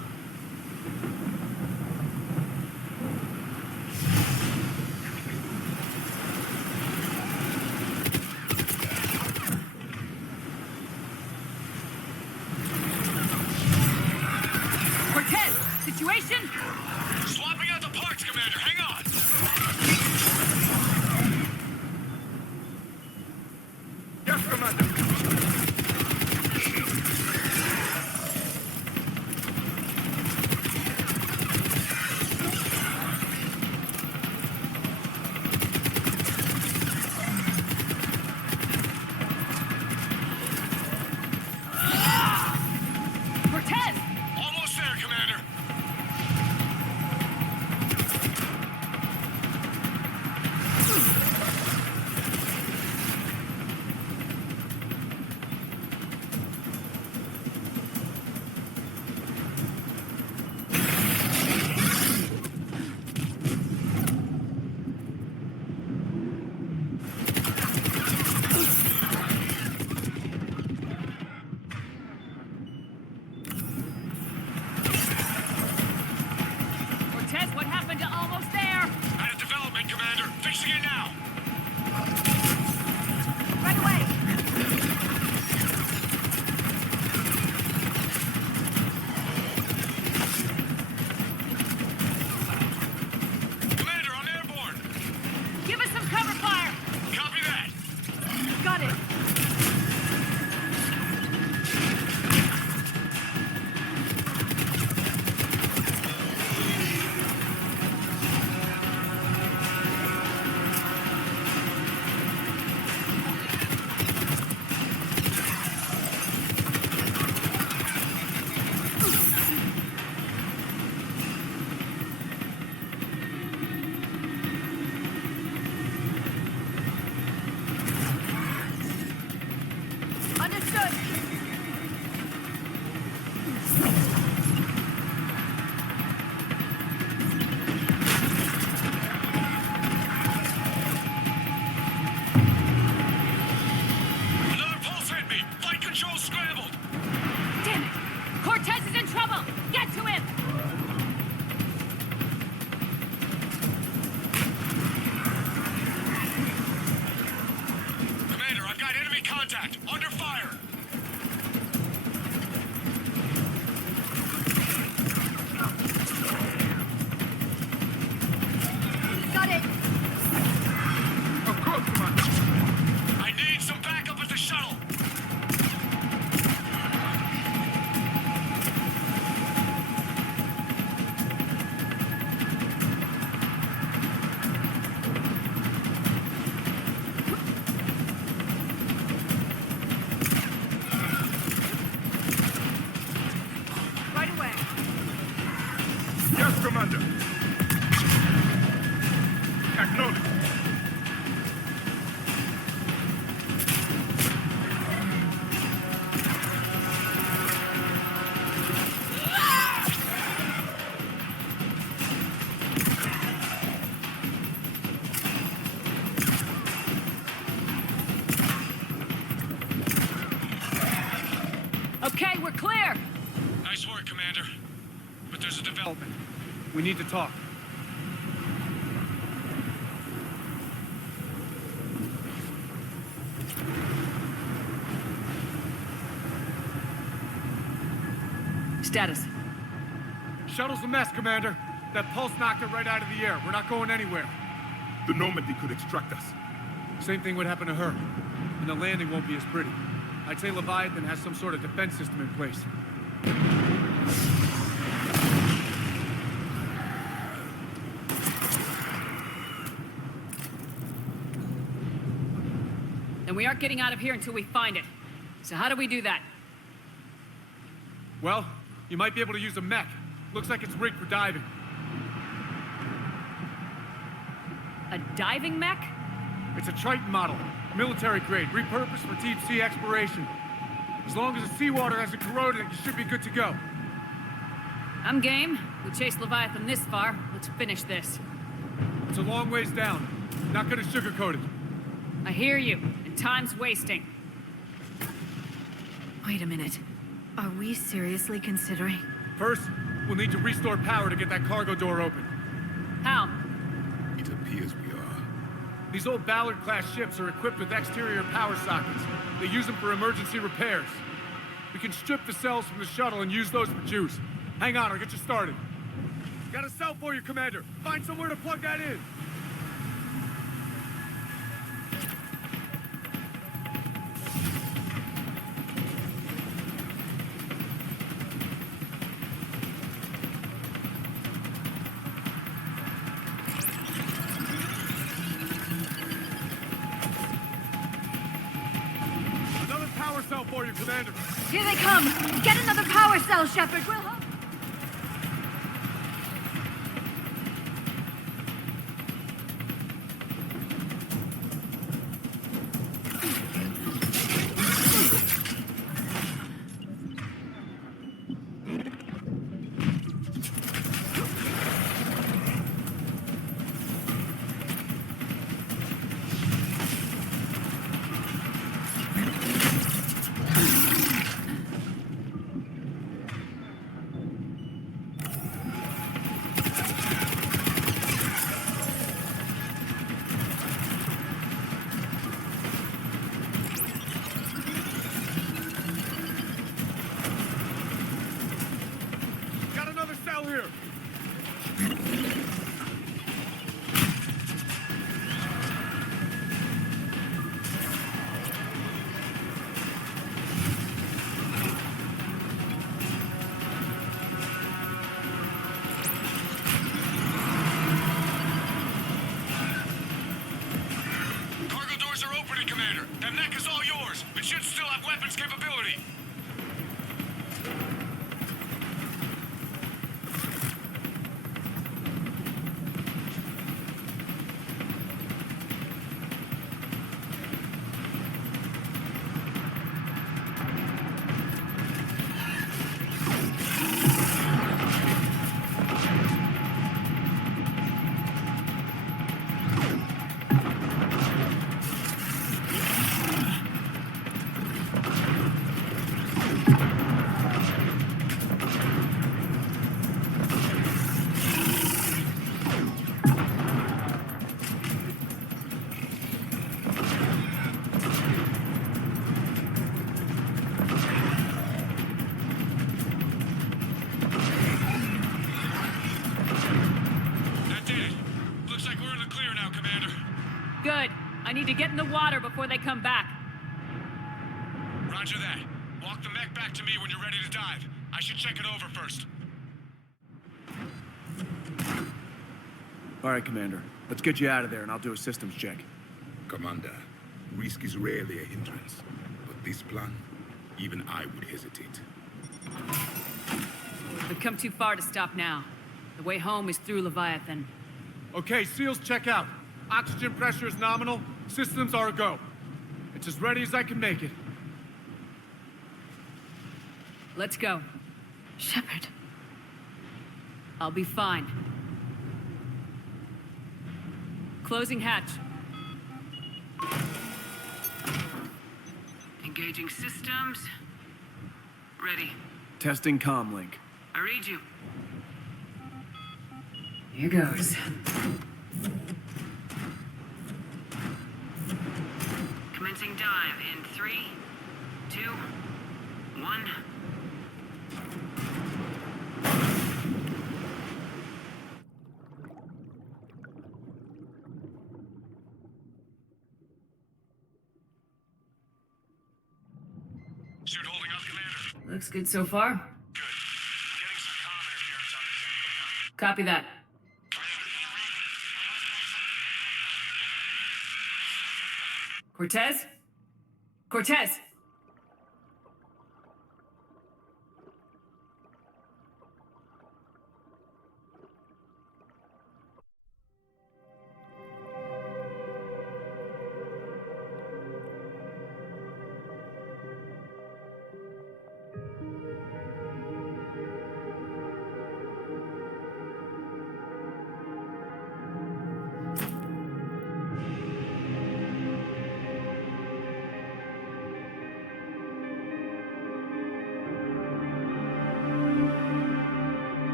Cortez! Situation? Swapping out the parts, Commander. Hang on. Yes, Commander. Cortez! Almost there, Commander. Cortez, what happened to almost there? Out of development, Commander. Fixing it now. Right away! Commander, I'm airborne. Give us some cover fire! Copy that. Got it! Understood! Another pulse hit me. Flight control scrambled. Damn it! Cortez is in trouble! Get to him! Commander, I've got enemy contact. Under fire. Got it! Of course, Commander. I need some backup at the shuttle. Right away! Yes, Commander. Acknowledge. Okay, we're clear! Nice work, Commander. But there's a development. We need to talk. Status. Shuttle's a mess, Commander. That pulse knocked it right out of the air. We're not going anywhere. The Normandy could extract us. Same thing would happen to her. And the landing won't be as pretty. I'd say Leviathan has some sort of defense system in place. Then we aren't getting out of here until we find it. So how do we do that? Well, you might be able to use a mech. Looks like it's rigged for diving. A diving mech? It's a Triton model, military grade, repurposed for deep sea exploration. As long as the seawater hasn't corroded it, you should be good to go. I'm game. We chased Leviathan this far. Let's finish this. It's a long ways down. Not gonna sugarcoat it. I hear you, and time's wasting. Wait a minute. Are we seriously considering? First, we'll need to restore power to get that cargo door open. How? It appears we are. These old Ballard-class ships are equipped with exterior power sockets. They use them for emergency repairs. We can strip the cells from the shuttle and use those for juice. Hang on, I'll get you started. Got a cell for you, Commander. Find somewhere to plug that in. Another power cell for you, Commander. Here they come! Get another power cell, Shepard! We'll help! Got another cell here. Cargo doors are opening, Commander. That mech is all yours. It should still have weapons capability. That did it. Looks like we're in the clear now, Commander. Good. I need to get in the water before they come back. Roger that. Walk the mech back to me when you're ready to dive. I should check it over first. All right, Commander. Let's get you out of there, and I'll do a systems check. Commander, risk is rarely a hindrance. But this plan, even I would hesitate. We've come too far to stop now. The way home is through Leviathan. Okay, SEALs check out. Oxygen pressure is nominal. Systems are a go. It's as ready as I can make it. Let's go. Shepard. I'll be fine. Closing hatch. Engaging systems. Ready. Testing comlink. I read you. Here goes. Commencing dive in 3, 2, 1. Suit holding up, Commander. Looks good so far. Good. Getting some comm interference on this end. Copy that. Cortez? Cortez!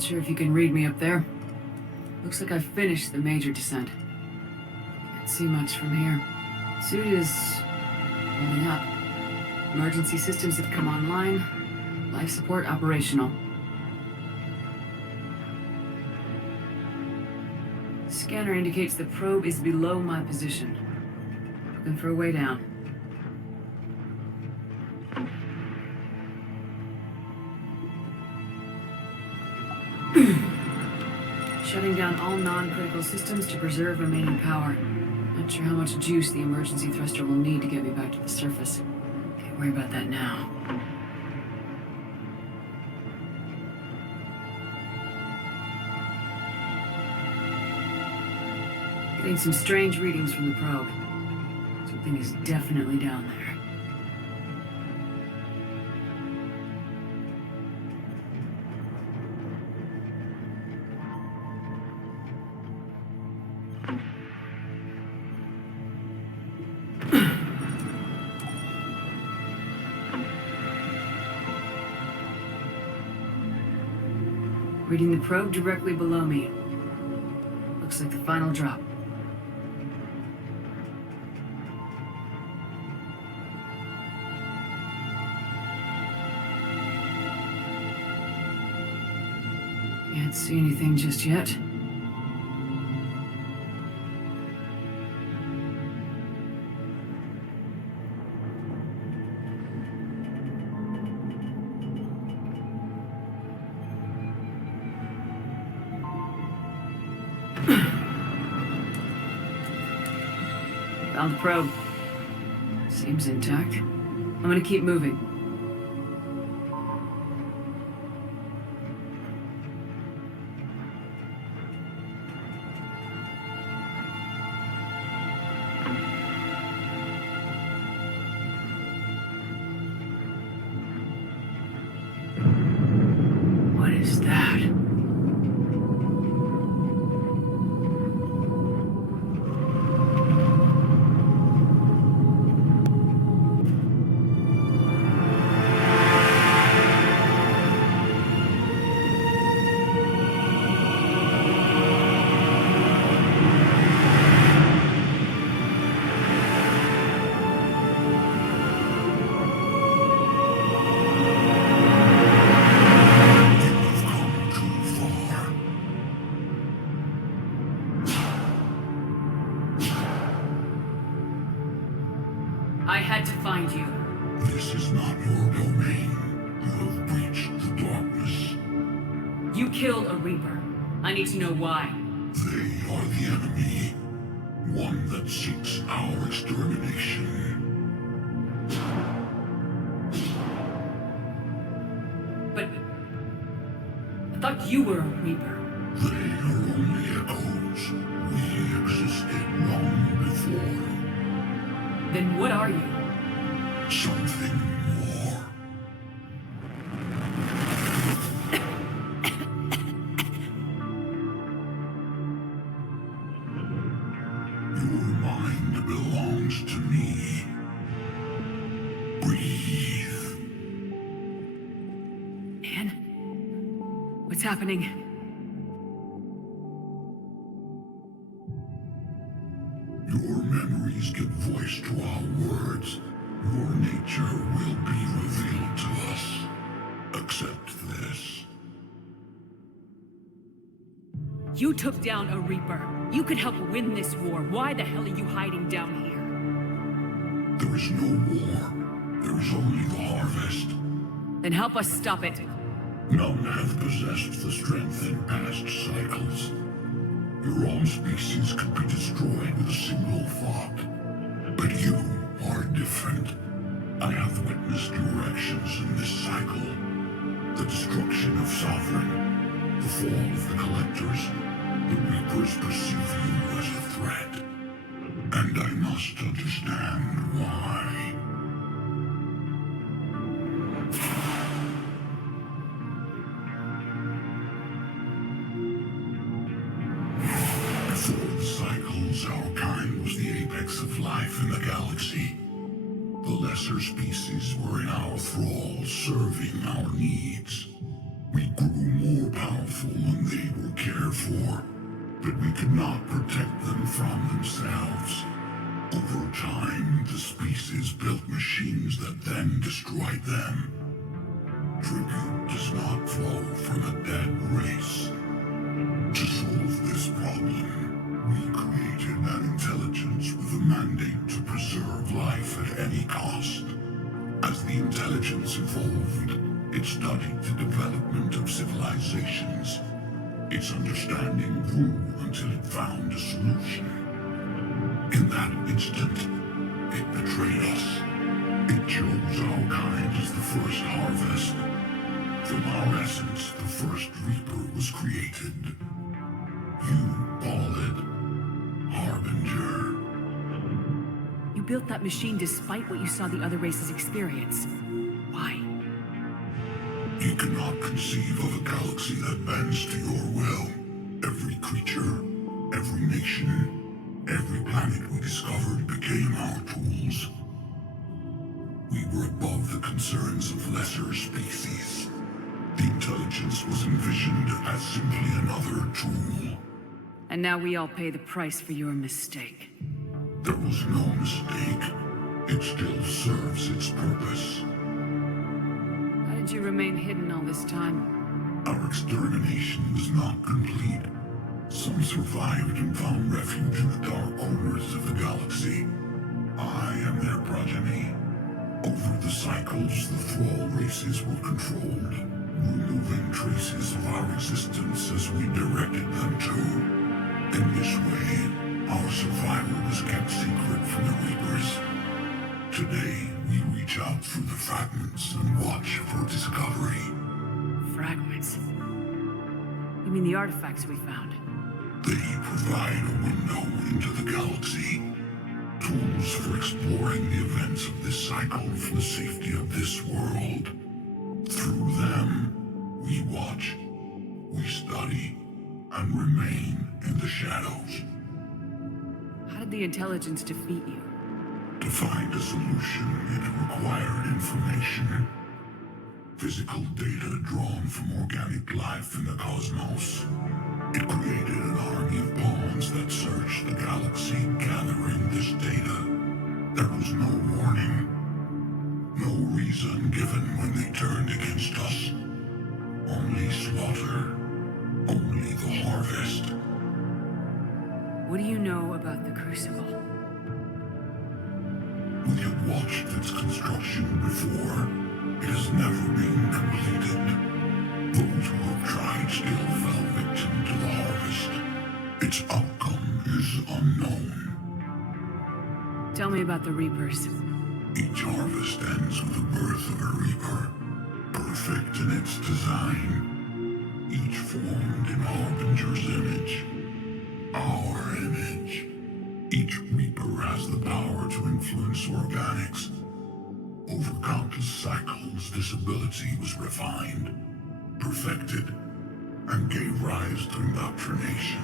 Not sure if you can read me up there. Looks like I've finished the major descent. Can't see much from here. Suit is holding up. Emergency systems have come online. Life support operational. Scanner indicates the probe is below my position. Looking for a way down. Shutting down all non-critical systems to preserve remaining power. Not sure how much juice the emergency thruster will need to get me back to the surface. Can't worry about that now. Getting some strange readings from the probe. Something is definitely down there. Reading the probe directly below me. Looks like the final drop. Can't see anything just yet. Found the probe. Seems intact. I'm gonna keep moving. What is that? I had to find you. This is not your domain. You have breached the darkness. You killed a Reaper. I need to know why. They are the enemy. One that seeks our extermination. But I thought you were a Reaper. They are only echoes. We existed long before. Then what are you? Something more. Your mind belongs to me. Breathe. Man? What's happening? Your memories give voice to our words. Your nature will be revealed to us. Accept this. You took down a Reaper. You could help win this war. Why the hell are you hiding down here? There is no war. There is only the harvest. Then help us stop it. None have possessed the strength in past cycles. Your own species could be destroyed with a single thought. But you are different. I have witnessed your actions in this cycle. The destruction of Sovereign, the fall of the Collectors. The Reapers perceive you as a threat. And I must understand why. Before the cycles, our kind was the apex of life in the galaxy. The lesser species were in our thrall, serving our needs. We grew more powerful than they were cared for, but we could not protect them from themselves. Over time, the species built machines that then destroyed them. Tribute does not flow from a dead race. To solve this problem, we created an intelligence with a mandate to preserve life at any cost. As the intelligence evolved, it studied the development of civilizations. Its understanding grew until it found a solution. In that instant, it betrayed us. It chose our kind as the first harvest. From our essence, the first Reaper was created. You call it Harbinger. You built that machine despite what you saw the other races experience. Why? You cannot conceive of a galaxy that bends to your will. Every creature, every nation, every planet we discovered became our tools. We were above the concerns of lesser species. The intelligence was envisioned as simply another tool. And now we all pay the price for your mistake. There was no mistake. It still serves its purpose. How did you remain hidden all this time? Our extermination was not complete. Some survived and found refuge in the dark corners of the galaxy. I am their progeny. Over the cycles, the thrall races were controlled, removing traces of our existence as we directed them to. In this way, our survival was kept secret from the Reapers. Today, we reach out through the fragments and watch for discovery. Fragments? You mean the artifacts we found? They provide a window into the galaxy. Tools for exploring the events of this cycle for the safety of this world. Through them, we watch, we study, and remain in the shadows. How did the intelligence defeat you? To find a solution, it required information. Physical data drawn from organic life in the cosmos. It created an army of pawns that searched the galaxy, gathering this data. There was no warning. No reason given when they turned against us. Only slaughter. Only the harvest. What do you know about the Crucible? We have watched its construction before. It has never been completed. Those who have tried still fell victim to the harvest. Its outcome is unknown. Tell me about the Reapers. Each harvest ends with the birth of a Reaper, perfect in its design. Each formed in Harbinger's image. Our image. Each Reaper has the power to influence organics. Over countless cycles, this ability was refined, perfected, and gave rise to indoctrination.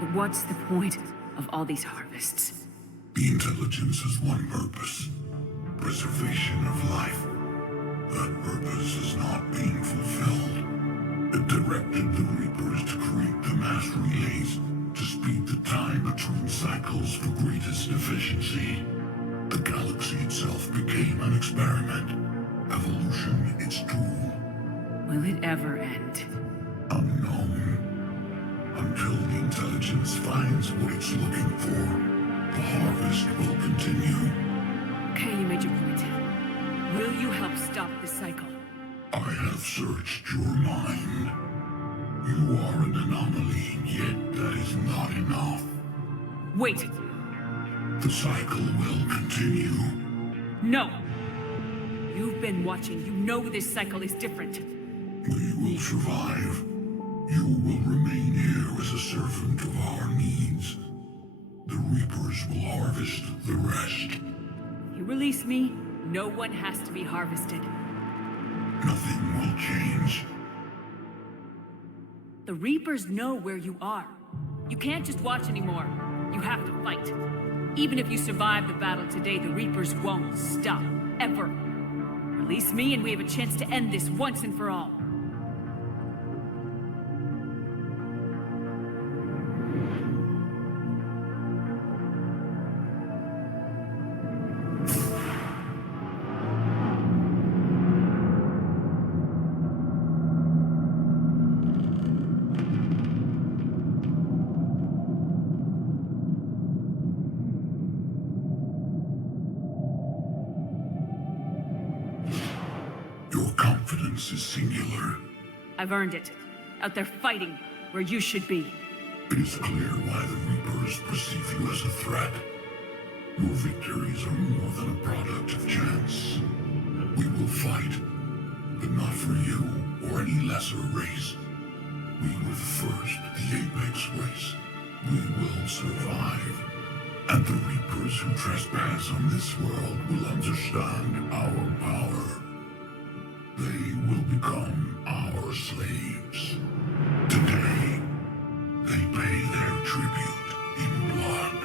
But what's the point of all these harvests? The intelligence has one purpose: preservation of life. That purpose is not being fulfilled. It directed the Reapers to create the mass relays to speed the time between cycles for greatest efficiency. The galaxy itself became an experiment. Evolution its tool. Will it ever end? Unknown. Until the intelligence finds what it's looking for, the harvest will continue. Okay, you made your point. Will you help stop the cycle? I have searched your mind. You are an anomaly, yet that is not enough. Wait! The cycle will continue. No! You've been watching. You know this cycle is different. We will survive. You will remain here as a servant of our needs. The Reapers will harvest the rest. You release me, no one has to be harvested. Nothing will change. The Reapers know where you are. You can't just watch anymore. You have to fight. Even if you survive the battle today, the Reapers won't stop. Ever. Release me and we have a chance to end this once and for all. Is singular. I've earned it. Out there fighting, where you should be. It is clear why the Reapers perceive you as a threat. Your victories are more than a product of chance. We will fight, but not for you or any lesser race. We were the first, the Apex race. We will survive. And the Reapers who trespass on this world will understand our power. They will become our slaves. Today, they pay their tribute in blood.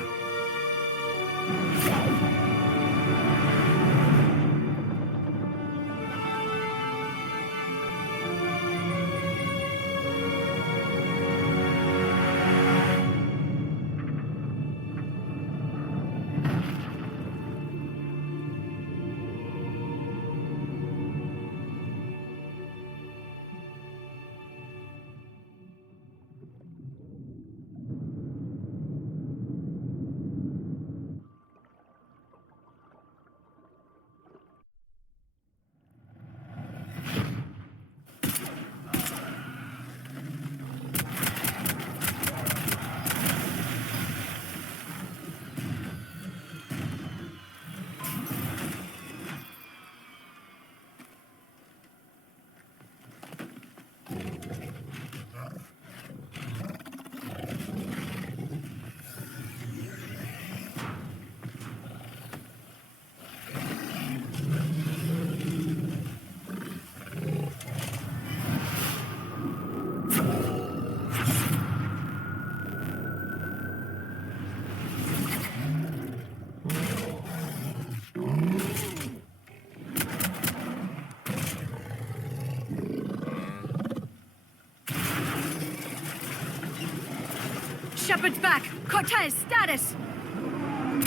Shepard's back! Cortez, status!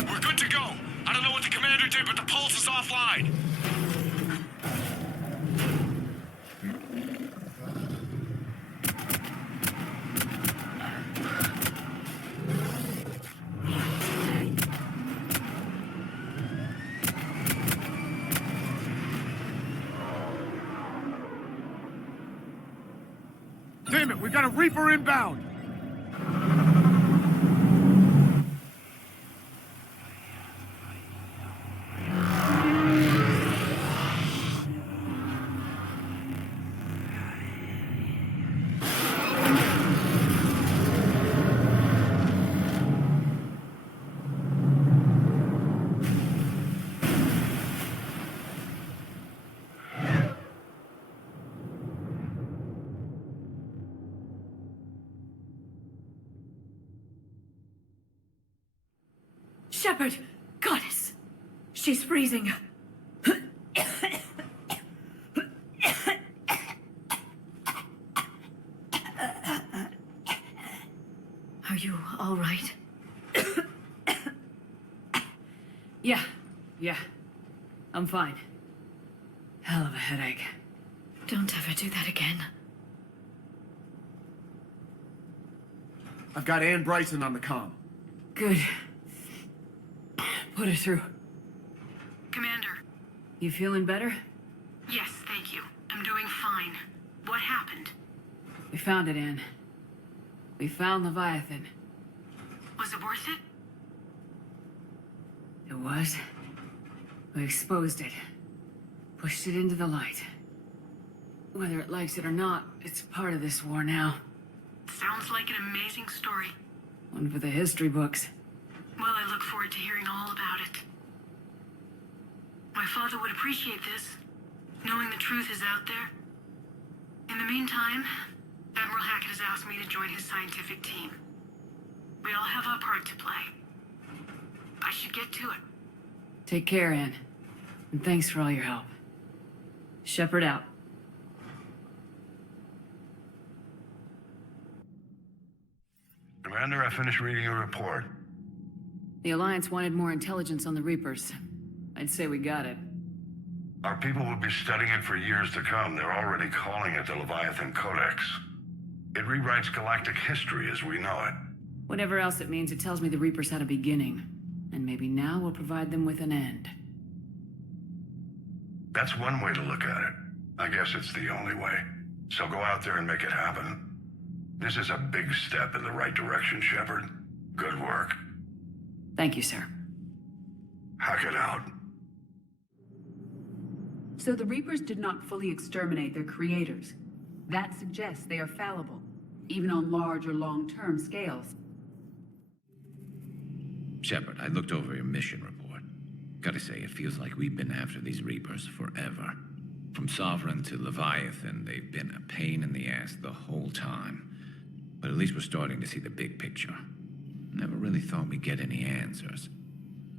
We're good to go. I don't know what the commander did, but the pulse is offline. Damn it, we got a Reaper inbound! Shepard! Goddess! She's freezing. Are you all right? Yeah. I'm fine. Hell of a headache. Don't ever do that again. I've got Ann Bryson on the comm. Good. Put her through. Commander. You feeling better? Yes, thank you. I'm doing fine. What happened? We found it, Ann. We found Leviathan. Was it worth it? It was. We exposed it. Pushed it into the light. Whether it likes it or not, it's part of this war now. Sounds like an amazing story. One for the history books. Well, I look forward to hearing all about it. My father would appreciate this, knowing the truth is out there. In the meantime, Admiral Hackett has asked me to join his scientific team. We all have our part to play. I should get to it. Take care, Ann. And thanks for all your help. Shepard out. Commander, I finished reading your report. The Alliance wanted more intelligence on the Reapers. I'd say we got it. Our people will be studying it for years to come. They're already calling it the Leviathan Codex. It rewrites galactic history as we know it. Whatever else it means, it tells me the Reapers had a beginning. And maybe now we'll provide them with an end. That's one way to look at it. I guess it's the only way. So go out there and make it happen. This is a big step in the right direction, Shepard. Good work. Thank you, sir. Hack it out. So the Reapers did not fully exterminate their creators. That suggests they are fallible, even on large or long-term scales. Shepard, I looked over your mission report. Gotta say, it feels like we've been after these Reapers forever. From Sovereign to Leviathan, they've been a pain in the ass the whole time. But at least we're starting to see the big picture. Never really thought we'd get any answers.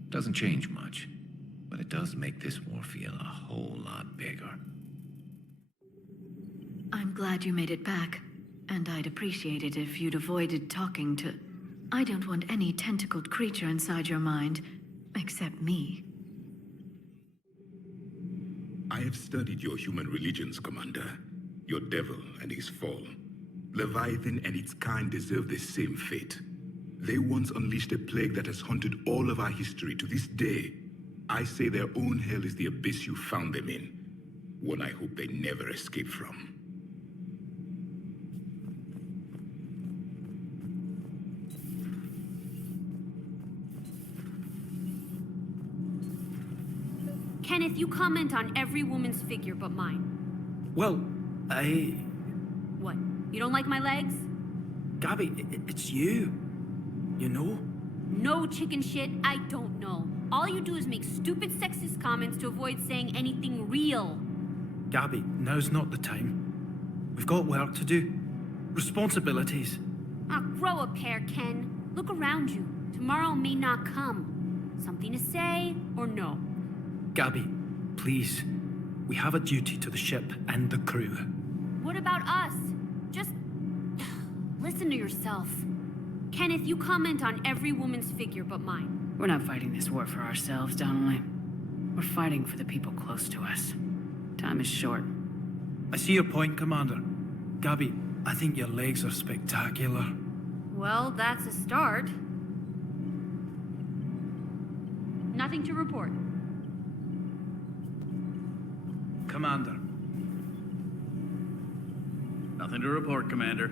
Doesn't change much, but it does make this war feel a whole lot bigger. I'm glad you made it back, and I'd appreciate it if you'd avoided talking to... I don't want any tentacled creature inside your mind, except me. I have studied your human religions, Commander. Your devil and his fall. Leviathan and its kind deserve the same fate. They once unleashed a plague that has haunted all of our history to this day. I say their own hell is the abyss you found them in. One I hope they never escape from. Kenneth, you comment on every woman's figure but mine. Well, What? You don't like my legs? Gabby, it's you. You know? No chicken shit, I don't know. All you do is make stupid sexist comments to avoid saying anything real. Gabby, now's not the time. We've got work to do. Responsibilities. Ah, grow a pair, Ken. Look around you. Tomorrow may not come. Something to say or no? Gabby, please. We have a duty to the ship and the crew. What about us? Just listen to yourself. Kenneth, you comment on every woman's figure but mine. We're not fighting this war for ourselves, Donnelly. We're fighting for the people close to us. Time is short. I see your point, Commander. Gabby, I think your legs are spectacular. Well, that's a start. Nothing to report. Commander. Nothing to report, Commander.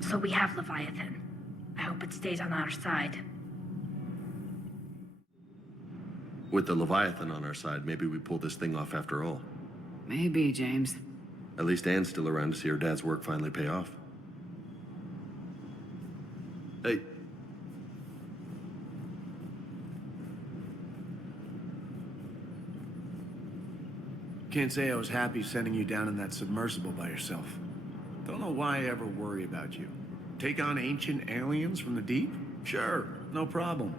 So we have Leviathan. I hope it stays on our side. With the Leviathan on our side, maybe we pull this thing off after all. Maybe, James. At least Anne's still around to see her dad's work finally pay off. Hey. Can't say I was happy sending you down in that submersible by yourself. Don't know why I ever worry about you. Take on ancient aliens from the deep? Sure, no problem.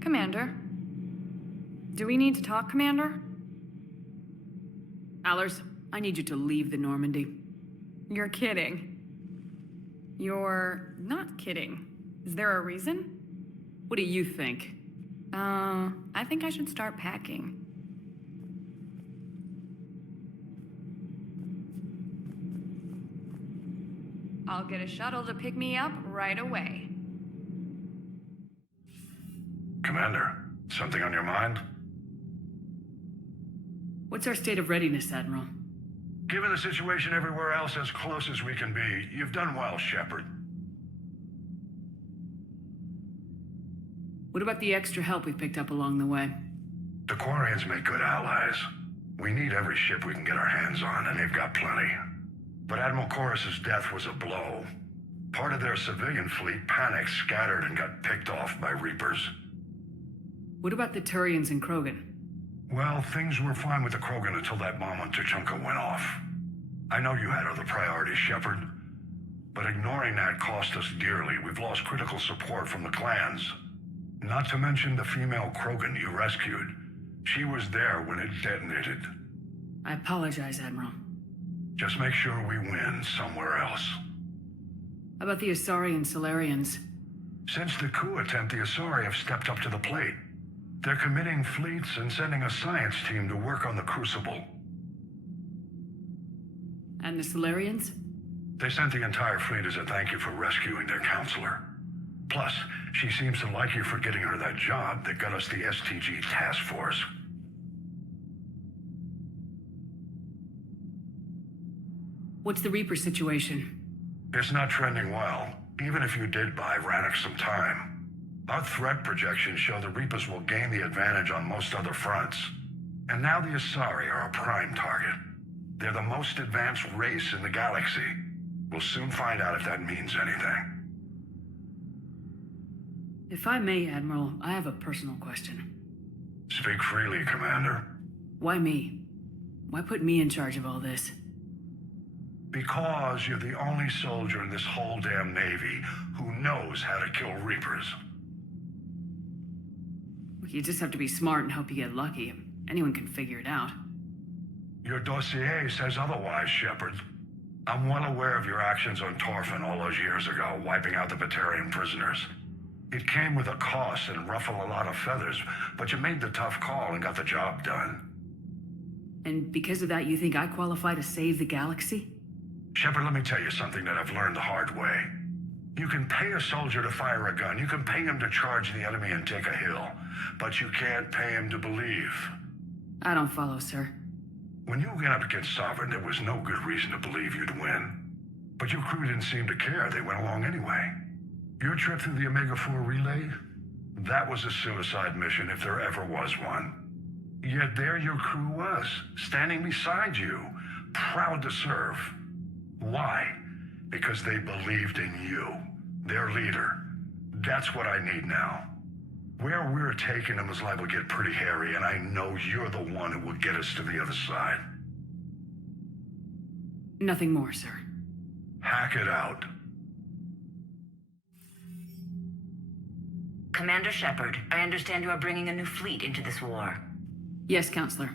Commander? Do we need to talk, Commander? Allers, I need you to leave the Normandy. You're kidding. You're not kidding. Is there a reason? What do you think? I think I should start packing. I'll get a shuttle to pick me up right away. Commander, something on your mind? What's our state of readiness, Admiral? Given the situation everywhere else, as close as we can be, you've done well, Shepard. What about the extra help we picked up along the way? The Quarians make good allies. We need every ship we can get our hands on, and they've got plenty. But Admiral Chorus's death was a blow. Part of their civilian fleet panicked, scattered, and got picked off by Reapers. What about the Turians and Krogan? Well, things were fine with the Krogan until that bomb on Tuchanka went off. I know you had other priorities, Shepard. But ignoring that cost us dearly. We've lost critical support from the clans. Not to mention the female Krogan you rescued. She was there when it detonated. I apologize, Admiral. Just make sure we win somewhere else. How about the Asari and Solarians? Since the coup attempt, the Asari have stepped up to the plate. They're committing fleets and sending a science team to work on the Crucible. And the Solarians? They sent the entire fleet as a thank you for rescuing their counselor. Plus, she seems to like you for getting her that job that got us the STG task force. What's the Reaper situation? It's not trending well, even if you did buy Rannoch some time. Our threat projections show the Reapers will gain the advantage on most other fronts. And now the Asari are a prime target. They're the most advanced race in the galaxy. We'll soon find out if that means anything. If I may, Admiral, I have a personal question. Speak freely, Commander. Why me? Why put me in charge of all this? Because you're the only soldier in this whole damn Navy who knows how to kill Reapers. You just have to be smart and hope you get lucky. Anyone can figure it out. Your dossier says otherwise, Shepard. I'm well aware of your actions on Torfin all those years ago, wiping out the Batarian prisoners. It came with a cost and ruffled a lot of feathers, but you made the tough call and got the job done. And because of that, you think I qualify to save the galaxy? Shepard, let me tell you something that I've learned the hard way. You can pay a soldier to fire a gun, you can pay him to charge the enemy and take a hill, but you can't pay him to believe. I don't follow, sir. When you went up against Sovereign, there was no good reason to believe you'd win. But your crew didn't seem to care, they went along anyway. Your trip through the Omega-4 relay? That was a suicide mission if there ever was one. Yet there your crew was, standing beside you, proud to serve. Why? Because they believed in you, their leader. That's what I need now. Where we're taking them is liable to get pretty hairy, and I know you're the one who will get us to the other side. Nothing more, sir. Hack it out. Commander Shepard, I understand you are bringing a new fleet into this war. Yes, Counselor.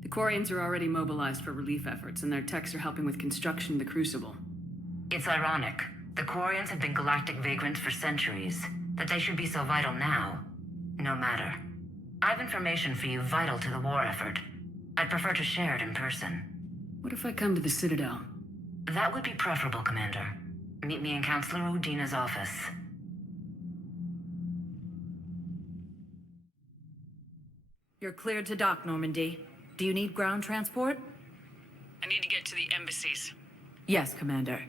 The Quarians are already mobilized for relief efforts, and their techs are helping with construction of the Crucible. It's ironic. The Quarians have been galactic vagrants for centuries. That they should be so vital now, no matter. I have information for you vital to the war effort. I'd prefer to share it in person. What if I come to the Citadel? That would be preferable, Commander. Meet me in Counselor Udina's office. You're cleared to dock, Normandy. Do you need ground transport? I need to get to the embassies. Yes, Commander.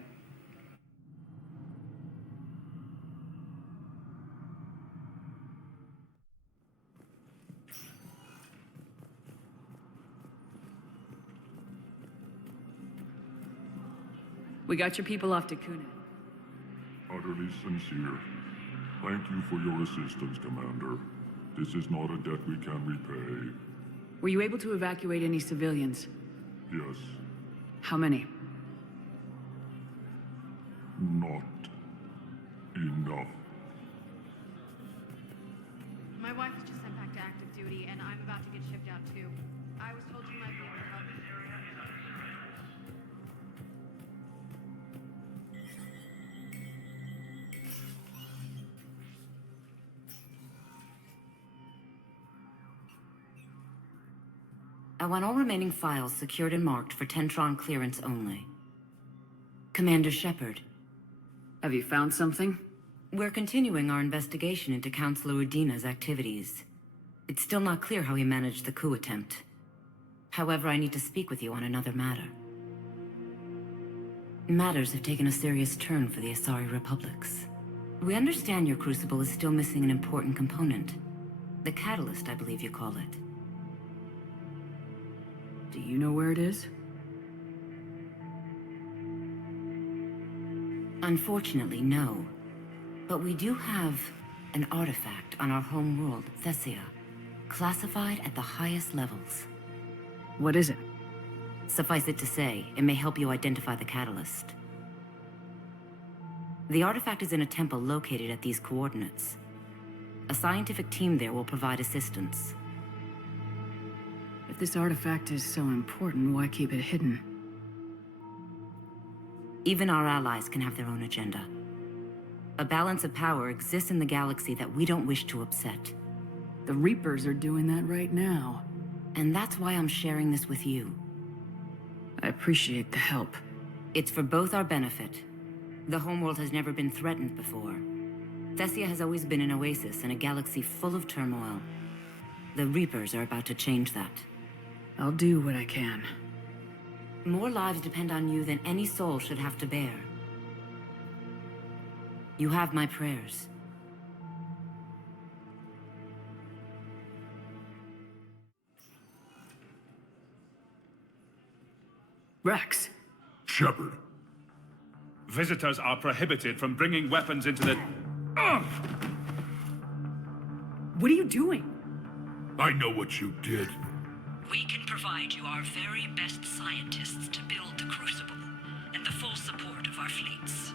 We got your people off to Kuna. Utterly sincere. Thank you for your assistance, Commander. This is not a debt we can repay. Were you able to evacuate any civilians? Yes. How many? Not enough. My wife was just sent back to active duty, and I'm about to get shipped out too. I was told you might be able to help. I want all remaining files secured and marked for Tentron clearance only. Commander Shepard. Have you found something? We're continuing our investigation into Counselor Udina's activities. It's still not clear how he managed the coup attempt. However, I need to speak with you on another matter. Matters have taken a serious turn for the Asari Republics. We understand your crucible is still missing an important component. The catalyst, I believe you call it. Do you know where it is? Unfortunately, no. But we do have an artifact on our home world, Thessia, classified at the highest levels. What is it? Suffice it to say, it may help you identify the catalyst. The artifact is in a temple located at these coordinates. A scientific team there will provide assistance. If this artifact is so important, why keep it hidden? Even our allies can have their own agenda. A balance of power exists in the galaxy that we don't wish to upset. The Reapers are doing that right now. And that's why I'm sharing this with you. I appreciate the help. It's for both our benefit. The homeworld has never been threatened before. Thessia has always been an oasis in a galaxy full of turmoil. The Reapers are about to change that. I'll do what I can. More lives depend on you than any soul should have to bear. You have my prayers. Rex. Shepard. Visitors are prohibited from bringing weapons into the... What are you doing? I know what you did. We can provide you our very best scientists to build the Crucible, and the full support of our fleets.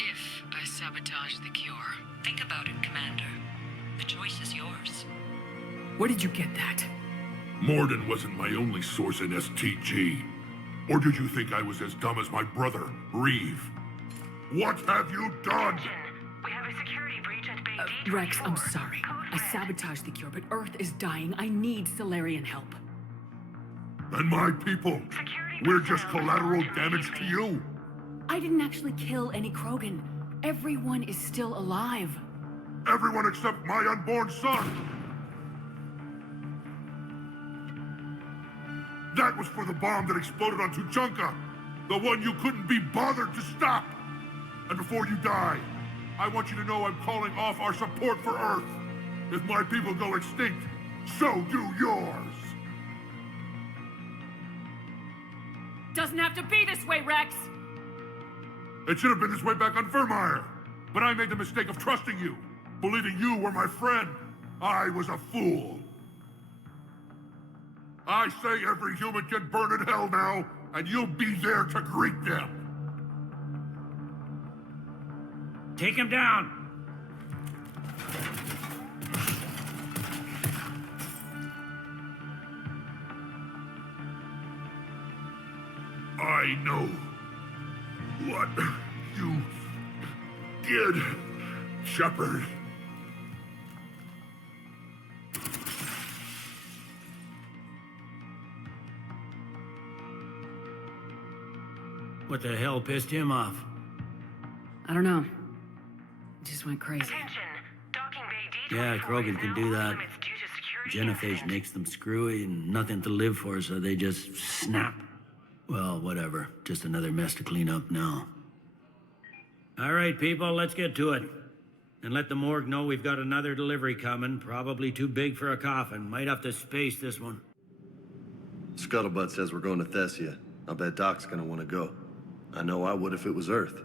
If I sabotage the cure. Think about it, Commander. The choice is yours. Where did you get that? Morden wasn't my only source in STG. Or did you think I was as dumb as my brother, Reeve? What have you done? We have a security breach at Bay Rex, I'm sorry. I sabotaged the cure, but Earth is dying. I need Solarian help. And my people, we're just collateral damage to you. I didn't actually kill any Krogan. Everyone is still alive. Everyone except my unborn son. That was for the bomb that exploded on Tuchanka. The one you couldn't be bothered to stop. And before you die, I want you to know I'm calling off our support for Earth. If my people go extinct, so do yours. Doesn't have to be this way, Rex! It should have been this way back on Vermeer. But I made the mistake of trusting you, believing you were my friend. I was a fool. I say every human can burn in hell now, and you'll be there to greet them. Take him down! I know what you did, Shepard. What the hell pissed him off? I don't know. It just went crazy. Yeah, Krogan can do that. Genophage makes them screwy and nothing to live for, so they just snap. Well, whatever. Just another mess to clean up now. All right, people, let's get to it. And let the morgue know we've got another delivery coming. Probably too big for a coffin. Might have to space this one. Scuttlebutt says we're going to Thessia. I'll bet Doc's gonna want to go. I know I would if it was Earth.